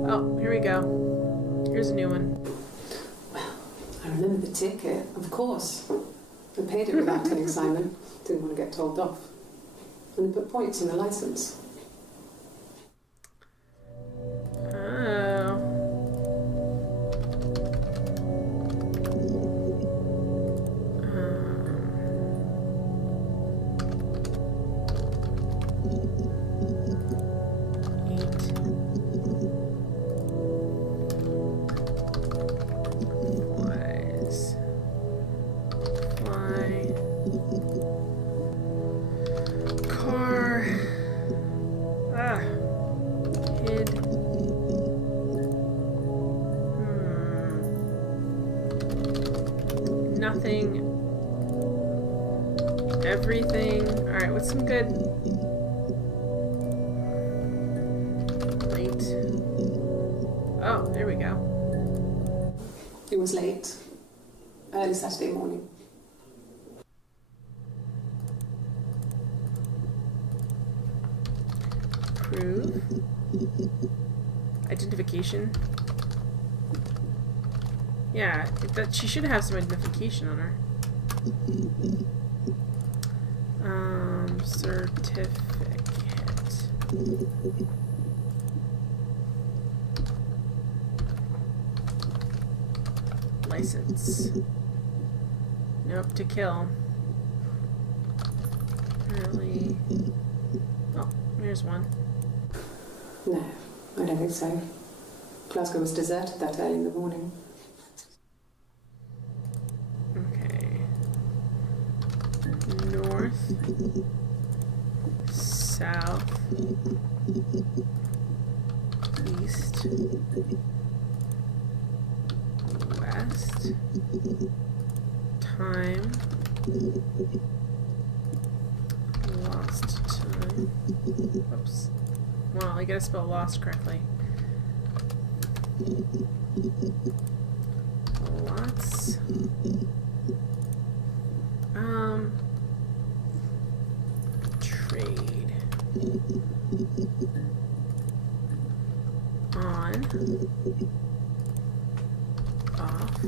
Oh, here we go. Here's a new one. I remember the ticket, of course. I paid it without telling Simon. Didn't want to get told off. And I put points in the license. Oh. Flies. Fly. Car. Ah. Hid. Nothing. Everything. Alright, what's some good? Late. Oh, there we go. It was late. Early Saturday morning. Prove. Identification. Yeah, that she should have some identification on her. Certificate. License. Nope, to kill. Really? Oh, here's one. No, I don't think so. Glasgow was deserted that early in the morning. Okay. North. South. East. West. Time. Lost time. Whoops. Well, I gotta spell lost correctly. Lots. Trade. On. Off.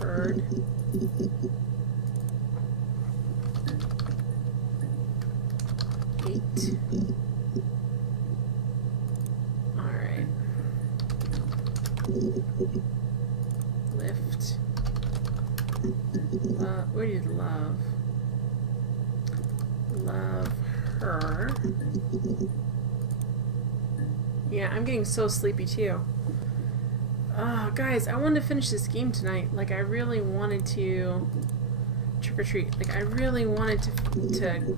Heard. Eight. Alright. Lift. Where did love? Love her. Yeah, I'm getting so sleepy too. Guys, I wanted to finish this game tonight. Like, I really wanted to trick or treat. Like, I really wanted to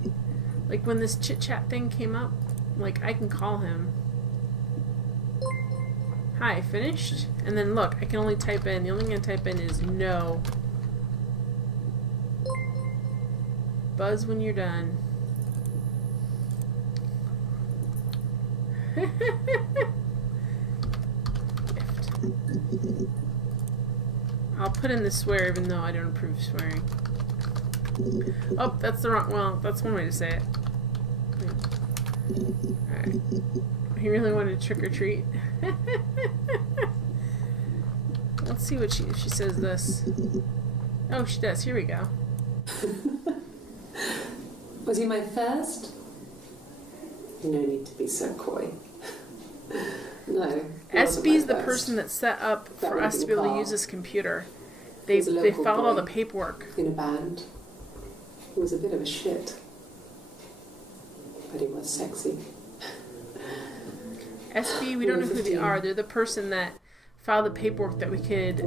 like, when this chit chat thing came up, like, I can call him. Hi, finished? And then look, I can only type in, the only thing I type in is no. Buzz when you're done. I'll put in the swear even though I don't approve of swearing. Oh, that's the wrong, well, that's one way to say it. Alright. He really wanted to trick or treat. Let's see what if she says this. Oh, she does. Here we go. Was he my first? No need to be so coy. No. SB's the person that set up for us to be able to use this computer. They followed all the paperwork. In a band. He was a bit of a shit. But he was sexy. SB, we don't know who they are. They're the person that filed the paperwork that we could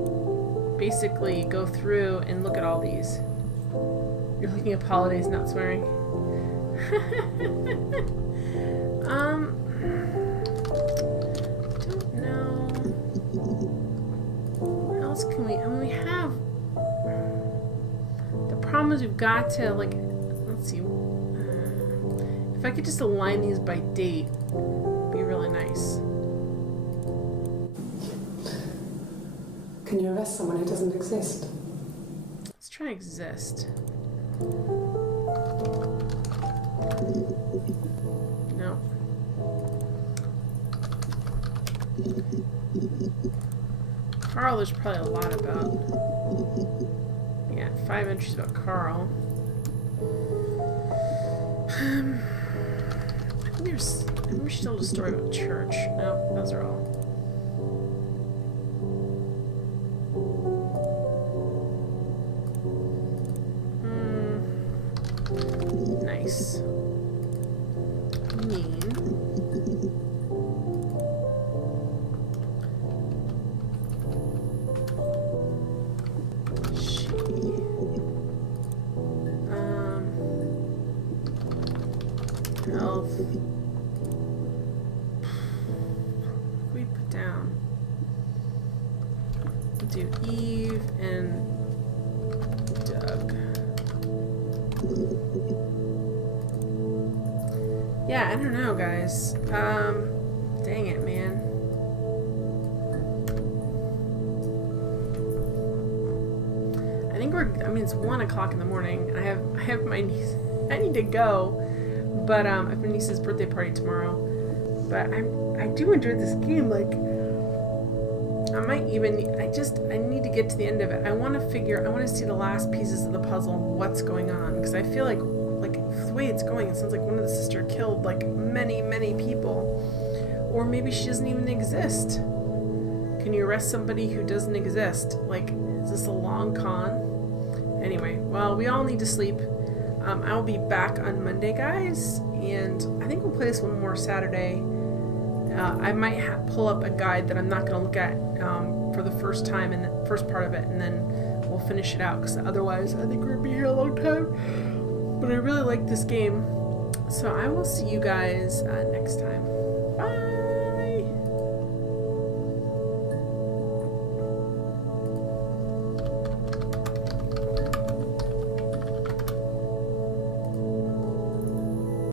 basically go through and look at all these. You're looking up holidays, not swearing. Don't know. What else can we? I mean, we have. The problem is we've got to, like, let's see. If I could just align these by date, it'd be really nice. Can you arrest someone who doesn't exist? Let's try exist. No. Carl, there's probably a lot about. Yeah, 5 entries about Carl. I think there's still a story about church. No, those are all. Nice. Mean. She. Health. What do we put down? We'll do Eve and Doug. Yeah, I don't know, guys. Dang it, man. I think I mean, it's 1 o'clock in the morning. I have my niece. I need to go. But, I have my niece's birthday party tomorrow. But I do enjoy this game. Like, I need to get to the end of it. I want to see the last pieces of the puzzle, what's going on. Because I feel like the way it's going, it sounds like one of the sisters killed, like, many, many people. Or maybe she doesn't even exist. Can you arrest somebody who doesn't exist? Like, is this a long con? Anyway, well, we all need to sleep. I will be back on Monday, guys. And I think we'll play this one more Saturday. I might pull up a guide that I'm not going to look at for the first time in the first part of it, and then we'll finish it out, because otherwise I think we're going to be here a long time. But I really like this game. So I will see you guys next time. Bye!